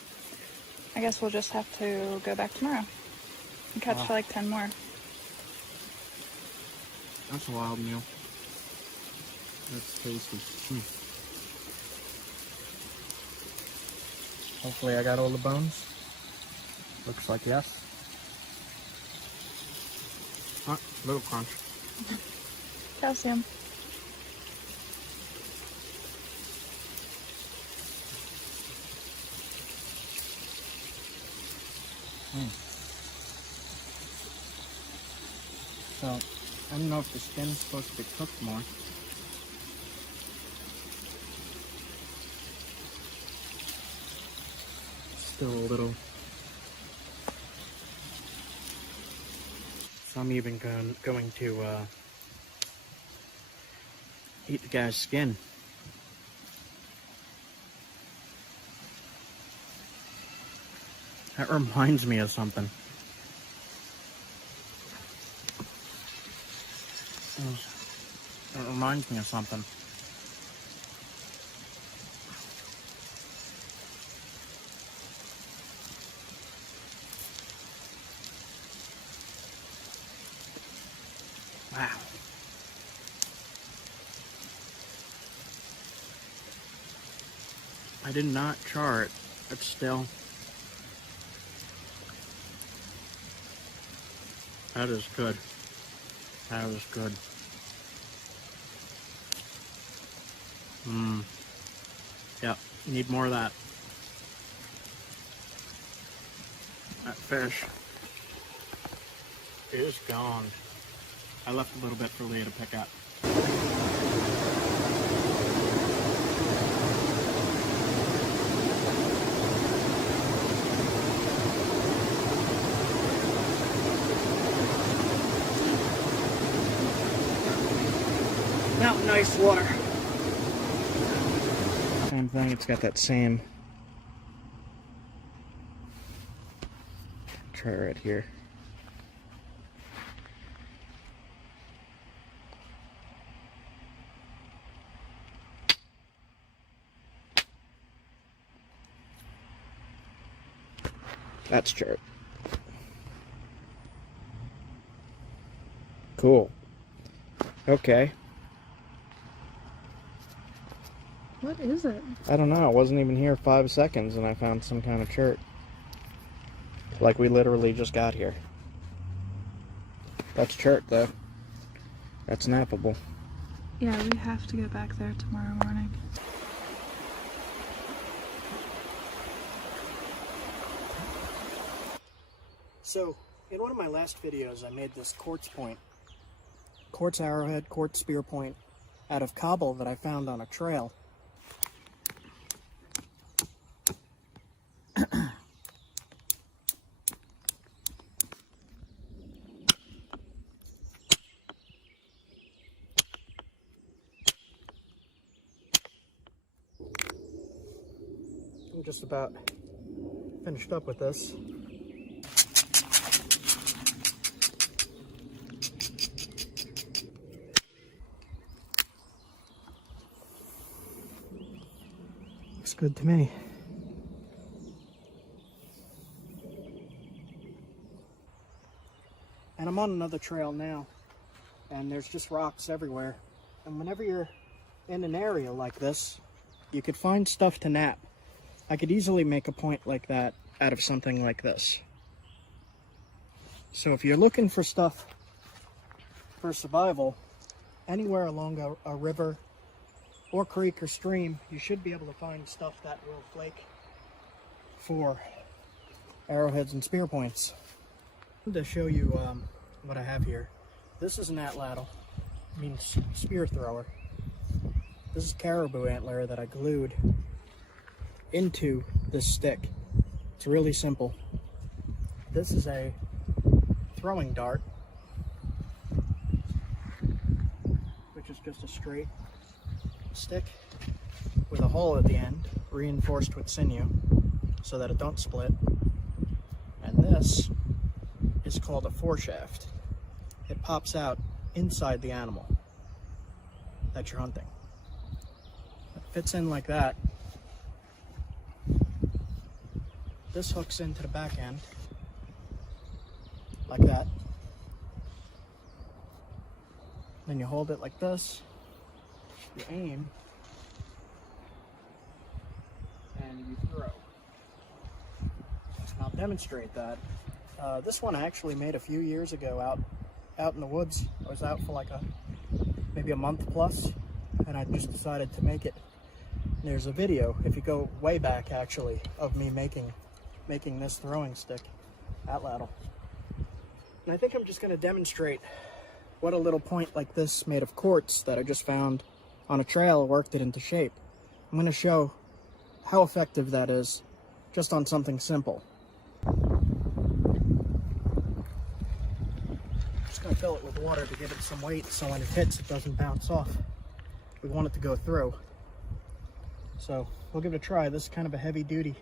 I guess we'll just have to go back tomorrow and catch Wow. like 10 more. That's a wild meal. That's tasty. Hopefully I got all the bones. Looks like yes. Little crunch. Calcium. So, I don't know if the skin's supposed to be cooked more. Still a little. So I'm even going to eat the guy's skin. That reminds me of something. It reminds me of something. Wow. I did not char it, but still. That is good. That is good. Yep, need more of that. That fish is gone. I left a little bit for Leah to pick up. Mountain ice water. Same thing, it's got that same. Try right here. That's chart. Cool. Okay. What is it? I don't know. It wasn't even here 5 seconds and I found some kind of chert. Like we literally just got here. That's chert though. That's nappable. Yeah, we have to go back there tomorrow morning. So, in one of my last videos, I made this quartz point. Quartz arrowhead, quartz spear point out of cobble that I found on a trail. I'm just about finished up with this. Looks good to me. And I'm on another trail now, and there's just rocks everywhere. And whenever you're in an area like this, you could find stuff to nap. I could easily make a point like that out of something like this. So if you're looking for stuff for survival, anywhere along a river or creek or stream, you should be able to find stuff that will flake for arrowheads and spear points. To show you what I have here. This is an atlatl, means spear thrower. This is caribou antler that I glued into this stick. It's really simple. This is a throwing dart, which is just a straight stick with a hole at the end, reinforced with sinew so that it don't split. And this is called a foreshaft. It pops out inside the animal that you're hunting. It fits in like that. This hooks into the back end like that. Then you hold it like this, you aim, and you throw. And I'll demonstrate that. This one I actually made a few years ago out in the woods. I was out for like maybe a month plus, and I just decided to make it. There's a video, if you go way back actually, of me making this throwing stick, atlatl. And I think I'm just going to demonstrate what a little point like this made of quartz that I just found on a trail worked it into shape. I'm going to show how effective that is just on something simple. Just going to fill it with water to give it some weight so when it hits it doesn't bounce off. We want it to go through. So we'll give it a try. This is kind of a heavy duty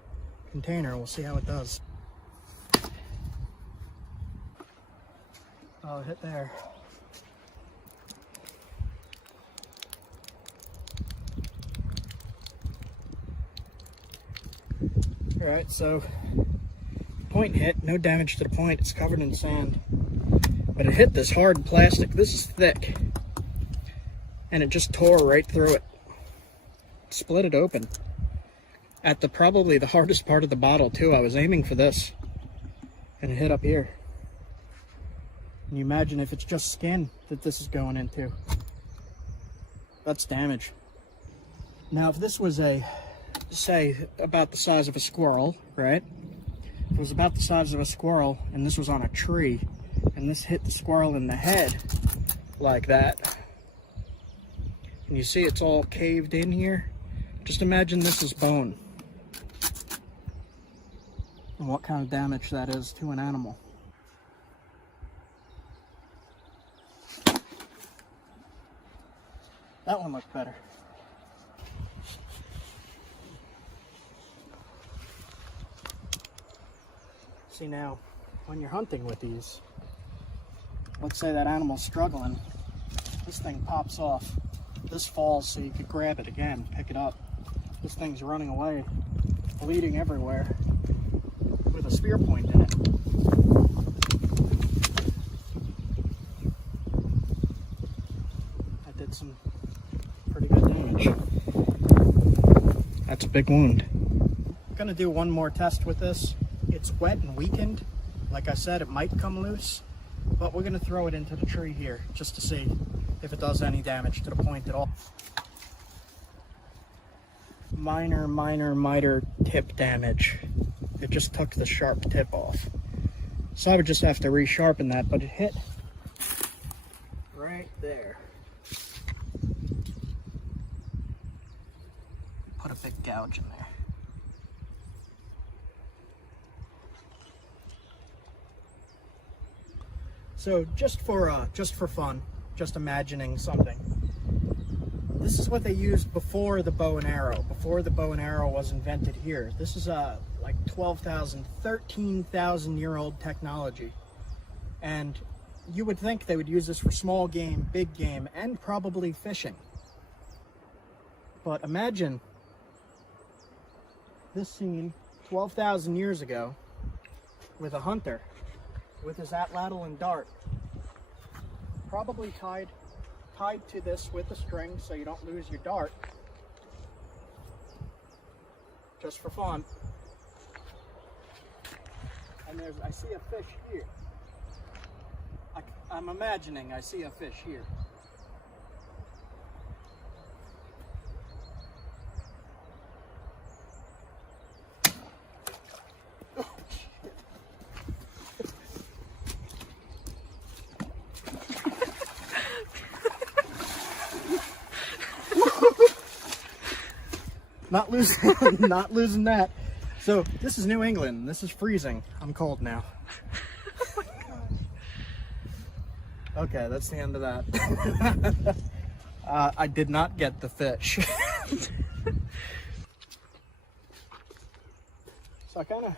container. We'll see how it does. Oh, it hit there. Alright, so point hit, no damage to the point, it's covered in sand. But it hit this hard plastic, this is thick. And it just tore right through it. Split it open. At probably the hardest part of the bottle too. I was aiming for this. And it hit up here. Can you imagine if it's just skin that this is going into? That's damage. Now if this was say about the size of a squirrel, right? If it was about the size of a squirrel and this was on a tree and this hit the squirrel in the head like that, and you see it's all caved in here, just imagine this is bone and what kind of damage that is to an animal. That one looked better. See now, when you're hunting with these, let's say that animal's struggling, this thing pops off, this falls so you could grab it again, pick it up. This thing's running away, bleeding everywhere, with a spear point in it. That did some pretty good damage. That's a big wound. I'm gonna do one more test with this. It's wet and weakened. Like I said, it might come loose, but we're gonna throw it into the tree here just to see if it does any damage to the point at all. Minor tip damage. It just took the sharp tip off. So I would just have to resharpen that, but it hit right there. Put a big gouge in there. So just for fun, just imagining something. This is what they used before the bow and arrow. Before the bow and arrow was invented here. This is like 12,000, 13,000 year old technology. And you would think they would use this for small game, big game, and probably fishing. But imagine this scene 12,000 years ago with a hunter with his atlatl and dart, probably tied to this with a string so you don't lose your dart, just for fun. And I see a fish here. I'm imagining I see a fish here. Not losing that. So this is New England. This is freezing. I'm cold now. Oh my gosh. Okay, that's the end of that. I did not get the fish. So I kind of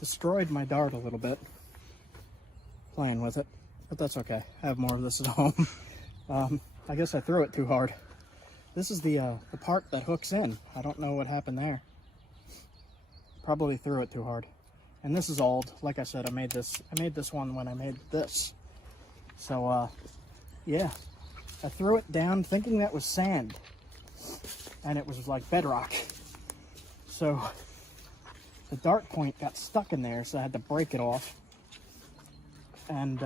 destroyed my dart a little bit playing with it, but that's okay. I have more of this at home. I guess I threw it too hard. This is the part that hooks in. I don't know what happened there. Probably threw it too hard. And this is old. Like I said, I made this one when I made this. So yeah, I threw it down thinking that was sand, and it was like bedrock. So the dart point got stuck in there, so I had to break it off. And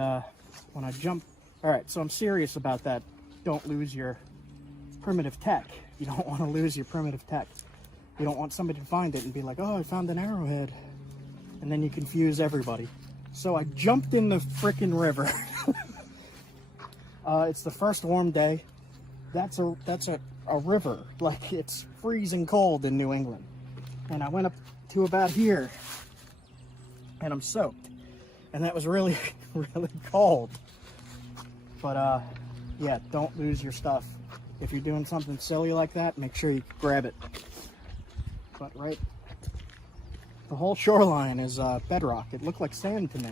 when I jumped, all right, so I'm serious about that. Don't lose your primitive tech. You don't want to lose your primitive tech. You don't want somebody to find it and be like, oh, I found an arrowhead. And then you confuse everybody. So I jumped in the frickin' river. It's the first warm day. That's a river. Like, it's freezing cold in New England. And I went up to about here, and I'm soaked. And that was really, really cold. But, yeah, don't lose your stuff. If you're doing something silly like that, make sure you grab it. But, right, the whole shoreline is bedrock. It looked like sand to me.